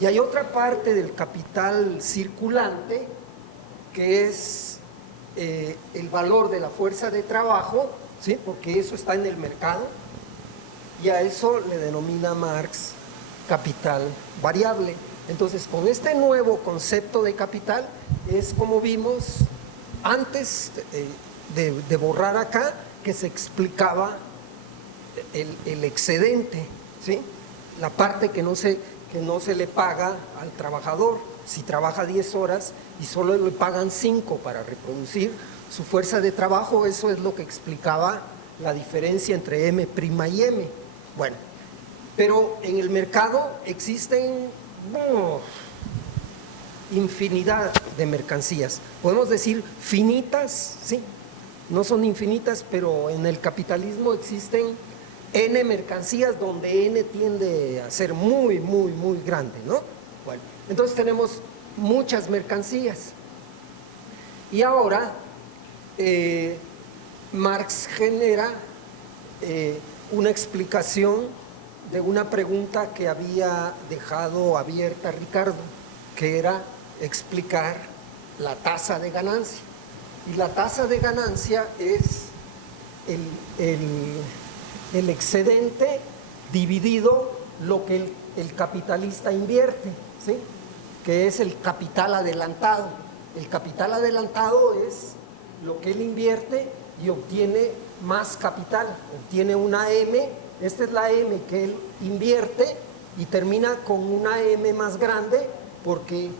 Y hay otra parte del capital circulante, que es el valor de la fuerza de trabajo, ¿sí? Porque eso está en el mercado, y a eso le denomina Marx capital variable. Entonces, con este nuevo concepto de capital, es como vimos antes de borrar acá, que se explicaba el excedente, ¿sí? La parte que no se le paga al trabajador. Si trabaja 10 horas y solo le pagan 5 para reproducir su fuerza de trabajo, eso es lo que explicaba la diferencia entre M' y M. Bueno, pero en el mercado existen infinidad de mercancías. Podemos decir finitas, sí, no son infinitas, pero en el capitalismo existen N mercancías donde N tiende a ser muy, muy, muy grande, ¿no? Bueno, entonces tenemos muchas mercancías. Y ahora Marx genera una explicación de una pregunta que había dejado abierta Ricardo, que era explicar la tasa de ganancia. Y la tasa de ganancia es el excedente dividido lo que el capitalista invierte, ¿sí? Que es el capital adelantado. El capital adelantado es lo que él invierte y obtiene más capital, obtiene una M. Esta es la M que él invierte y termina con una M más grande porque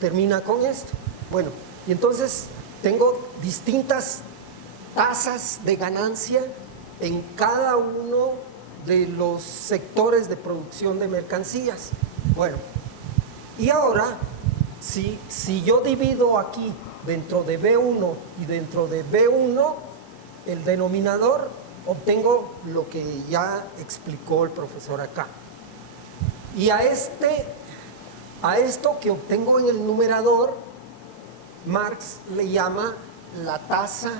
termina con esto. Bueno, y entonces tengo distintas tasas de ganancia en cada uno de los sectores de producción de mercancías. Bueno, y ahora, si yo divido aquí dentro de B1 y dentro de B1, el denominador, obtengo lo que ya explicó el profesor acá. Y a esto que obtengo en el numerador, Marx le llama la tasa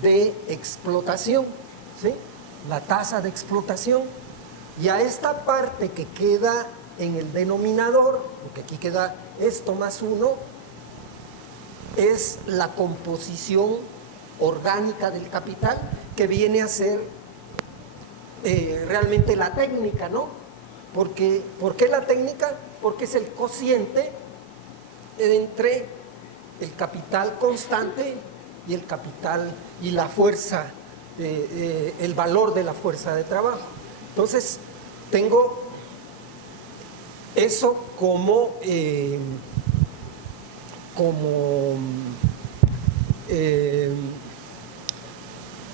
de explotación, ¿sí? La tasa de explotación. Y a esta parte que queda en el denominador, porque aquí queda esto más 1, es la composición orgánica del capital, que viene a ser realmente la técnica, ¿no? ¿Por qué la técnica? Porque es el cociente entre el capital constante y el capital y la fuerza, el valor de la fuerza de trabajo. Entonces, tengo eso como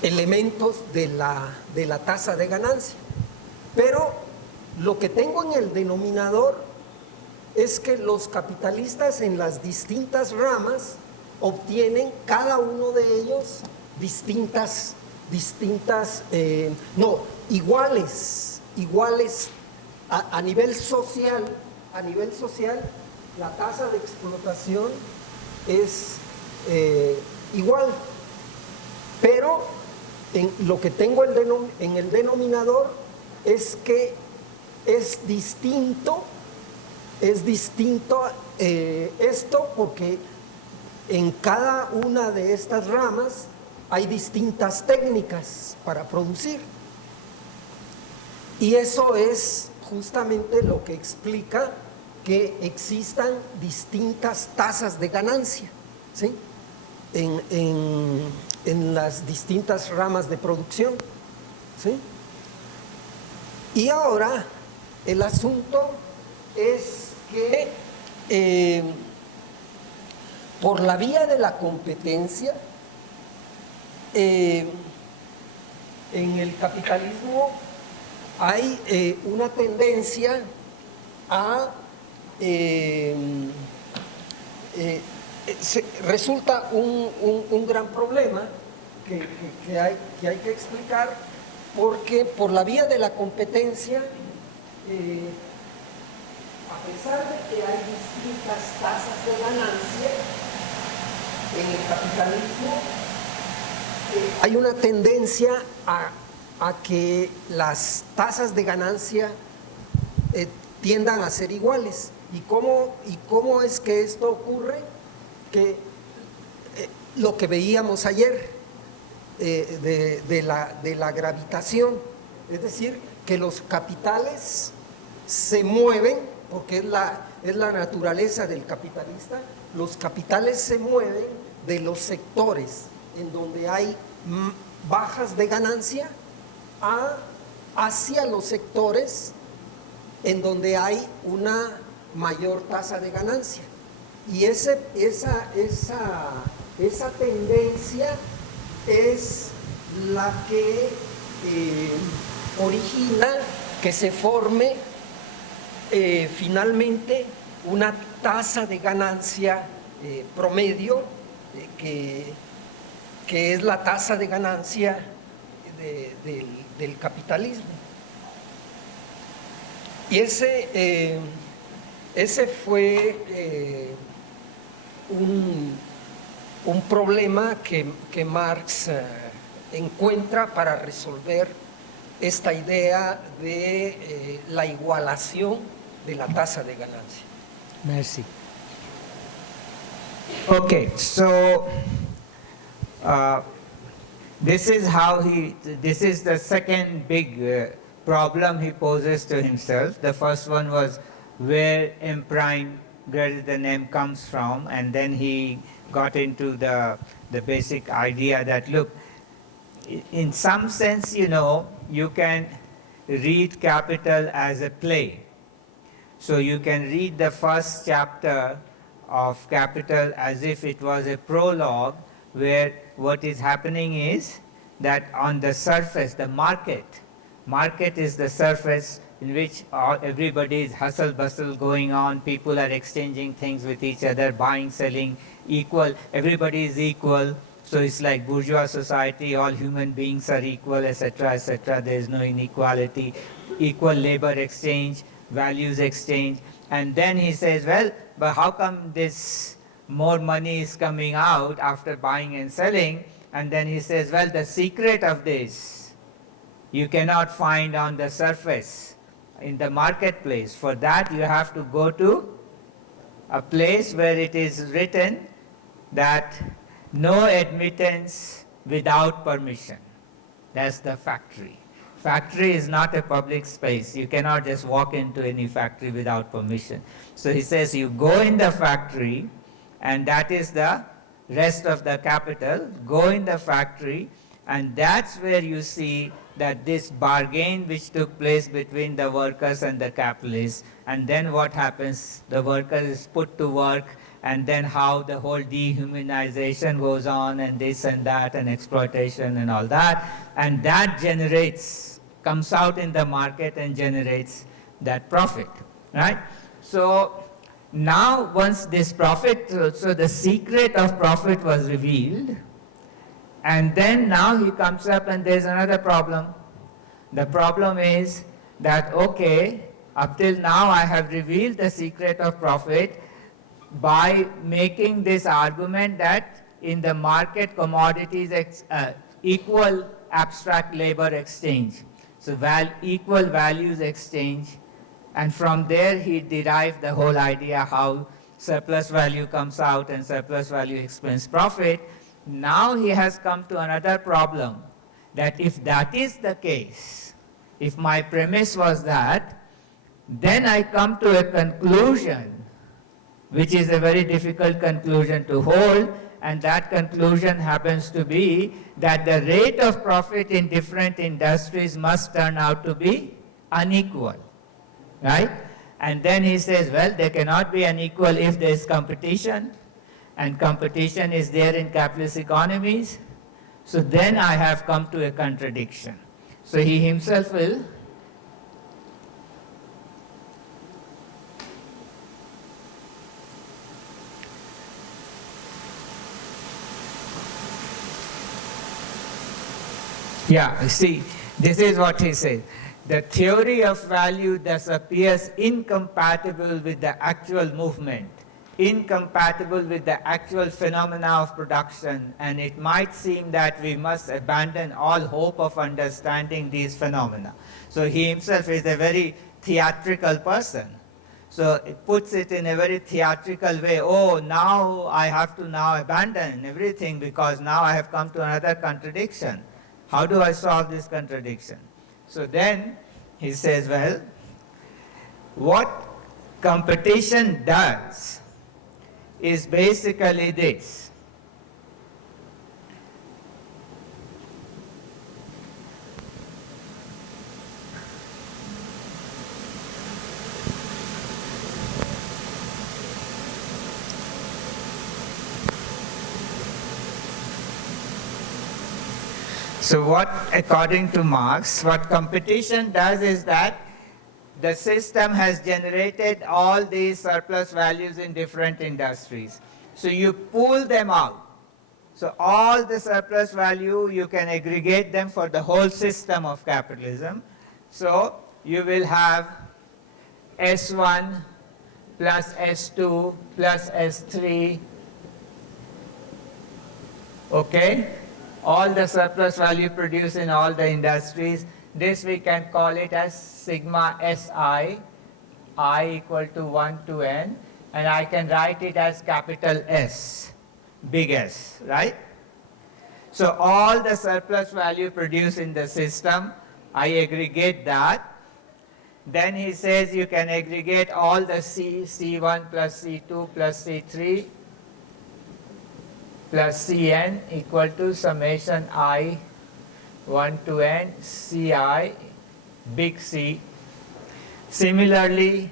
elementos de la tasa de ganancia. Pero lo que tengo en el denominador es que los capitalistas en las distintas ramas obtienen cada uno de ellos iguales a nivel social. A nivel social, la tasa de explotación es igual, pero lo que tengo en el denominador es que es distinto esto porque en cada una de estas ramas hay distintas técnicas para producir. Y eso es justamente lo que explica que existan distintas tasas de ganancia, ¿sí? en las distintas ramas de producción, ¿sí? Y ahora el asunto es que por la vía de la competencia, en el capitalismo hay una tendencia a resulta un gran problema que hay que explicar, porque por la vía de la competencia, a pesar de que hay distintas tasas de ganancia en el capitalismo, hay una tendencia a que las tasas de ganancia tiendan a ser iguales. ¿Y cómo es que esto ocurre? Que lo que veíamos ayer de la gravitación, es decir, que los capitales se mueven, porque es la naturaleza del capitalista, los capitales se mueven de los sectores en donde hay bajas de ganancia hacia los sectores en donde hay una mayor tasa de ganancia. Y esa tendencia es la que origina que se forme finalmente una tasa de ganancia promedio, que es la tasa de ganancia del capitalismo. Y ese fue un problema que Marx encuentra para resolver esta idea de la igualación de la tasa de ganancia. Merci. Okay, so this is the second big problem he poses to himself. The first one was where M prime greater than M comes from, and then he got into the basic idea that, look, in some sense, you can read Capital as a play. So you can read the first chapter of Capital as if it was a prologue, where what is happening is that on the surface, the market is the surface in which everybody is hustle bustle going on, people are exchanging things with each other, buying, selling, equal, everybody is equal. So it's like bourgeois society, all human beings are equal, etc., etc. There is no inequality, equal labor exchange, values exchange. And then he says, well, but how come this more money is coming out after buying and selling? And then he says, well, the secret of this you cannot find on the surface in the marketplace. For that you have to go to a place where it is written that no admittance without permission. That's the factory. Factory is not a public space. You cannot just walk into any factory without permission. So he says you go in the factory and that is the rest of the capital, go in the factory, and that's where you see that this bargain which took place between the workers and the capitalists, and then what happens, the worker is put to work, and then how the whole dehumanization goes on, and this and that, and exploitation and all that, and that generates, comes out in the market and generates that profit, right? So now once this profit, so the secret of profit was revealed, and then now he comes up and there's another problem. The problem is that, okay, up till now I have revealed the secret of profit by making this argument that in the market commodities equal abstract labor exchange. So equal values exchange, and from there he derived the whole idea how surplus value comes out and surplus value explains profit. Now he has come to another problem, that if that is the case, if my premise was that, then I come to a conclusion, which is a very difficult conclusion to hold, and that conclusion happens to be that the rate of profit in different industries must turn out to be unequal, right? And then he says, well, they cannot be unequal if there is competition, and competition is there in capitalist economies. So then I have come to a contradiction. So he himself will see, this is what he says. The theory of value thus appears incompatible with the actual movement, incompatible with the actual phenomena of production, and it might seem that we must abandon all hope of understanding these phenomena. So he himself is a very theatrical person. So it puts it in a very theatrical way. Oh, now I have to now abandon everything because now I have come to another contradiction. How do I solve this contradiction? So then he says, well, what competition does is basically this. So what, according to Marx, what competition does is that the system has generated all these surplus values in different industries. So you pull them out. So all the surplus value, you can aggregate them for the whole system of capitalism. So you will have S1 plus S2 plus S3, okay? All the surplus value produced in all the industries. This we can call it as sigma Si, I equal to 1 to n, and I can write it as capital S, big S, right? So all the surplus value produced in the system, I aggregate that. Then he says you can aggregate all the C1 plus C2 plus C3 plus Cn equal to summation I 1 to n Ci big C. Similarly,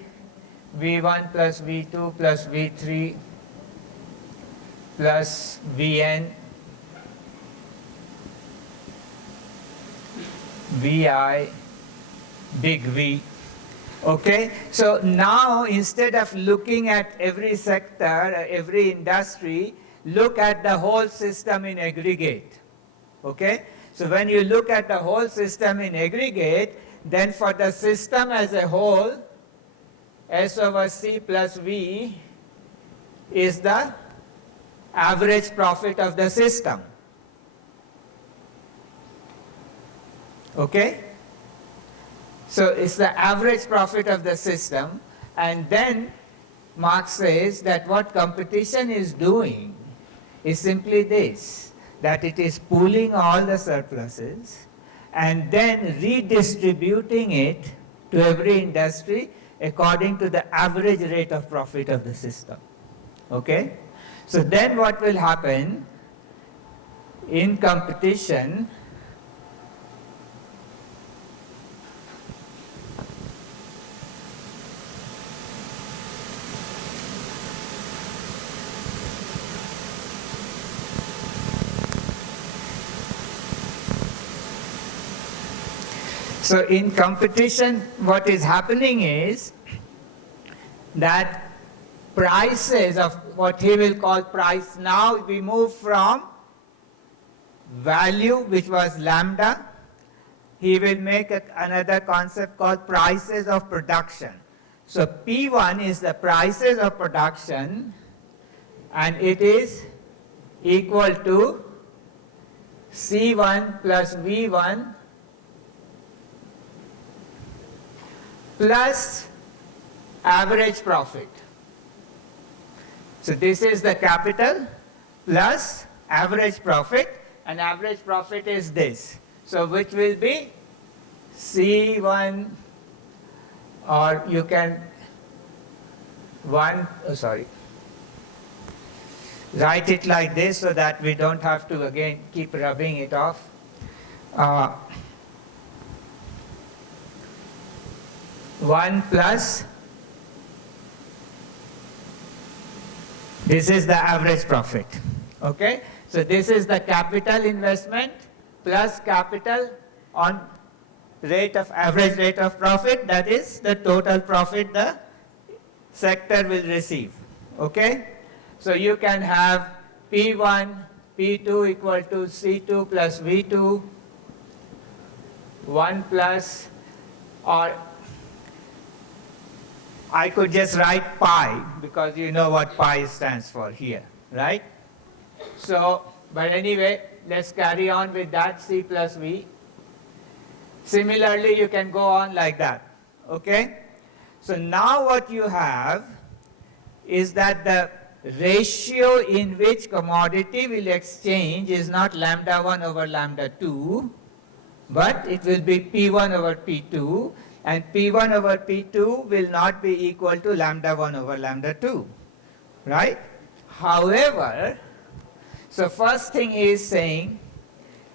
V1 plus V2 plus V3 plus Vn Vi big V. Okay, so now instead of looking at every sector, every industry, look at the whole system in aggregate. Okay, so when you look at the whole system in aggregate, then for the system as a whole, S over C plus V is the average profit of the system. Okay? So it's the average profit of the system, and then Marx says that what competition is doing is simply this, that it is pooling all the surpluses and then redistributing it to every industry according to the average rate of profit of the system. Okay? So then what will happen in competition? So in competition, what is happening is that prices of what he will call price, now we move from value, which was lambda, he will make another concept called prices of production. So P1 is the prices of production, and it is equal to C1 plus V1 plus average profit. So this is the capital plus average profit, and average profit is this. So which will be C1, or you can write it like this so that we don't have to again keep rubbing it off. 1 plus, this is the average profit. Okay? So this is the capital investment plus capital on average rate of profit, that is the total profit the sector will receive. Okay? So you can have P1, P2 equal to C2 plus V2, 1 plus, or I could just write pi, because you know what pi stands for here, right? So, but anyway, let's carry on with that, C plus V. Similarly, you can go on like that, okay? So now what you have is that the ratio in which commodity will exchange is not lambda 1 over lambda 2, but it will be P1 over P2, and P1 over P2 will not be equal to lambda 1 over lambda 2, right? However, so first thing he is saying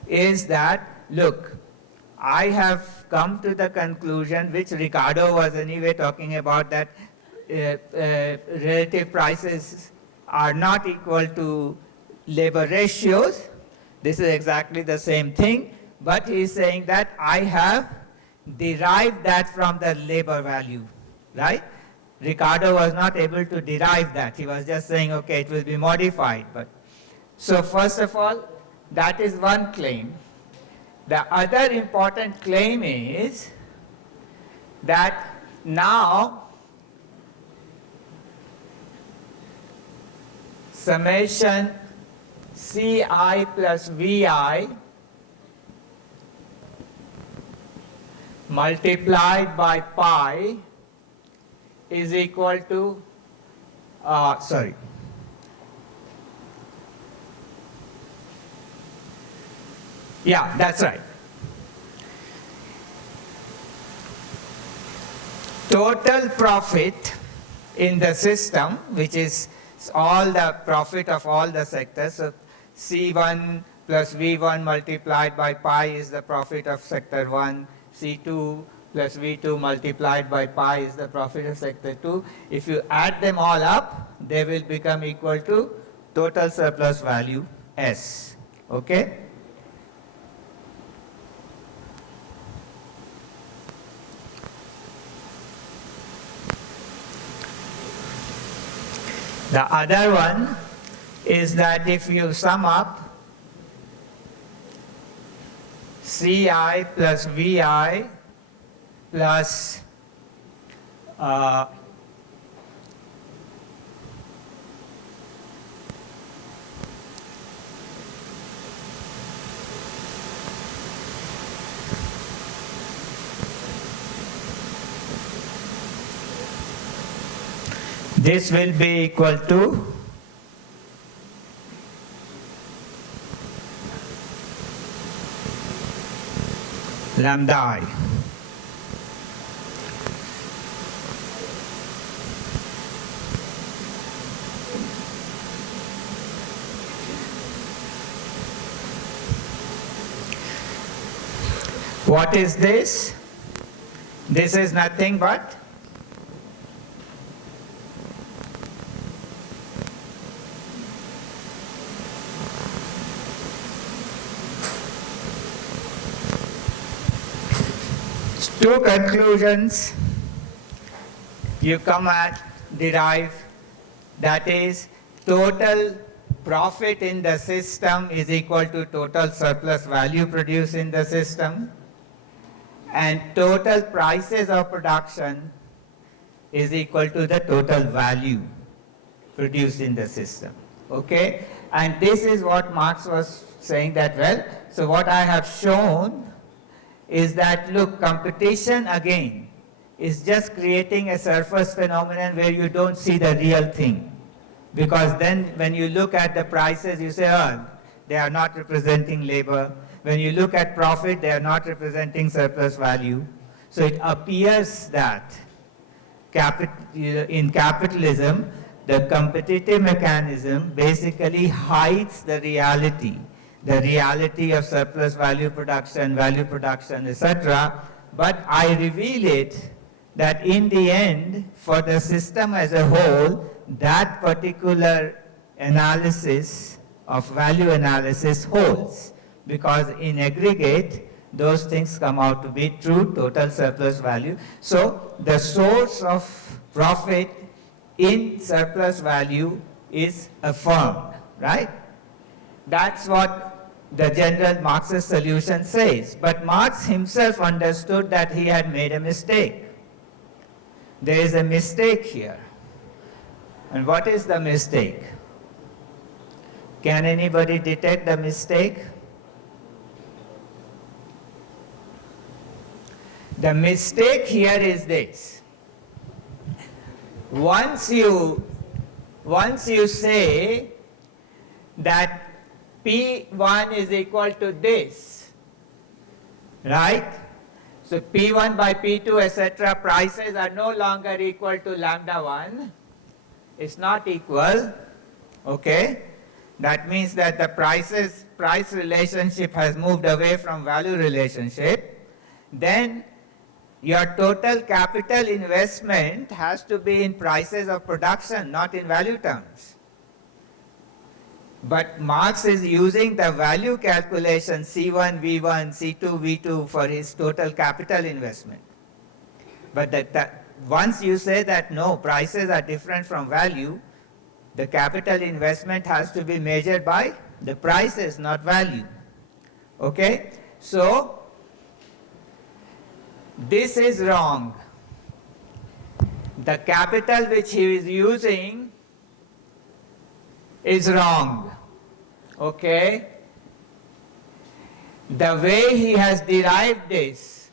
is that, look, I have come to the conclusion, which Ricardo was anyway talking about, that relative prices are not equal to labor ratios. This is exactly the same thing, but he is saying that I have derived that from the labor value, right? Ricardo was not able to derive that. He was just saying, okay, it will be modified. But so first of all, that is one claim. The other important claim is that now summation Ci plus Vi multiplied by pi is equal to, yeah, that's right. Total profit in the system, which is all the profit of all the sectors, so C1 plus V1 multiplied by pi is the profit of sector 1, C2 plus V2 multiplied by pi is the profit of sector 2. If you add them all up, they will become equal to total surplus value S. Okay? The other one is that if you sum up Ci plus Vi plus this will be equal to lambda I. What is this? This is nothing but two conclusions you come at, derive, that is, total profit in the system is equal to total surplus value produced in the system, and total prices of production is equal to the total value produced in the system. Okay? And this is what Marx was saying that, well, so what I have shown is that, look, competition again is just creating a surface phenomenon where you don't see the real thing. Because then when you look at the prices, you say, oh, they are not representing labor. When you look at profit, they are not representing surplus value. So it appears that in capitalism, the competitive mechanism basically hides the reality of surplus value production, etc. But I reveal it that in the end, for the system as a whole, that particular analysis of value analysis holds, because in aggregate, those things come out to be true, total surplus value. So the source of profit in surplus value is affirmed, right? That's what the general Marxist solution says. But Marx himself understood that he had made a mistake. There is a mistake here. And what is the mistake? Can anybody detect the mistake? The mistake here is this. Once you say that P1 is equal to this, right? So P1 by P2, etc., prices are no longer equal to lambda 1. It's not equal, okay? That means that the price relationship has moved away from value relationship. Then your total capital investment has to be in prices of production, not in value terms. But Marx is using the value calculation C1, V1, C2, V2 for his total capital investment. But once you say that no, prices are different from value, the capital investment has to be measured by the prices, not value. Okay? So, this is wrong. The capital which he is using is wrong. Okay? The way he has derived this,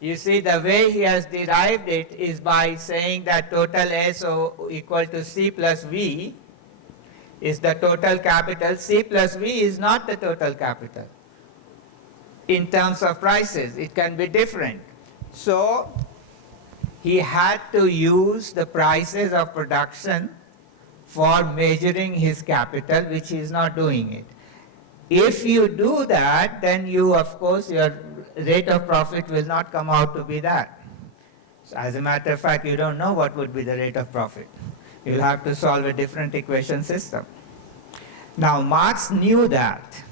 you see, the way he has derived it is by saying that total S equal to C plus V is the total capital. C plus V is not the total capital. In terms of prices, it can be different. So, he had to use the prices of production for measuring his capital, which he is not doing it. If you do that, then you, of course, your rate of profit will not come out to be that. So as a matter of fact, you don't know what would be the rate of profit. You'll have to solve a different equation system. Now, Marx knew that.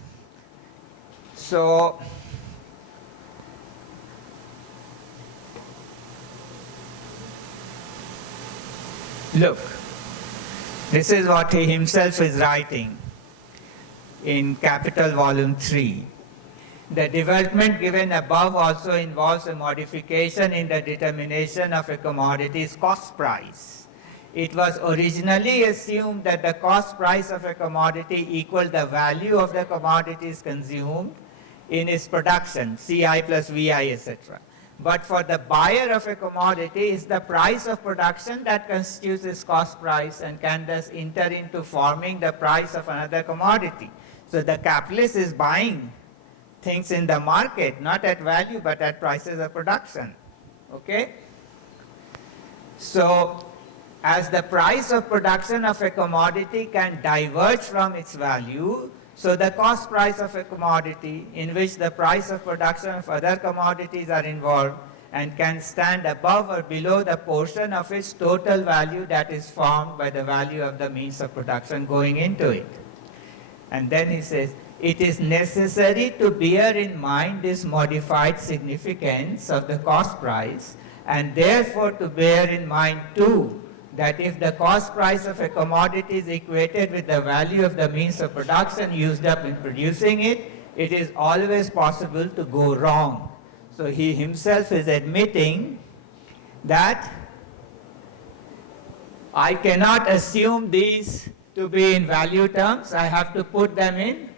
So, look, this is what he himself is writing in Capital Volume 3. The development given above also involves a modification in the determination of a commodity's cost price. It was originally assumed that the cost price of a commodity equaled the value of the commodities consumed in its production, CI plus VI, etc. But for the buyer of a commodity, it's the price of production that constitutes its cost price and can thus enter into forming the price of another commodity. So the capitalist is buying things in the market, not at value, but at prices of production. Okay? So, as the price of production of a commodity can diverge from its value, So the cost price of a commodity in which the price of production of other commodities are involved and can stand above or below the portion of its total value that is formed by the value of the means of production going into it. And then he says, it is necessary to bear in mind this modified significance of the cost price, and therefore to bear in mind too that if the cost price of a commodity is equated with the value of the means of production used up in producing it, it is always possible to go wrong. So he himself is admitting that I cannot assume these to be in value terms. I have to put them in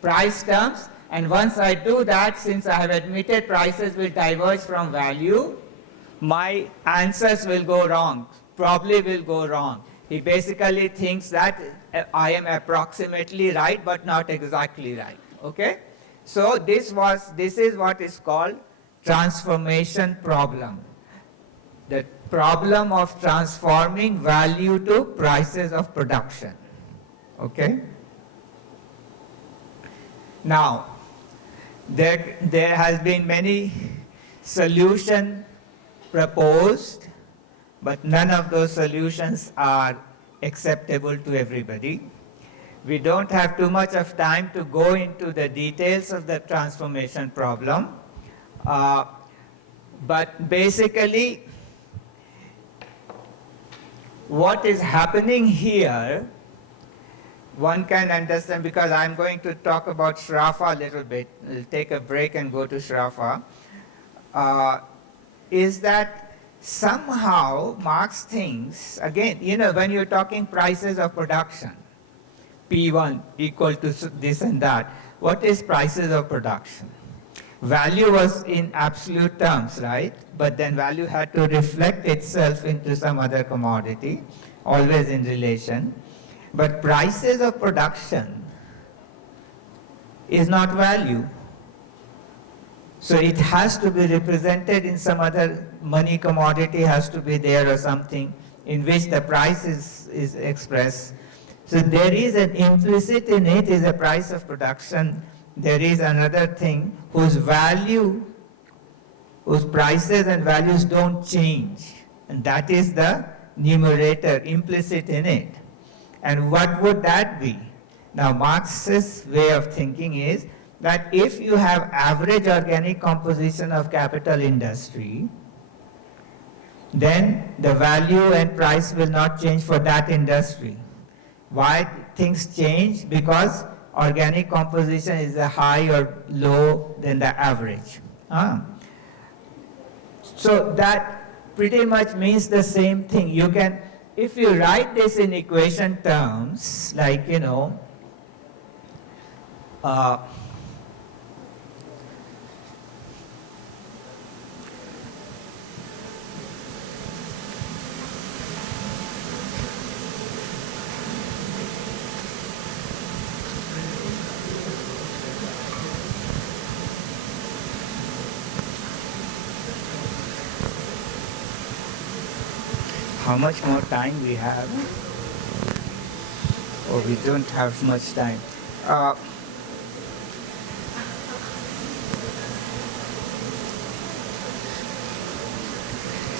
price terms. And once I do that, since I have admitted prices will diverge from value, my answers will go wrong, probably will go wrong. He basically thinks that I am approximately right, but not exactly right. Okay? So this is what is called transformation problem. The problem of transforming value to prices of production. Okay? Now, there has been many solutions proposed, but none of those solutions are acceptable to everybody. We don't have too much of time to go into the details of the transformation problem, but basically what is happening here, one can understand, because I'm going to talk about Shrafa a little bit, we'll take a break and go to Shrafa, is that somehow Marx thinks, again, when you're talking prices of production, P1 equal to this and that, what is prices of production? Value was in absolute terms, right? But then value had to reflect itself into some other commodity, always in relation. But prices of production is not value. So it has to be represented in some other money commodity, has to be there or something in which the price is expressed. So there is an implicit in it is a price of production. There is another thing whose prices and values don't change. And that is the numerator implicit in it. And what would that be? Now Marx's way of thinking is that if you have average organic composition of capital industry, then the value and price will not change for that industry. Why things change? Because organic composition is a high or low than the average. So that pretty much means the same thing. You can, if you write this in equation terms, like, how much more time we have? Oh, we don't have much time.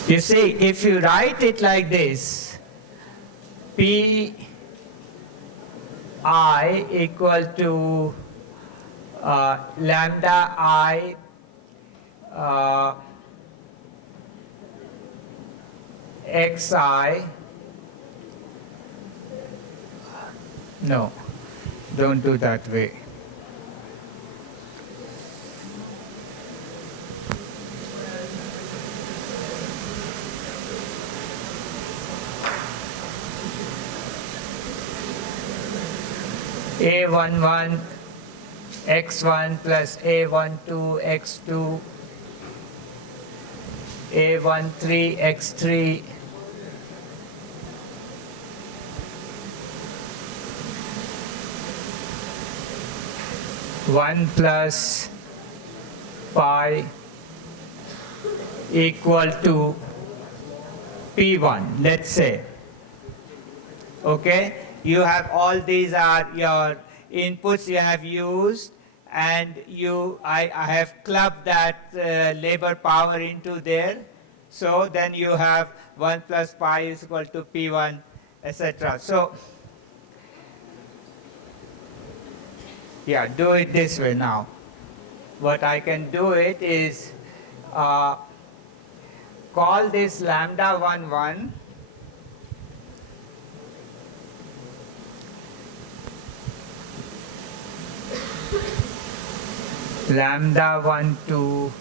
You see, if you write it like this, P I equal to lambda I xi, no, don't do that way. A11 x1 plus A12 x2 A13 x3 1 plus pi equal to P1, let's say. Okay? You have all these are your inputs you have used, and I have clubbed that labor power into there. So then you have 1 plus pi is equal to P1, etc. So yeah, do it this way now. What I can do it is call this lambda 1, 1. Lambda 1, 2,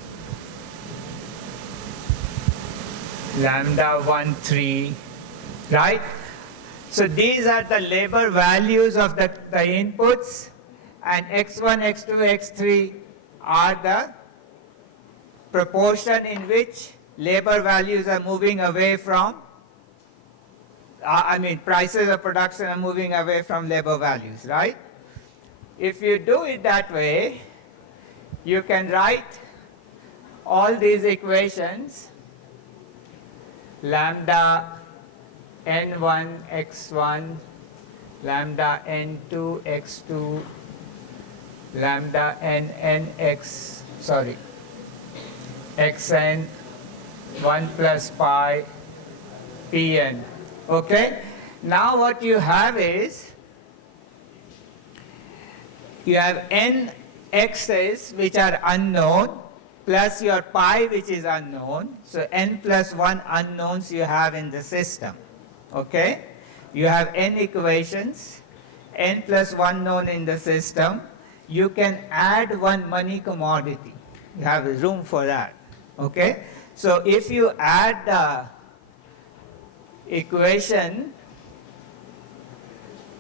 lambda 1, 3, right? So these are the labor values of the inputs, and x1, x2, x3 are the proportion in which labor values are moving away from, prices of production are moving away from labor values, right? If you do it that way, you can write all these equations, lambda n1 x1, lambda n2 x2, lambda xn 1 plus pi pn. Okay? Now what you have is, you have n x's which are unknown, plus your pi which is unknown. So n plus 1 unknowns you have in the system. Okay? You have n equations, n plus 1 known in the system. You can add one money commodity. You have room for that. Okay? So if you add the equation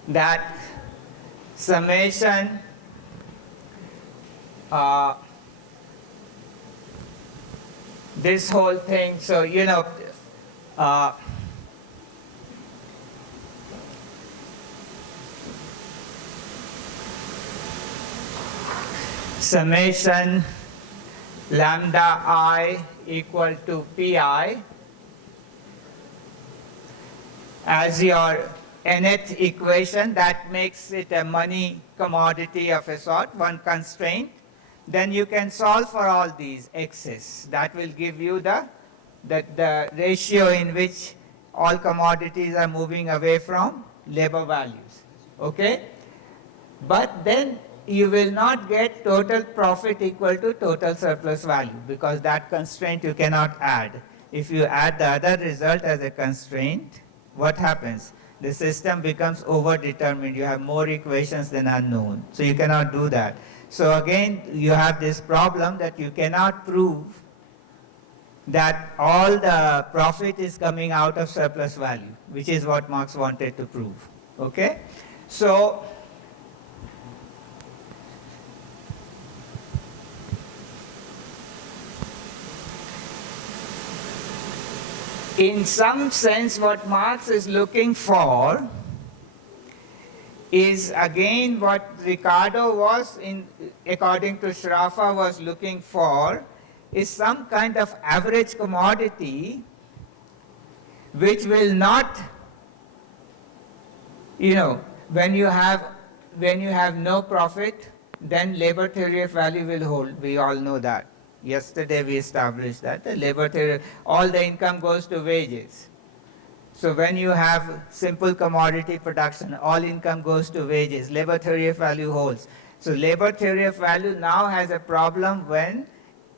that summation this whole thing, so summation lambda I equal to pi as your nth equation, that makes it a money commodity of a sort, one constraint. Then you can solve for all these x's. That will give you the ratio in which all commodities are moving away from labor values. Okay? But then you will not get total profit equal to total surplus value, because that constraint you cannot add. If you add the other result as a constraint, what happens? The system becomes overdetermined. You have more equations than unknown. So you cannot do that. So again, you have this problem that you cannot prove that all the profit is coming out of surplus value, which is what Marx wanted to prove. Okay? So in some sense, what Marx is looking for is again what Ricardo was, according to Schraffer, was looking for, is some kind of average commodity which will not, when you have no profit, then labor theory of value will hold. We all know that. Yesterday we established that the labor theory, all the income goes to wages. So when you have simple commodity production, all income goes to wages. Labor theory of value holds. So labor theory of value now has a problem when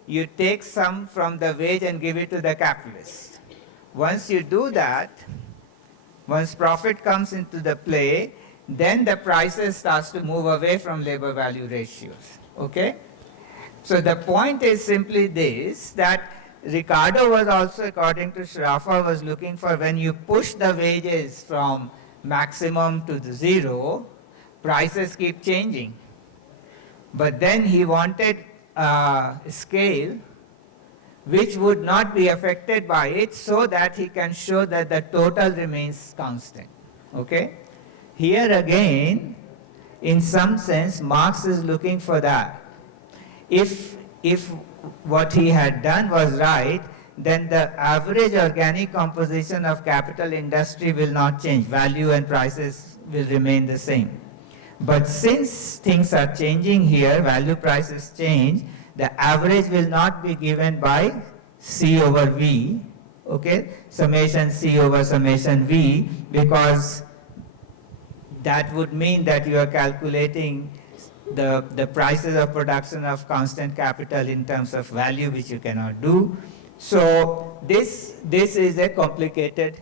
you take some from the wage and give it to the capitalist. Once you do that, once profit comes into the play, then the prices starts to move away from labor value ratios. Okay? So the point is simply this, that Ricardo was also, according to Schraffer, was looking for when you push the wages from maximum to the zero, prices keep changing. But then he wanted a scale which would not be affected by it, so that he can show that the total remains constant. Okay? Here again, in some sense, Marx is looking for that. If what he had done was right, then the average organic composition of capital industry will not change. Value and prices will remain the same. But since things are changing here, value prices change, the average will not be given by C over V, okay, summation C over summation V, because that would mean that you are calculating the prices of production of constant capital in terms of value, which you cannot do. So this is a complicated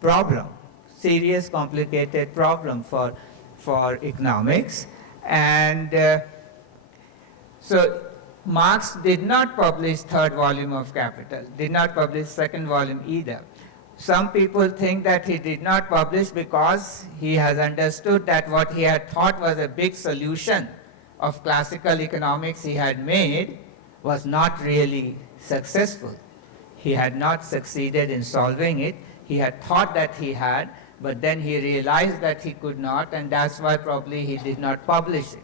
problem, serious complicated problem for economics. And so Marx did not publish third volume of Capital, did not publish second volume either. Some people think that he did not publish because he has understood that what he had thought was a big solution of classical economics he had made was not really successful. He had not succeeded in solving it. He had thought that he had, but then he realized that he could not, and that's why probably he did not publish it.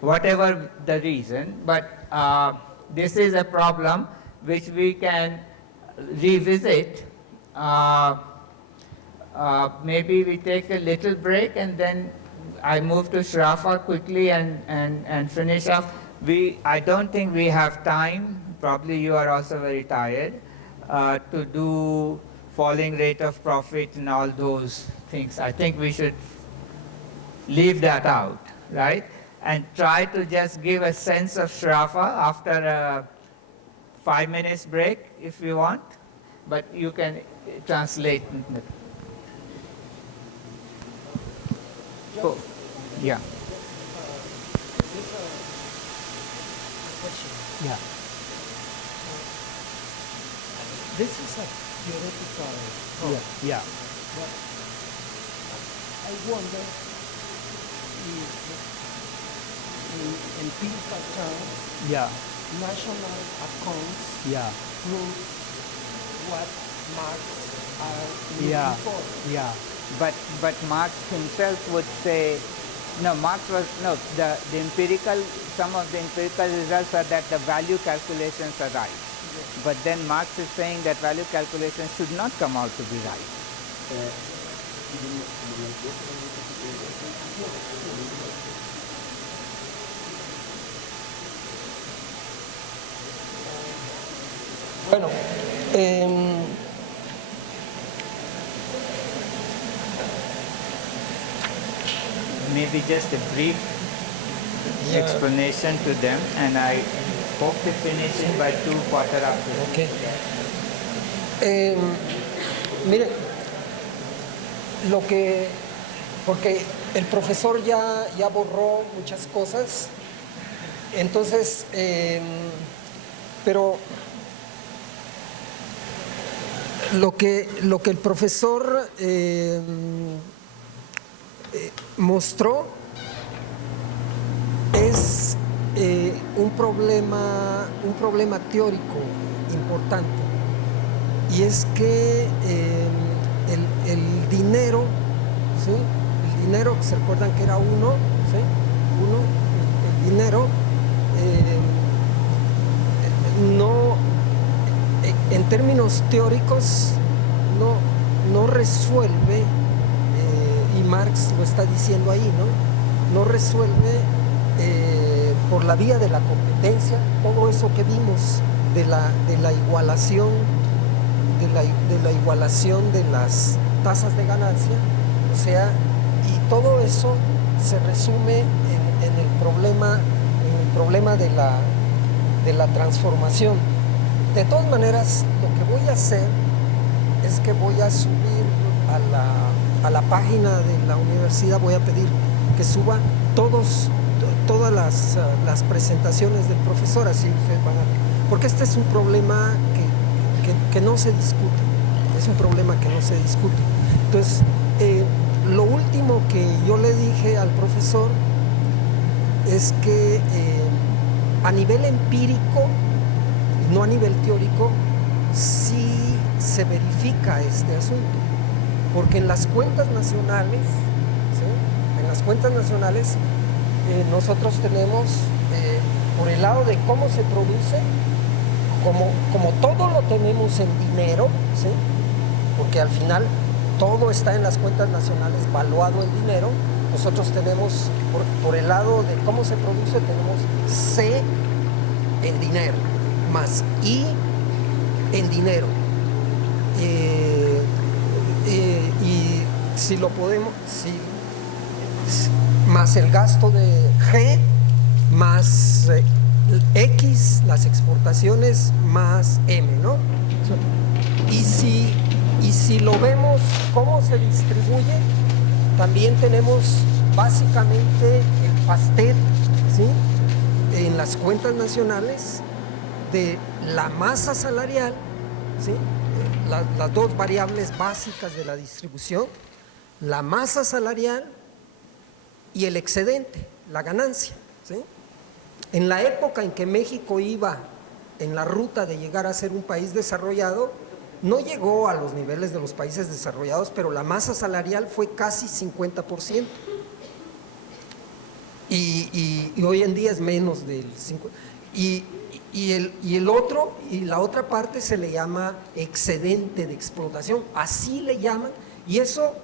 Whatever the reason, but this is a problem which we can revisit. Maybe we take a little break and then I move to Shrafa quickly and finish up. I don't think we have time, probably you are also very tired, to do falling rate of profit and all those things. I think we should leave that out, right? And try to just give a sense of Shrafa after a 5 minutes break if you want, but you can translate. Oh, yeah. Yeah. This is a theoretical problem. Yeah. But I wonder if in empirical terms, Yeah. national accounts Yeah. prove what Marx are looking Yeah. for. Yeah. But Marx himself would say, no, the empirical, some of the empirical results are that the value calculations are right. Yes. But then Marx is saying that value calculations should not come out to be right. Bueno, Maybe just a brief Yeah. explanation to them, and I hope to finish it by 2:15. ok. Mire, porque el profesor ya borró muchas cosas, entonces, pero lo que el profesor mostró es un problema teórico importante, y es que el dinero, ¿sí? El dinero, que se recuerdan que era uno, ¿sí? El dinero no, en términos teóricos, no resuelve, y Marx lo está diciendo ahí, no resuelve por la vía de la competencia todo eso que vimos de la igualación, de la igualación de las tasas de ganancia, o sea, y todo eso se resume en el problema de la transformación. De todas maneras, lo que voy a hacer es que voy a subir a la página de la universidad, voy a pedir que suba todas las presentaciones del profesor, así ustedes van a ver. Porque este es un problema que no se discute, es un problema que no se discute. Entonces, lo último que yo le dije al profesor es que a nivel empírico, no a nivel teórico, sí se verifica este asunto, porque en las cuentas nacionales, ¿sí? En las cuentas nacionales nosotros tenemos, por el lado de cómo se produce, como todo lo tenemos en dinero, ¿sí? Porque al final todo está en las cuentas nacionales, valuado en dinero, nosotros tenemos, por el lado de cómo se produce, tenemos C en dinero, más I en dinero. Y si lo podemos, más el gasto de G, más X, las exportaciones, más M, ¿no? Y si lo vemos cómo se distribuye, también tenemos básicamente el pastel, ¿sí?, en las cuentas nacionales de la masa salarial, ¿sí?, las dos variables básicas de la distribución, la masa salarial y el excedente, la ganancia, ¿sí? En la época en que México iba en la ruta de llegar a ser un país desarrollado, no llegó a los niveles de los países desarrollados, pero la masa salarial fue casi 50%. Y hoy en día es menos del 50%. Y la otra parte se le llama excedente de explotación, así le llaman, y eso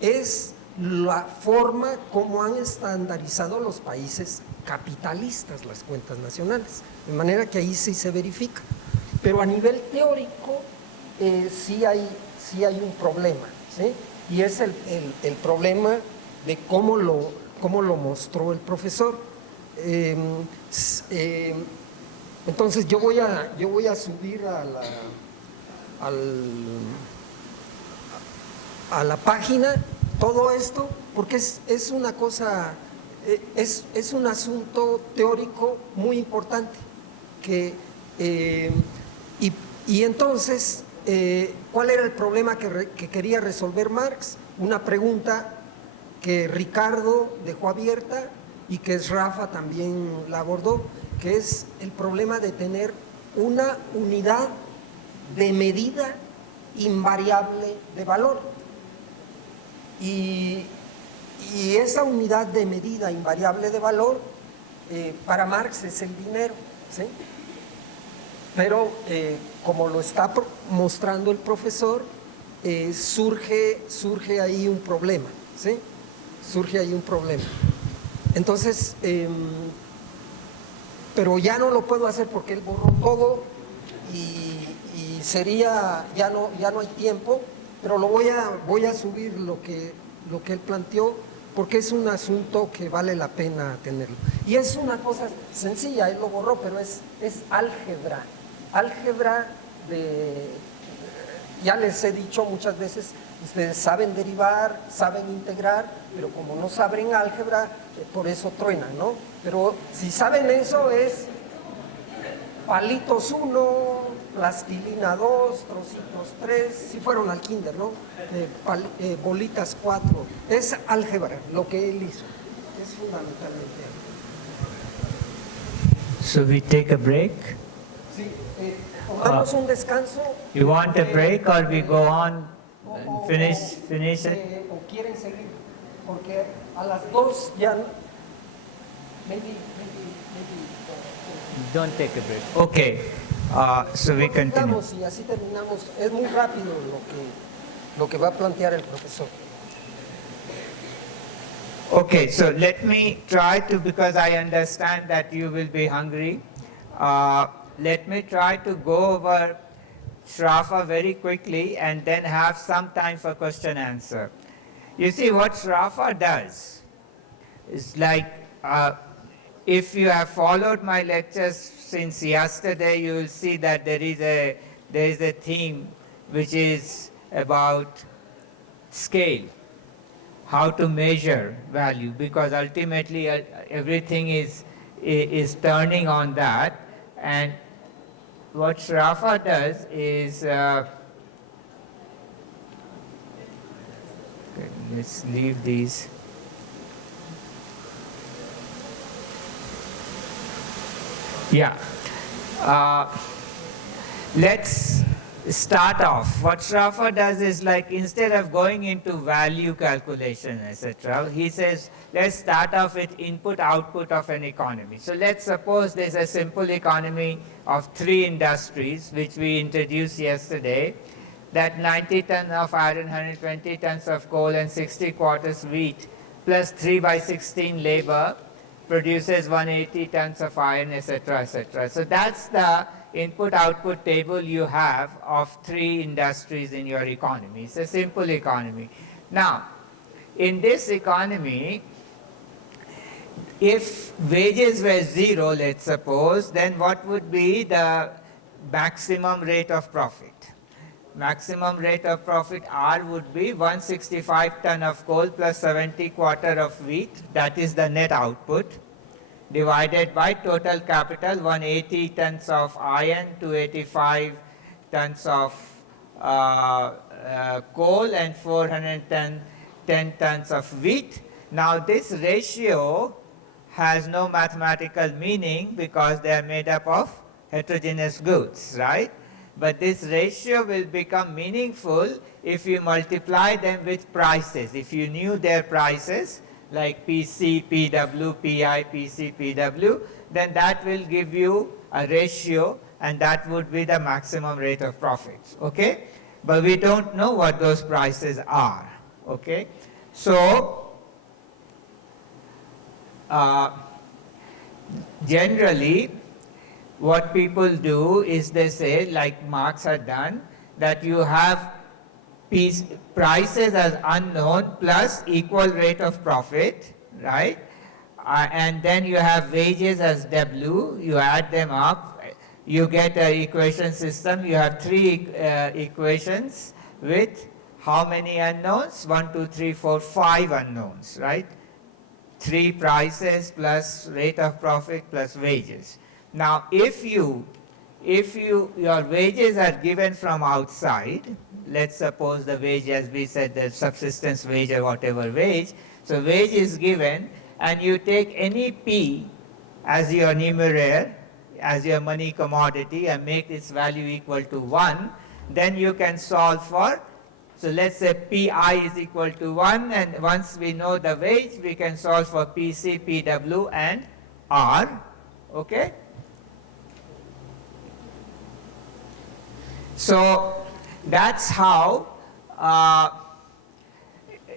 es la forma como han estandarizado los países capitalistas las cuentas nacionales, de manera que ahí sí se verifica. Pero a nivel teórico sí hay un problema, ¿sí? Y es el problema de cómo lo mostró el profesor. Entonces yo voy a subir a la página todo esto, porque es una cosa, es un asunto teórico muy importante. Y entonces, ¿cuál era el problema que quería resolver Marx? Una pregunta que Ricardo dejó abierta y que Rafa también la abordó, que es el problema de tener una unidad de medida invariable de valor. Y esa unidad de medida invariable de valor para Marx es el dinero, ¿sí? Pero como lo está mostrando el profesor, surge ahí un problema, ¿sí? Surge ahí un problema. Entonces, pero ya no lo puedo hacer porque él borró todo y sería, ya no hay tiempo, pero voy a subir lo que él planteó, porque es un asunto que vale la pena tenerlo. Y es una cosa sencilla, él lo borró, pero es álgebra. Álgebra ya les he dicho muchas veces, ustedes saben derivar, saben integrar, pero como no saben álgebra, por eso truenan, ¿no? Pero si saben eso es palitos 1, plastilina 2, trocitos 3, si fueron al kinder, ¿no? Bolitas 4, es álgebra lo que él hizo, es fundamentalmente. So we take a break? Sí, tomamos un descanso. You want a break or we go on and finish it? O quieren seguir, porque a las 2 ya, maybe. Don't take a break. Okay, so we continue. Y así terminamos. Es muy rápido lo que va a plantear el profesor. Okay, so let me try to, because I understand that you will be hungry, let me try to go over Shrafa very quickly and then have some time for question answer. You see, what Shrafa does is like, if you have followed my lectures since yesterday, you will see that there is a theme which is about scale, how to measure value, because ultimately everything is turning on that. And what Shrafa does is, okay, let's leave these. Yeah. Let's start off. What Shrafa does is, like, instead of going into value calculation, etc., he says, let's start off with input-output of an economy. So let's suppose there's a simple economy of 3 industries, which we introduced yesterday, that 90 tons of iron, 120 tons of coal, and 60 quarters wheat plus 3 by 16 labor produces 180 tons of iron, etc., etc. So that's the input-output table you have of 3 industries in your economy. It's a simple economy. Now, in this economy, if wages were 0, let's suppose, then what would be the maximum rate of profit? Maximum rate of profit R would be 165 ton of coal plus 70 quarter of wheat, that is the net output, divided by total capital 180 tons of iron, 285 tons of coal and 410 tons of wheat. Now this ratio has no mathematical meaning because they are made up of heterogeneous goods, right? But this ratio will become meaningful if you multiply them with prices. If you knew their prices, like PC, PW, PI, PC, PW, then that will give you a ratio, and that would be the maximum rate of profits, okay? But we don't know what those prices are, okay? So, generally, what people do is they say, like Marx had done, that you have prices as unknown plus equal rate of profit, right? And then you have wages as W, you add them up, you get an equation system. You have 3 equations with how many unknowns? 1, 2, 3, 4, 5 unknowns, right? 3 prices plus rate of profit plus wages. Now, if your wages are given from outside, let's suppose the wage, as we said, the subsistence wage or whatever wage, so wage is given, and you take any P as your numeraire, as your money commodity, and make its value equal to 1, then you can solve for, so let's say PI is equal to 1, and once we know the wage, we can solve for PC, PW, and R, okay? So that's how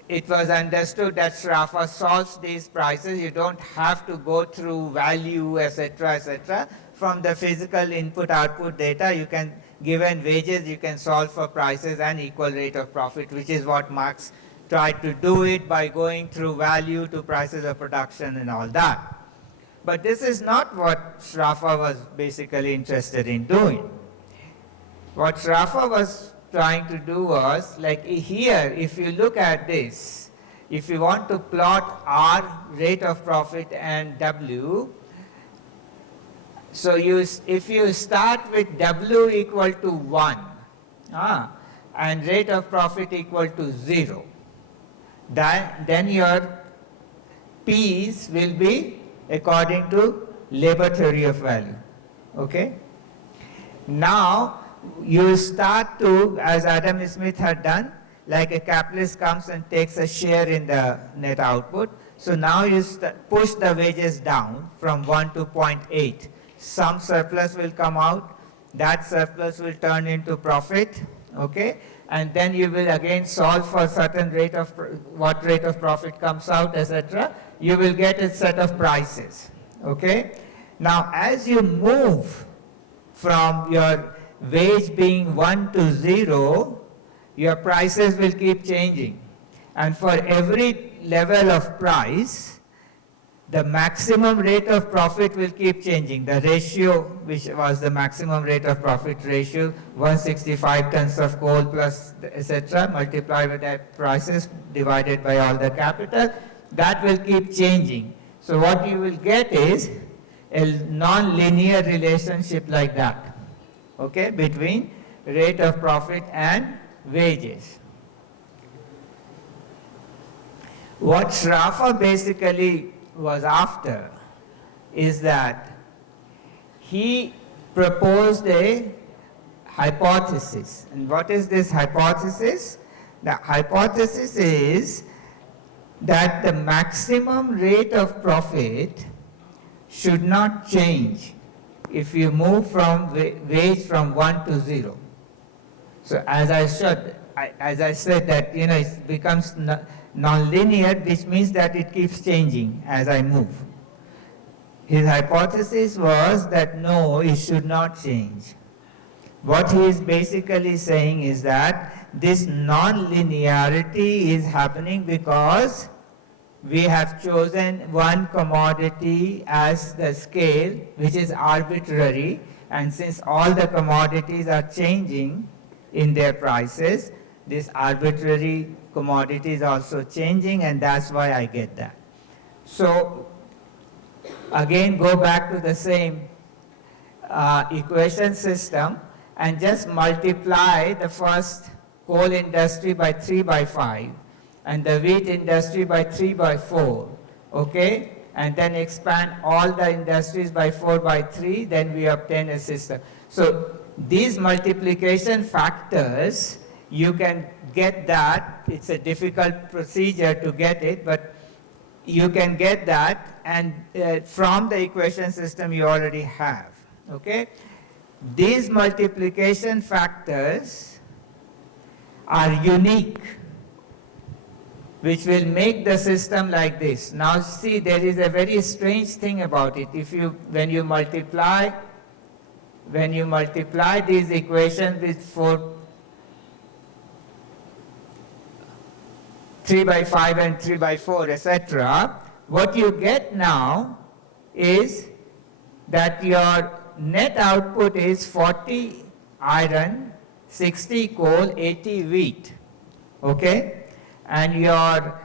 it was understood that Sraffa solves these prices. You don't have to go through value, etc., etc. From the physical input-output data, you can, given wages, you can solve for prices and equal rate of profit, which is what Marx tried to do it by going through value to prices of production and all that. But this is not what Sraffa was basically interested in doing. What Sraffa was trying to do was, like here, if you look at this, if you want to plot R, rate of profit, and W, so if you start with W equal to 1, and rate of profit equal to 0, then your P's will be according to labor theory of value, okay? Now, you start to, as Adam Smith had done, like a capitalist comes and takes a share in the net output. So now you push the wages down from 1 to 0.8. Some surplus will come out. That surplus will turn into profit, okay? And then you will again solve for certain rate of, what rate of profit comes out, etc. You will get a set of prices, okay? Now, as you move from your wage being 1 to 0, your prices will keep changing. And for every level of price, the maximum rate of profit will keep changing. The ratio, which was the maximum rate of profit ratio, 165 tons of coal plus etc., multiplied with the prices divided by all the capital, that will keep changing. So what you will get is a non-linear relationship like that, okay, between rate of profit and wages. What Sraffa basically was after is that he proposed a hypothesis. And what is this hypothesis? The hypothesis is that the maximum rate of profit should not change if you move from wage from 1 to 0. So as I said that, it becomes non-linear, which means that it keeps changing as I move. His hypothesis was that no, it should not change. What he is basically saying is that this non-linearity is happening because we have chosen one commodity as the scale, which is arbitrary, and since all the commodities are changing in their prices, this arbitrary commodity is also changing, and that's why I get that. So again, go back to the same equation system and just multiply the first coal industry by 3 by 5 and the wheat industry by 3 by 4, okay? And then expand all the industries by 4 by 3, then we obtain a system. So these multiplication factors, you can get that. It's a difficult procedure to get it, but you can get that, and from the equation system you already have, okay? These multiplication factors are unique, which will make the system like this. Now see, there is a very strange thing about it. When you multiply these equations with 3 by 5 and 3 by 4, etc., what you get now is that your net output is 40 iron, 60 coal, 80 wheat, okay? And your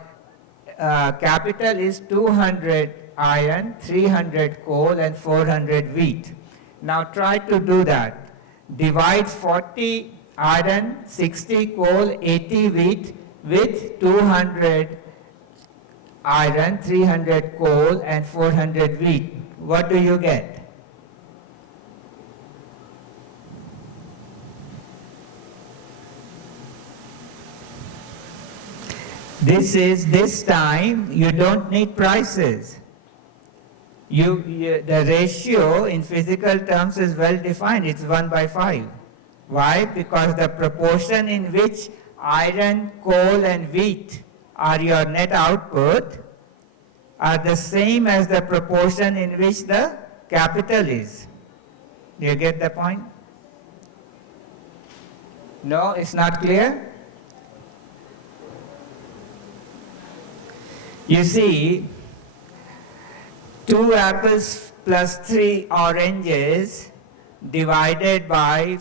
capital is 200 iron, 300 coal, and 400 wheat. Now try to do that. Divide 40 iron, 60 coal, 80 wheat with 200 iron, 300 coal, and 400 wheat. What do you get? This time you don't need prices. The ratio in physical terms is well defined. It's 1 by 5. Why? Because the proportion in which iron, coal, and wheat are your net output are the same as the proportion in which the capital is. Do you get the point? No, it's not clear? You see, 2 apples plus 3 oranges divided by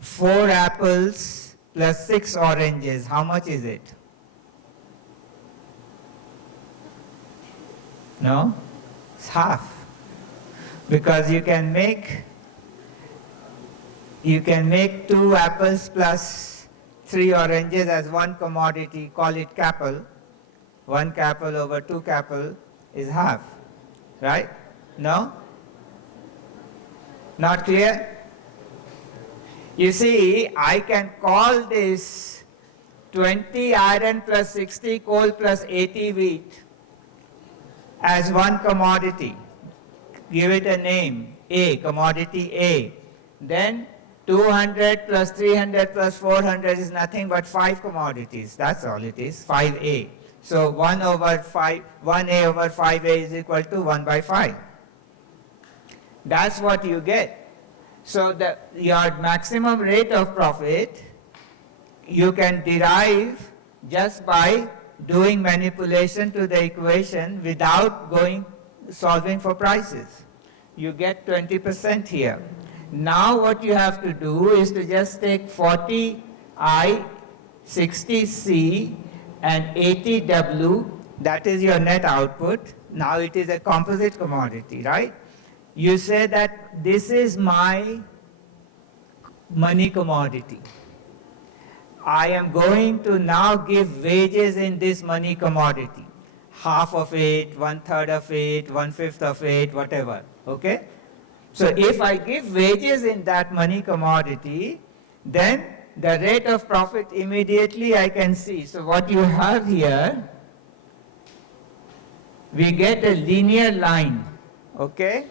4 apples plus 6 oranges, how much is it? No? It's half. Because you can make 2 apples plus 3 oranges as one commodity, call it capel. 1 capel over 2 capel is half, right? No? Not clear? You see, I can call this 20 iron plus 60 coal plus 80 wheat as one commodity. Give it a name, A, commodity A. Then 200 plus 300 plus 400 is nothing but 5 commodities. That's all it is, 5A. So 1A over 5A is equal to 1 by 5. That's what you get. So your maximum rate of profit you can derive just by doing manipulation to the equation without solving for prices. You get 20% here. Now what you have to do is to just take 40I, 60C, and 80W, that is your net output. Now it is a composite commodity, right? You say that this is my money commodity. I am going to now give wages in this money commodity. Half of it, 1/3 of it, 1/5 of it, whatever, okay? So if I give wages in that money commodity, then the rate of profit immediately I can see. So what you have here, we get a linear line, okay?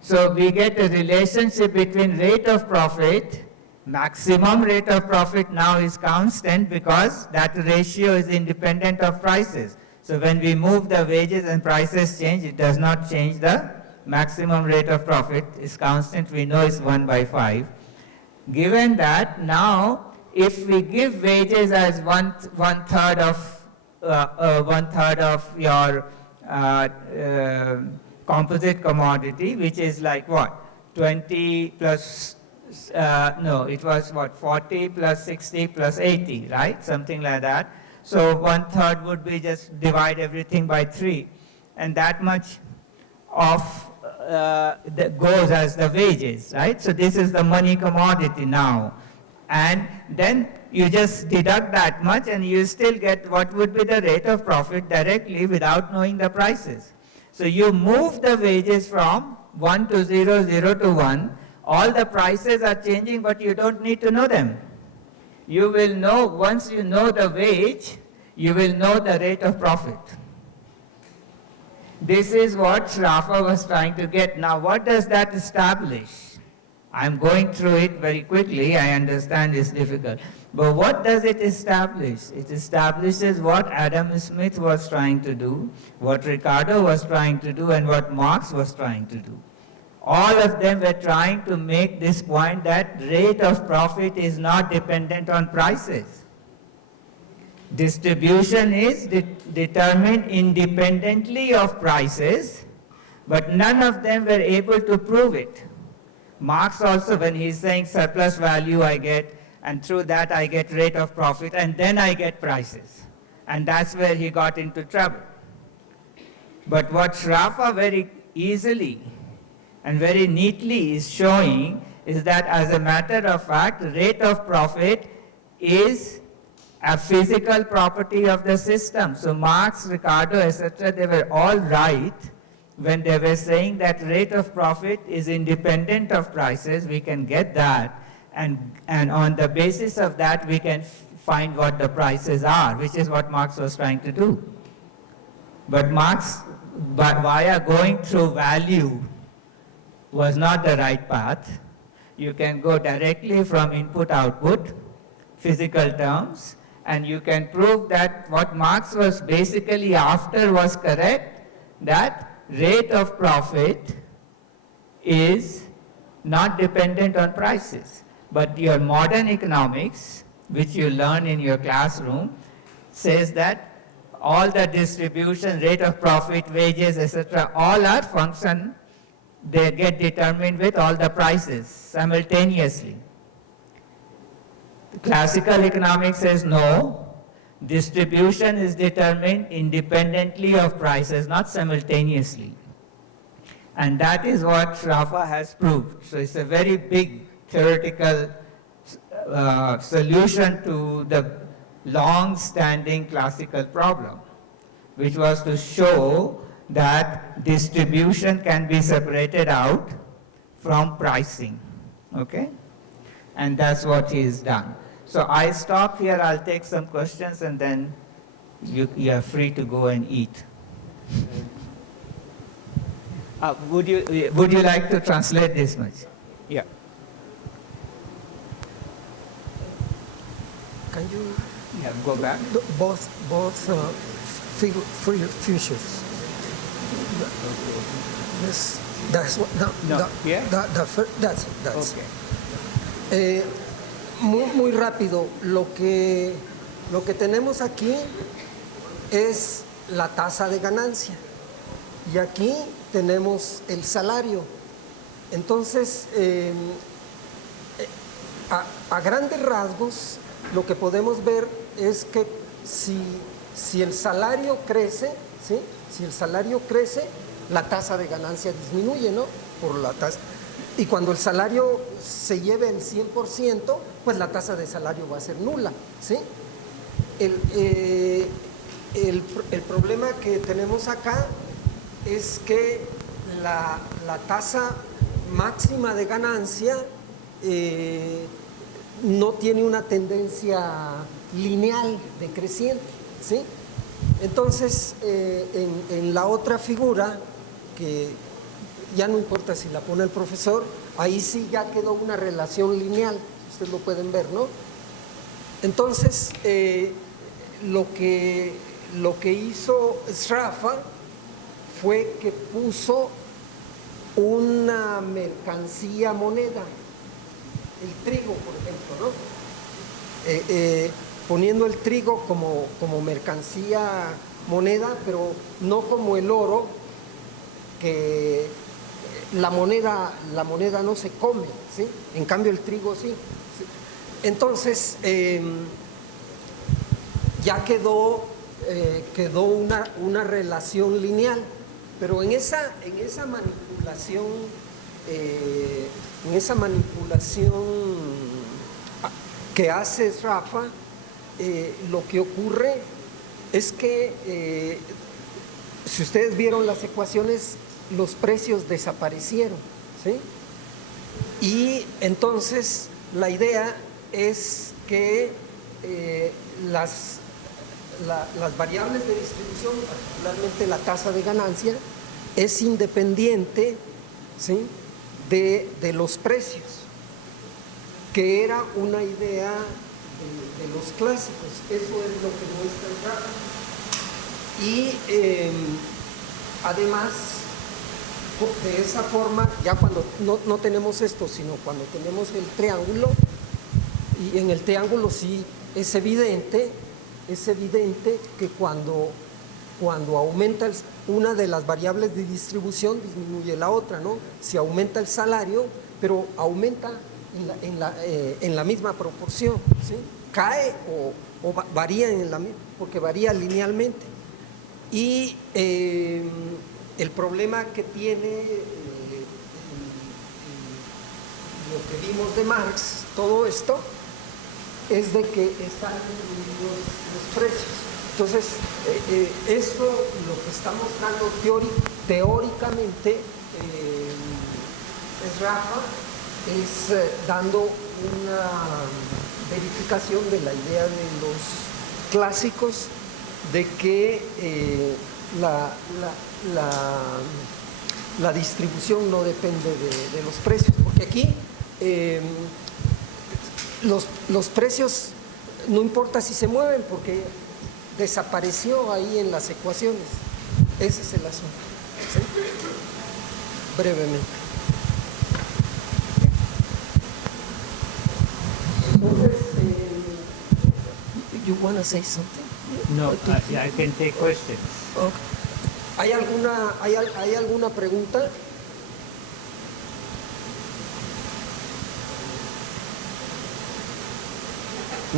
So we get a relationship between rate of profit Maximum rate of profit now is constant because that ratio is independent of prices. So when we move the wages and prices change, it does not change the maximum rate of profit. Is constant, we know it's 1/5. Given that, now if we give wages as one third of your composite commodity, which is like what, 20 plus no, it was what, 40 plus 60 plus 80, right? Something like that. So 1/3 would be just divide everything by 3, and that much of that goes as the wages, right? So this is the money commodity now. And then you just deduct that much and you still get what would be the rate of profit directly without knowing the prices. So you move the wages from 1 to 0, 0 to 1. All the prices are changing, but you don't need to know them. You will know, once you know the wage, you will know the rate of profit. This is what Shrafa was trying to get. Now, what does that establish? I'm going through it very quickly. I understand it's difficult. But what does it establish? It establishes what Adam Smith was trying to do, what Ricardo was trying to do, and what Marx was trying to do. All of them were trying to make this point that rate of profit is not dependent on prices. Distribution is determined independently of prices, but none of them were able to prove it. Marx also, when he's saying surplus value I get, and through that I get rate of profit, and then I get prices. And that's where he got into trouble. But what Shrafa very easily and very neatly is showing is that, as a matter of fact, rate of profit is a physical property of the system. So Marx, Ricardo, etc., they were all right when they were saying that rate of profit is independent of prices. We can get that, and on the basis of that we can find what the prices are, which is what Marx was trying to do. But Marx, via going through value, was not the right path. You can go directly from input-output, physical terms, and you can prove that what Marx was basically after was correct, that rate of profit is not dependent on prices. But your modern economics, which you learn in your classroom, says that all the distribution, rate of profit, wages, etc., all are function, they get determined with all the prices simultaneously. Classical economics says no, distribution is determined independently of prices, not simultaneously. And that is what Shrafa has proved. So it's a very big theoretical solution to the long-standing classical problem, which was to show that distribution can be separated out from pricing, okay? And that's what he has done. So I stop here, I'll take some questions, and then you are free to go and eat. Would you like to translate this much? Yeah. Can you Go back. both futures? Yes, that's what. No, here? That's. Okay. Muy rápido. Lo que tenemos aquí es la tasa de ganancia y aquí tenemos el salario. Entonces, a grandes rasgos, lo que podemos ver es que si el salario crece, ¿sí? Si el salario crece, la tasa de ganancia disminuye, ¿no? Por la tasa. Y cuando el salario se lleve el 100%, pues la tasa de salario va a ser nula, ¿sí? El problema que tenemos acá es que la tasa máxima de ganancia no tiene una tendencia lineal decreciente, ¿sí? Entonces, en la otra figura, que ya no importa si la pone el profesor, ahí sí ya quedó una relación lineal, ustedes lo pueden ver, ¿no? Entonces, lo que hizo Sraffa fue que puso una mercancía moneda, el trigo, por ejemplo, ¿no? Poniendo el trigo como mercancía moneda, pero no como el oro, que la moneda no se come, ¿sí? En cambio el trigo sí. Entonces, ya quedó una relación lineal, pero en esa manipulación que hace Sraffa, lo que ocurre es que si ustedes vieron las ecuaciones, los precios desaparecieron, ¿sí? Y entonces la idea es que las variables de distribución, particularmente la tasa de ganancia, es independiente, ¿sí?, de los precios, que era una idea de los clásicos. Eso es lo que muestra el gráfico. Y además, de esa forma, ya cuando no tenemos esto, sino cuando tenemos el triángulo, y en el triángulo sí es evidente que cuando aumenta una de las variables de distribución, disminuye la otra, ¿no? Si aumenta el salario, pero aumenta en la misma proporción, ¿sí? Cae o varía porque varía linealmente. Y el problema que tiene lo que vimos de Marx, todo esto, es de que están incluidos los precios. Entonces, eso lo que está mostrando teóricamente Sraffa es dando una verificación de la idea de los clásicos de que la distribución no depende de los precios, porque aquí los precios no importa si se mueven porque desapareció ahí en las ecuaciones. Ese es el asunto, ¿sí? Brevemente. Entonces, you want to say something? No, I can take questions. Okay. ¿Hay alguna pregunta?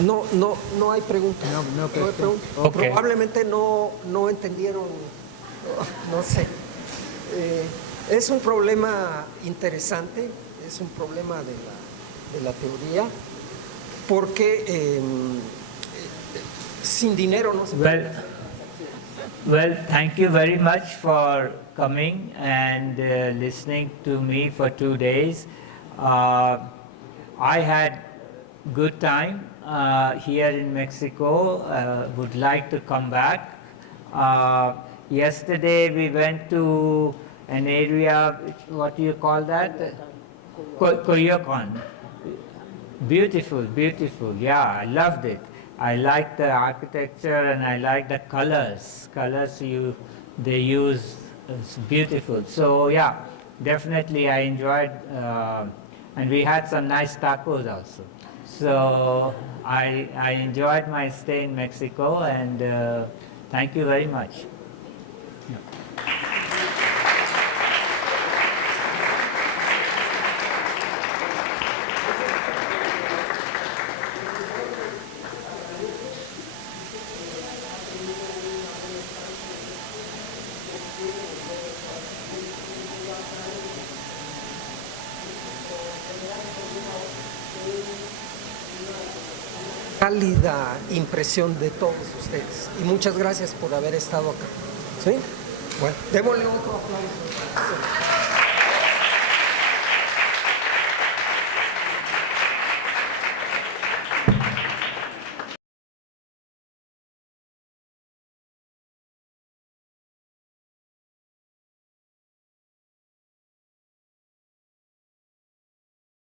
No hay preguntas. No hay preguntas. Okay. Probablemente no entendieron, no sé. Es un problema interesante, es un problema de la teoría, porque sin dinero no se puede. Well, thank you very much for coming and listening to me for 2 days. I had good time here in Mexico. Would like to come back. Yesterday we went to an area, what do you call that? Coyoacán. Beautiful, beautiful. Yeah, I loved it. I like the architecture and I like the colors. They use, it's beautiful. So yeah, definitely I enjoyed, and we had some nice tacos also. So I enjoyed my stay in Mexico, and thank you very much. Cálida impresión de todos ustedes y muchas gracias por haber estado acá. ¿Sí? Bueno, démosle otro aplauso.